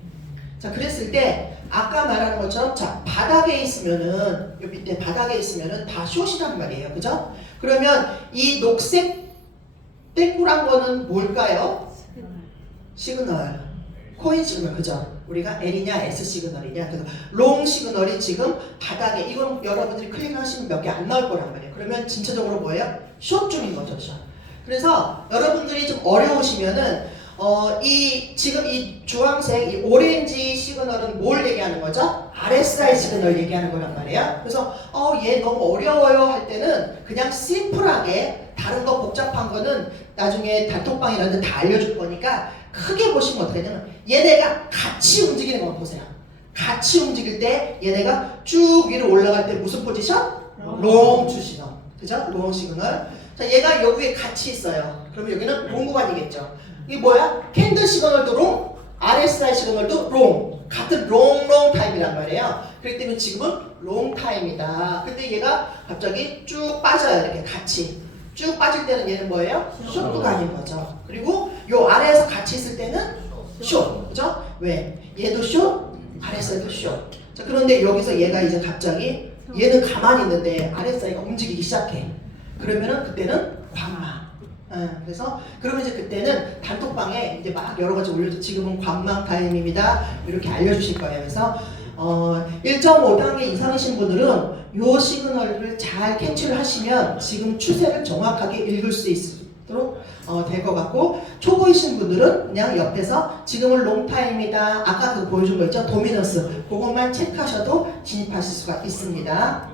자 그랬을 때 아까 말한 것처럼 자 바닥에 있으면은 요 밑에 바닥에 있으면은 다 숏이란 말이에요. 그죠? 그러면 이 녹색 땡굴한 거는 뭘까요? 시그널, 코인 시그널, 그죠? 우리가 L이냐 S 시그널이냐. 그래서 롱 시그널이 지금 바닥에, 이건 여러분들이 클릭하시면 몇 개 안 나올 거란 말이에요. 그러면 진짜적으로 뭐예요? 숏 중인 거죠, 숏. 그래서 여러분들이 좀 어려우시면은 이 지금 이 주황색, 이 오렌지 시그널은 뭘 얘기하는 거죠? RSI 시그널 얘기하는 거란 말이에요. 그래서 얘 너무 어려워요 할 때는 그냥 심플하게, 다른 거 복잡한 거는 나중에 단톡방이라든지 다 알려줄 거니까 크게 보시면 어떻게 되냐면 얘네가 같이 움직이는 거 보세요. 같이 움직일 때 얘네가 쭉 위로 올라갈 때 무슨 포지션? 롱 주시너. 그죠? 롱 시그널. 자, 얘가 여기에 같이 있어요. 그러면 여기는 롱 구간이겠죠. 이게 뭐야? 캔들 시그널도 롱, RSI 시그널도 롱. 같은 롱 타임이란 말이에요. 그렇기 때문에 지금은 롱 타임이다. 근데 얘가 갑자기 쭉 빠져요. 이렇게 같이. 쭉 빠질 때는 얘는 뭐예요? 숏 구간인 거죠. 그리고 요 아래에서 같이 있을 때는 숏. 그죠? 왜? 얘도 숏, RSI도 숏. 자, 그런데 여기서 얘가 이제 갑자기 얘는 가만히 있는데 RSI가 움직이기 시작해. 그러면은 그때는 관망. 그래서 그러면 이제 그때는 단톡방에 이제 막 여러 가지 올려줘. 지금은 관망 타임입니다. 이렇게 알려주실 거예요. 그래서 1.5단계 이상이신 분들은 요 시그널을 잘 캐치를 하시면 지금 추세를 정확하게 읽을 수 있도록 될 것 같고, 초보이신 분들은 그냥 옆에서 지금은 롱타임이다. 아까 그 보여준 거 있죠? 도미넌스. 그것만 체크하셔도 진입하실 수가 있습니다.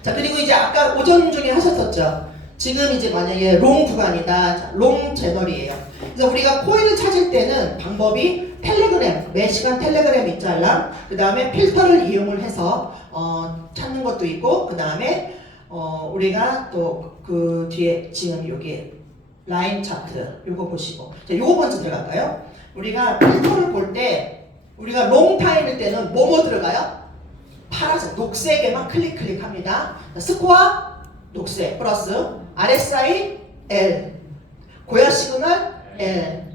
자, 그리고 이제 아까 오전 중에 하셨었죠? 지금 이제 만약에 롱 구간이다. 자, 롱 채널이에요. 그래서 우리가 코인을 찾을 때는 방법이 텔레그램, 매시간 텔레그램 있죠, 알람. 그 다음에 필터를 이용을 해서 찾는 것도 있고, 그 다음에 우리가 또 그 뒤에 지금 여기 라인 차트 요거 보시고, 자, 요거 먼저 들어갈까요? 우리가 필터를 볼 때 우리가 롱 타임일 때는 뭐뭐 들어가요? 파란색, 녹색에만 클릭합니다. 스코어 녹색 플러스 RSI L, 고야 시그널 L.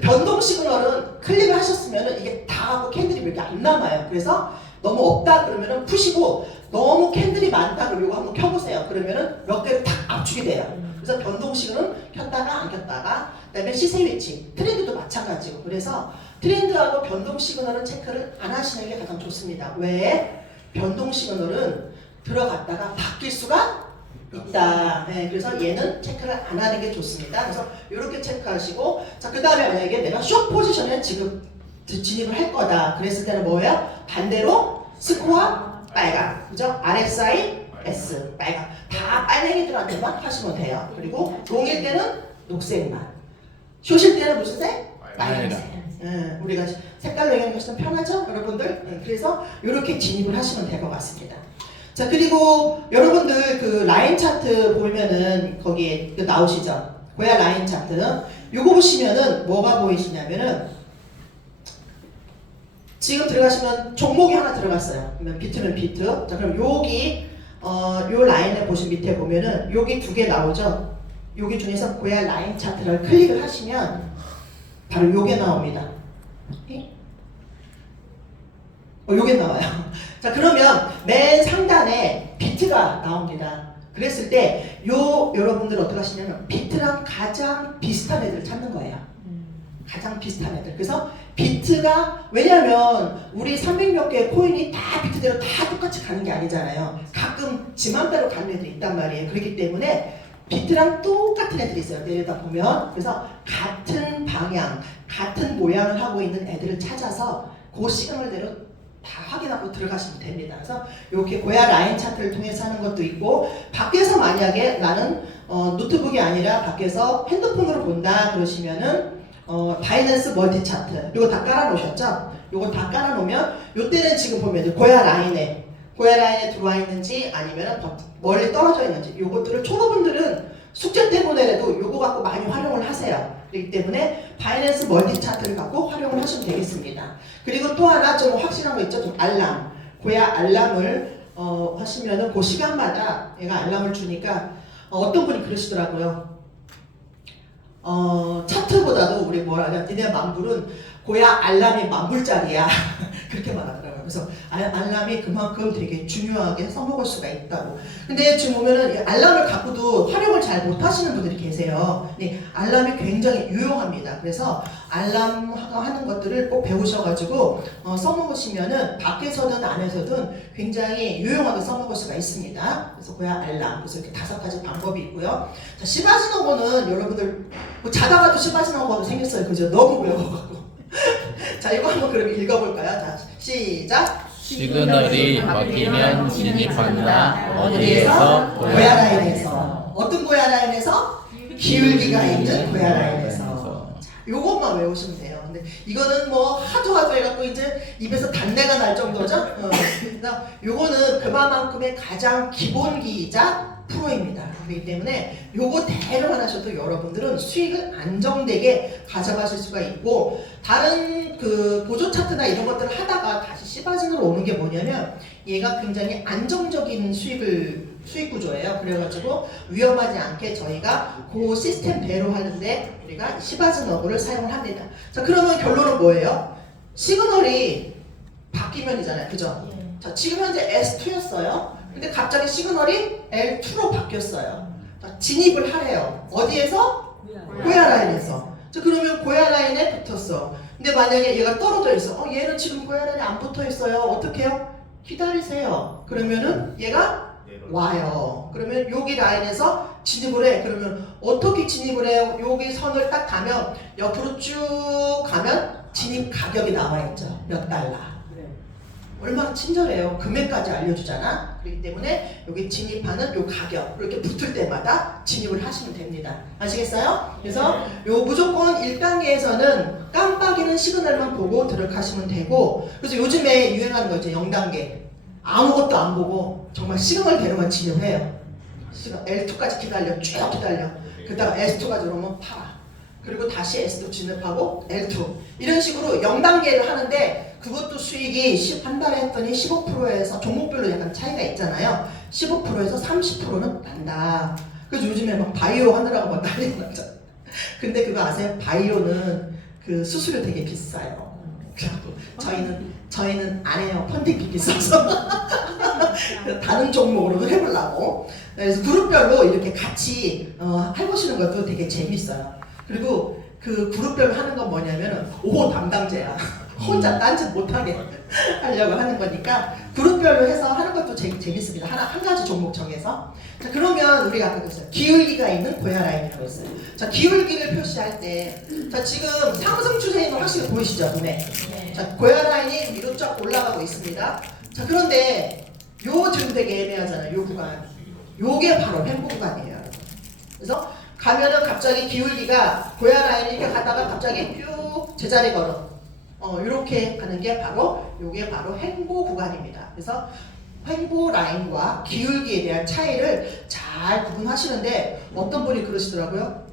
변동 시그널은 클릭을 하셨으면 이게 다 하고 캔들이 몇 개 안 남아요. 그래서 너무 없다 그러면은 푸시고, 너무 캔들이 많다 그러면 이거 한번 켜보세요. 그러면은 몇 개를 탁 압축이 돼요. 그래서 변동 시그널은 켰다가 안 켰다가, 그다음에 시세 위치, 트렌드도 마찬가지고. 그래서 트렌드하고 변동 시그널은 체크를 안 하시는 게 가장 좋습니다. 왜? 변동 시그널은 들어갔다가 바뀔 수가 있다. 네, 그래서 얘는 체크를 안 하는 게 좋습니다. 그래서 이렇게 체크하시고, 자, 그 다음에 만약에 내가 숏 포지션에 지금 진입을 할 거다. 그랬을 때는 뭐예요? 반대로 스코어 빨강, 그죠? RSI S 빨강. 다 빨갱이들한테만 하시면 돼요. 그리고 롱일 때는 녹색만. 숏일 때는 무슨 색? 빨간색. 우리가 색깔로 얘기하면 편하죠, 여러분들? 그래서 이렇게 진입을 하시면 될 것 같습니다. 자, 그리고 여러분들 그 라인 차트 보면은 거기에 나오시죠? 고야 라인 차트. 요거 보시면은 뭐가 보이시냐면은 지금 들어가시면 종목이 하나 들어갔어요. 그러면 비트는 비트. 자, 그럼 여기 요 라인을 보신 밑에 보면은 여기 두 개 나오죠? 여기 중에서 고야 라인 차트를 클릭을 하시면 바로 요게 나옵니다. 요게 나와요. 자, 그러면 맨 상단에 비트가 나옵니다. 그랬을 때 여러분들 어떻게 하시냐면 비트랑 가장 비슷한 애들을 찾는 거예요. 가장 비슷한 애들. 그래서 비트가, 왜냐면 우리 300몇 개의 코인이 다 비트대로 다 똑같이 가는 게 아니잖아요. 가끔 지 맘대로 가는 애들이 있단 말이에요. 그렇기 때문에 비트랑 똑같은 애들이 있어요. 내려다 보면. 그래서 같은 방향, 같은 모양을 하고 있는 애들을 찾아서 그 시그널대로 다 확인하고 들어가시면 됩니다. 그래서 이렇게 고야 라인 차트를 통해서 하는 것도 있고, 밖에서 만약에 나는 노트북이 아니라 밖에서 핸드폰으로 본다 그러시면은 바이낸스 멀티 차트 이거 다 깔아 놓으셨죠? 이거 다 깔아 놓으면 요때는 지금 보면 고야 라인에 들어와 있는지 아니면 멀리 떨어져 있는지, 요것들을 초보분들은 숙제 때문에라도 요거 갖고 많이 활용을 하세요. 그렇기 때문에 바이낸스 멀티 차트를 갖고 활용을 하시면 되겠습니다. 그리고 또 하나 좀 확실한 거 있죠? 좀 알람. 고야 알람을 하시면은 그 시간마다 얘가 알람을 주니까 어떤 분이 그러시더라고요. 차트보다도 우리 뭐라 하냐, 니네 만불은 고야 알람이 10,000불짜리야. 그렇게 말하더라고요. 그래서 알람이 그만큼 되게 중요하게 써먹을 수가 있다고. 근데 지금 보면은 이 알람을 갖고도 활용을 잘 못하시는 분들이 계세요. 근데 알람이 굉장히 유용합니다. 그래서 알람 하는 것들을 꼭 배우셔가지고 써먹으시면은 밖에서든 안에서든 굉장히 유용하게 써먹을 수가 있습니다. 그래서 고야 알람. 그래서 이렇게 5가지 방법이 있고요. 자, 시바지노고는 여러분들 뭐 자다가도 시바지노고가 생겼어요. 그죠? 너무 외워가지고. 자, 이거 한번 그럼 읽어볼까요? 자, 시작. 시그널이 바뀌면 진입한다. 어디에서? 고야 라인에서. 어떤 고야 라인에서? 기울기가 있는 고야 라인에서. 자, 요것만 외우시면 돼요. 근데 이거는 뭐 하도 해갖고 이제 입에서 단내가 날 정도죠. 그래서 요거는 그만큼의 가장 기본기이자 프로입니다. 그렇기 때문에 요거 대로만 하셔도 여러분들은 수익을 안정되게 가져가실 수가 있고, 다른 그 보조 차트나 이런 것들을 하다가 다시 시바진으로 오는 게 뭐냐면 얘가 굉장히 안정적인 수익 구조예요. 그래가지고 위험하지 않게 저희가 그 시스템대로 하는데 우리가 시바진어구를 사용을 합니다. 자, 그러면 결론은 뭐예요? 시그널이 바뀌면이잖아요. 그죠? 자, 지금 현재 S2였어요. 근데 갑자기 시그널이 L2로 바뀌었어요. 자, 진입을 하래요. 어디에서? 고야 라인에서. 자, 그러면 고야 라인에 붙었어. 근데 만약에 얘가 떨어져 있어. 얘는 지금 고야 라인에 안 붙어 있어요. 어떻게 해요? 기다리세요. 그러면은 얘가 와요. 그러면 여기 라인에서 진입을 해. 그러면 어떻게 진입을 해요? 여기 선을 딱 가면 옆으로 쭉 가면 진입 가격이 나와 있죠. 몇 달러. 얼마나 친절해요. 금액까지 알려주잖아. 그렇기 때문에 여기 진입하는 요 가격 이렇게 붙을 때마다 진입을 하시면 됩니다. 아시겠어요? 그래서 요 무조건 1단계에서는 깜빡이는 시그널만 보고 들어가시면 되고, 그래서 요즘에 유행하는 거 이제 0단계 아무것도 안 보고 정말 시그널대로만 진입해요. L2까지 기다려. 쭉 기다려. 그러다가 S2까지 오면 팔아. 그리고 다시 S2 진입하고 L2 이런 식으로 0단계를 하는데, 그것도 수익이 한 달에 했더니 15%에서 종목별로 약간 차이가 있잖아요. 15%에서 30%는 난다. 그래서 요즘에 막 바이오 하느라고 막 난리가 났잖아요. 근데 그거 아세요? 바이오는 그 수수료 되게 비싸요. 그래서 저희는 안 해요. 펀딩비 비싸서. 다른 종목으로도 해보려고. 그래서 그룹별로 이렇게 같이 해보시는 것도 되게 재밌어요. 그리고 그 그룹별로 하는 건 뭐냐면은 5호 담당제야. 혼자 딴짓 못하게 하려고 하는 거니까 그룹별로 해서 하는 것도 재밌습니다. 한 가지 종목 정해서. 자, 그러면 우리가 아까 그랬어요. 기울기가 있는 고야 라인이라고 했어요. 자, 기울기를 표시할 때, 자, 지금 상승 추세인 거 확실히 보이시죠, 눈에? 자, 고야 라인이 위로 쫙 올라가고 있습니다. 자, 그런데 요 지금 되게 애매하잖아요. 요 구간. 요게 바로 횡보 구간이에요. 그래서 가면은 갑자기 기울기가 고야 라인이 이렇게 가다가 갑자기 쭉 제자리 걸어. 이렇게 가는 게 바로 요게 바로 횡보 구간입니다. 그래서 횡보 라인과 기울기에 대한 차이를 잘 구분하시는데, 어떤 분이 그러시더라고요.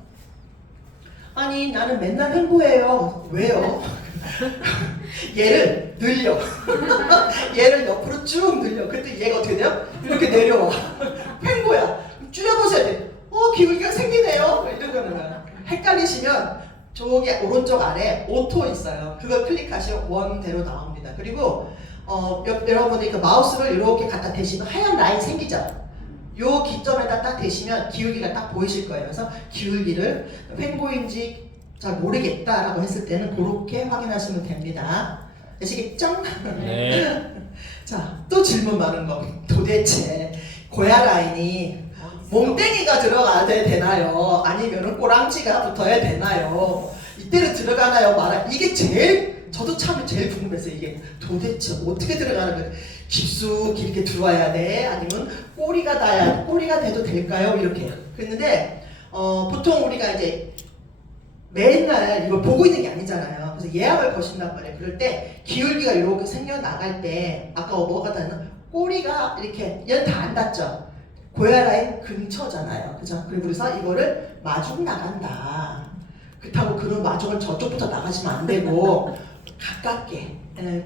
아니 나는 맨날 횡보해요. 왜요? 얘를 늘려. 얘를 옆으로 쭉 늘려. 근데 얘가 어떻게 돼요? 이렇게 내려와. 횡보야. 줄여보셔야 돼. 기울기가 생기네요. 이러는 거야. 헷갈리시면 저기 오른쪽 아래 오토 있어요. 그걸 클릭하시면 원대로 나옵니다. 그리고 여러분이 그 마우스를 이렇게 갖다 대시면 하얀 라인 생기죠? 요 기점에다 딱 대시면 기울기가 딱 보이실 거예요. 그래서 기울기를 횡보인지 잘 모르겠다라고 했을 때는 그렇게 확인하시면 됩니다. 아시겠죠? 네. 자, 또 질문 많은 거. 도대체 고야 라인이 몽땡이가 들어가야 되나요? 아니면 꼬랑지가 붙어야 되나요? 이때는 들어가나요? 말아. 이게 제일 저도 참 제일 궁금했어요. 이게 도대체 어떻게 들어가는 거예요? 깊숙이 이렇게 들어와야 돼? 아니면 꼬리가 돼도 될까요? 이렇게. 그랬는데 보통 우리가 이제 맨날 이걸 보고 있는 게 아니잖아요. 그래서 예약을 거신단 말이에요. 그럴 때 기울기가 이렇게 생겨나갈 때 아까 뭐가 닿나? 꼬리가 이렇게 얘는 다 안 닿죠? 고야 라인 근처잖아요. 그죠? 그래서 이거를 마중 나간다. 그렇다고 그런 마중을 저쪽부터 나가시면 안 되고 가깝게,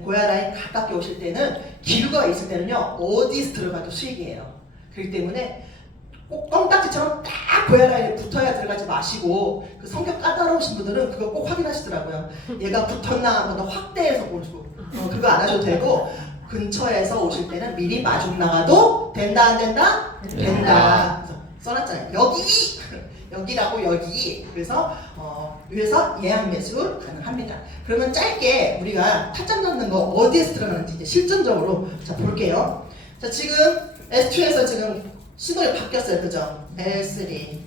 고야 라인 가깝게 오실 때는 기류가 있을 때는요 어디서 들어가도 수익이에요. 그렇기 때문에 꼭 껌딱지처럼 딱 고야 라인에 붙어야 들어가지 마시고 그 성격 까다로우신 분들은 그거 꼭 확인하시더라고요. 얘가 붙었나 한번 더 확대해서 보시고 그거 안 하셔도 되고 근처에서 오실 때는 미리 마중 나가도 된다 안 된다? 된다. 그래서 써놨잖아요. 여기! 여기라고 여기. 그래서 위에서 예약 매수 가능합니다. 그러면 짧게 우리가 타점 넣는 거 어디에서 들어가는지 이제 실전적으로 자 볼게요. 자 지금 S2에서 지금 시그널이 바뀌었어요. 그죠? L3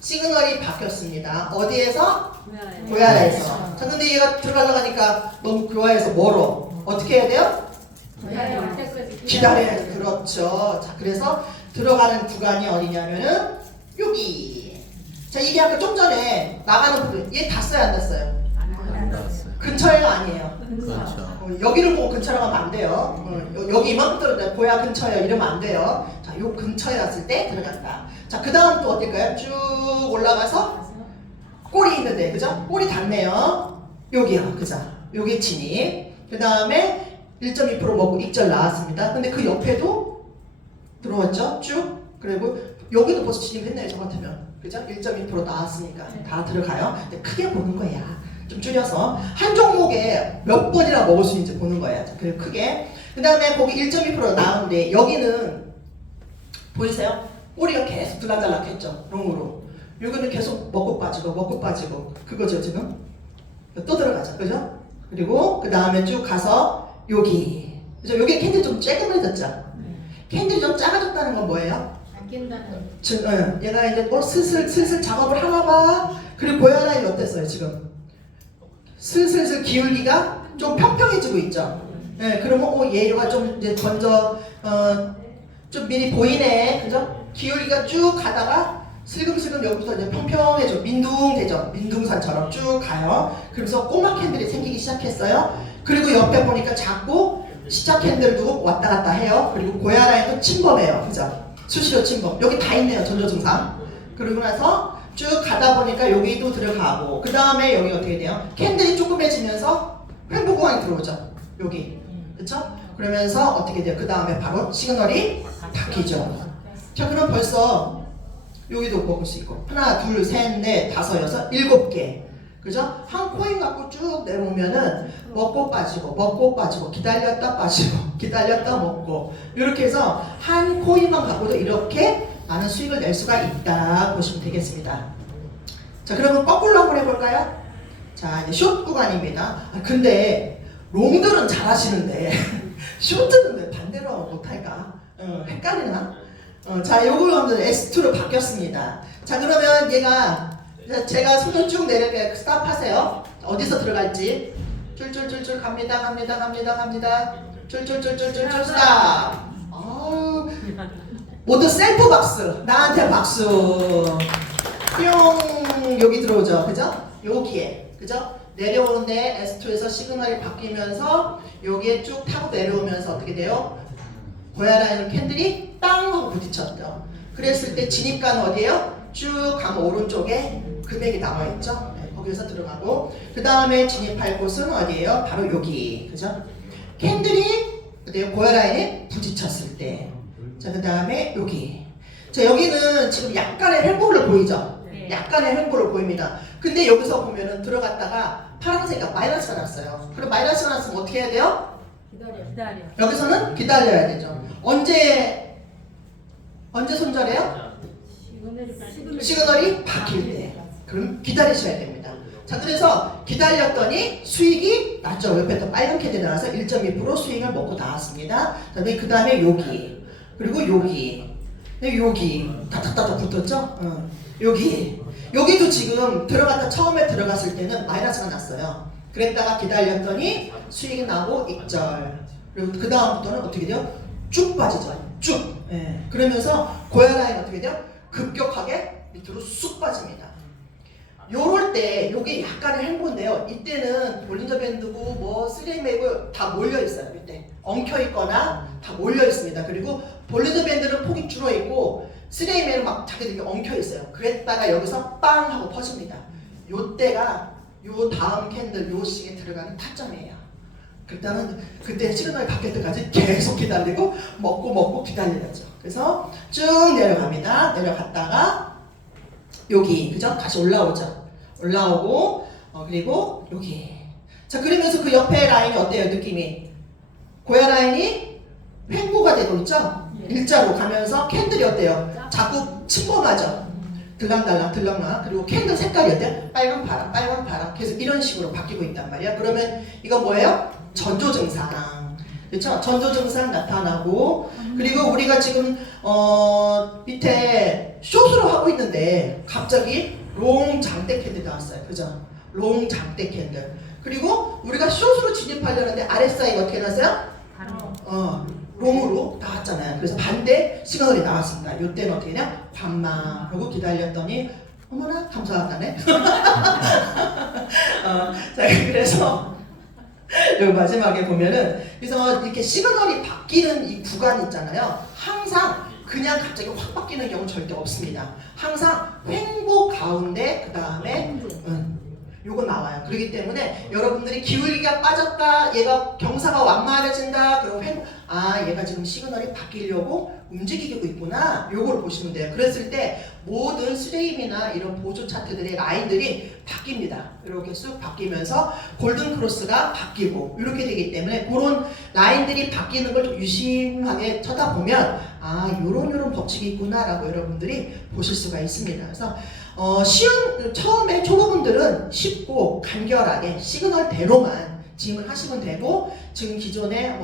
시그널이 바뀌었습니다. 어디에서? 고야라에서. 자 근데 얘가 들어가려고 하니까 너무 고야에서 멀어. 어떻게 해야 돼요? 기다려야 돼. 그렇죠. 자 그래서 들어가는 구간이 어디냐면은 여기. 자 이게 아까 좀 전에 나가는 부분 얘 닿았어요 안 닿았어요? 안 닿았어요. 근처에가 아니에요. 그렇죠. 여기를 보고 근처라고 하면 안 돼요. 여기 이만큼 들어가 고야 근처에 이러면 안 돼요. 자, 요 근처에 왔을 때 들어간다. 자, 그 다음 또 어떨까요? 쭉 올라가서 꼬리 있는데, 그죠? 꼬리 닿네요. 여기요, 그죠? 여기 진입. 그 다음에 1.2% 먹고 익절 나왔습니다. 근데 그 옆에도 들어왔죠? 쭉. 그리고 여기도 벌써 진입했네요, 저 같으면. 그죠? 1.2% 나왔으니까 다 들어가요. 근데 크게 보는 거야. 좀 줄여서 한 종목에 몇 번이나 먹을 수 있는지 보는 거예요. 그리고 크게. 그 다음에 거기 1.2% 나오는데 여기는 보이세요? 꼬리가 계속 들락달락했죠. 롱으로. 여기는 계속 먹고 빠지고 그거죠 지금. 또 들어가죠. 그죠? 그리고 그 다음에 쭉 가서 여기. 그죠? 여기 캔들이 좀 쬐끔해졌죠. 캔들이 좀 작아졌다는 건 뭐예요? 얘가 이제 슬슬 작업을 하나 봐. 그리고 고야 라인 어땠어요 지금? 슬슬 기울기가 좀 평평해지고 있죠. 네, 그러면 얘가 좀 이제 먼저 좀 미리 보이네, 그죠? 기울기가 쭉 가다가 슬금슬금 여기부터 이제 평평해져, 민둥되죠. 민둥산처럼 쭉 가요. 그래서 꼬마 캔들이 생기기 시작했어요. 그리고 옆에 보니까 자꾸 시작 캔들도 왔다 갔다 해요. 그리고 고야 라인도 침범해요, 그죠? 수시로 침범. 여기 다 있네요, 전조 증상. 그러고 나서 쭉 가다 보니까 여기도 들어가고 그 다음에 여기 어떻게 돼요? 캔들이 조그매지면서 횡보 구간이 들어오죠. 여기. 그쵸? 그러면서 어떻게 돼요? 그 다음에 바로 시그널이 바뀌죠. 자 그럼 벌써 여기도 먹을 수 있고 하나, 둘, 셋, 넷, 다섯, 여섯, 7개. 그죠? 한 코인 갖고 쭉 내려오면은 먹고 빠지고 기다렸다 빠지고 기다렸다 먹고 이렇게 해서 한 코인만 갖고도 이렇게 많은 수익을 낼 수가 있다 보시면 되겠습니다. 자 그러면 거꾸로 한번 해볼까요? 자 이제 숏 구간입니다. 근데 롱들은 잘하시는데 숏들은 왜 반대로 못할까? 헷갈리나? 자 요거 한번 S2로 바뀌었습니다. 자 그러면 얘가 제가 손을 쭉 내릴게요. 스탑 하세요. 어디서 들어갈지 쫄쫄쫄쫄 갑니다. 쫄쫄쫄쫄쫄 스탑. 모두 셀프 박수. 나한테 박수. 뿅 여기 들어오죠. 그죠? 여기에 그죠? 내려오는데 S2에서 시그널이 바뀌면서 여기에 쭉 타고 내려오면서 어떻게 돼요? 고야 라인 캔들이 땅 하고 부딪혔죠. 그랬을 때 진입가는 어디에요? 쭉 가면 오른쪽에 금액이 나와있죠. 네, 거기서 들어가고 그 다음에 진입할 곳은 어디에요? 바로 여기. 그죠? 캔들이 어디에요? 고야 라인에 부딪혔을 때. 자, 그 다음에 여기. 자, 여기는 지금 약간의 횡보를 보이죠? 약간의 횡보를 보입니다. 근데 여기서 보면은 들어갔다가 파란색이 마이너스가 났어요. 그럼 마이너스가 났으면 어떻게 해야 돼요? 기다려. 여기서는 기다려야 되죠. 언제 손절해요? 시그널이 바뀔 때. 그럼 기다리셔야 됩니다. 자, 그래서 기다렸더니 수익이 났죠. 옆에 또 빨간 캔들 나와서 1.2% 수익을 먹고 나왔습니다. 그 다음에 여기. 그리고 여기. 여기. 다닥다닥 붙었죠? 여기도 지금 처음에 들어갔을 때는 마이너스가 났어요. 그랬다가 기다렸더니 수익이 나고 익절. 그리고 그 다음부터는 어떻게 돼요? 쭉 빠지죠. 쭉. 예. 그러면서 고야 라인 어떻게 돼요? 급격하게 밑으로 쑥 빠집니다. 요럴 때 요게 약간의 횡보인데요. 이때는 볼린저 밴드고 뭐 쓰리메이고 다 몰려 있어요. 이때 엉켜 있거나 다 몰려 있습니다. 그리고 볼린저 밴드는 폭이 줄어 있고 쓰리메이는 막 자기들이 엉켜 있어요. 그랬다가 여기서 빵 하고 퍼집니다. 요때가 요 다음 캔들 요 시기에 들어가는 타점이에요. 그때는 그때 시그널이 바뀔 때까지 계속 기다리고 먹고 기다려야죠. 그래서 쭉 내려갑니다. 내려갔다가 여기 그죠? 다시 올라오죠. 올라오고 그리고 여기. 자 그러면서 그 옆에 라인이 어때요? 느낌이 고야 라인이 횡보가 되고 있죠? 일자로 가면서 캔들이 어때요? 자꾸 침범하죠. 들락날락 그리고 캔들 색깔이 어때요? 빨강 파랑 계속 이런 식으로 바뀌고 있단 말이야. 그러면 이거 뭐예요? 전조 증상. 그렇죠? 전조 증상 나타나고 그리고 우리가 지금 밑에 숏으로 하고 있는데 갑자기 롱 장대 캔들 나왔어요. 그죠? 롱 장대 캔들. 그리고 우리가 숏으로 진입하려는데 RSI가 어떻게 나왔어요? 롱으로 나왔잖아요. 그래서 반대 시그널이 나왔습니다. 이때는 어떻게 되냐? 관망하고 기다렸더니 어머나 감사하다네. 자 그래서 여기 마지막에 보면은 그래서 이렇게 시그널이 바뀌는 이 구간 있잖아요. 항상 그냥 갑자기 확 바뀌는 경우 절대 없습니다. 항상 횡보 가운데 그 다음에 요거 나와요. 그렇기 때문에 여러분들이 기울기가 빠졌다, 얘가 경사가 완만해진다, 그리고 얘가 지금 시그널이 바뀌려고 움직이고 있구나, 요걸 보시면 돼요. 그랬을 때 모든 스레임이나 이런 보조 차트들의 라인들이 바뀝니다. 이렇게 쑥 바뀌면서 골든 크로스가 바뀌고 이렇게 되기 때문에 그런 라인들이 바뀌는 걸 좀 유심하게 쳐다보면 요런 법칙이 있구나라고 여러분들이 보실 수가 있습니다. 그래서 처음에 초보분들은 쉽고 간결하게 시그널대로만 짐을 하시면 되고 지금 기존에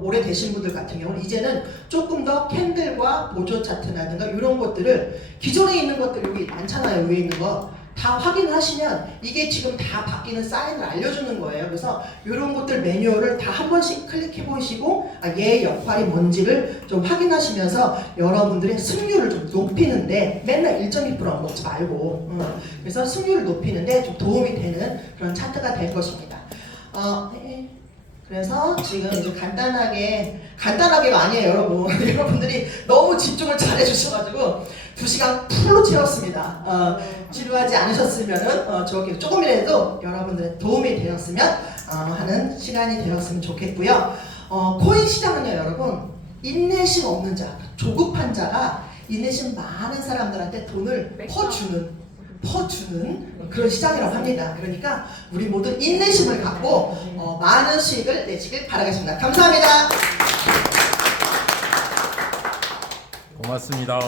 오래되신 분들 같은 경우는 이제는 조금 더 캔들과 보조 차트라든가 이런 것들을 기존에 있는 것들 여기 많잖아요. 위에 있는 거 다 확인하시면 이게 지금 다 바뀌는 사인을 알려주는 거예요. 그래서 이런 것들 매뉴얼을 다 한 번씩 클릭해 보시고 얘의 역할이 뭔지를 좀 확인하시면서 여러분들의 승률을 좀 높이는데 맨날 1.2%만 먹지 말고 그래서 승률을 높이는데 좀 도움이 되는 그런 차트가 될 것입니다. 그래서 지금 이제 간단하게가 아니에요, 여러분. 여러분들이 너무 집중을 잘 해주셔가지고 2시간 풀로 채웠습니다. 지루하지 않으셨으면은 조금이라도 여러분들의 도움이 되었으면 하는 시간이 되었으면 좋겠고요. 코인 시장은요, 여러분 인내심 없는 자, 조급한 자가 인내심 많은 사람들한테 돈을 퍼주는 그런 시장이라고 합니다. 그러니까 우리 모두 인내심을 갖고 많은 수익을 내시길 바라겠습니다. 감사합니다. 고맙습니다.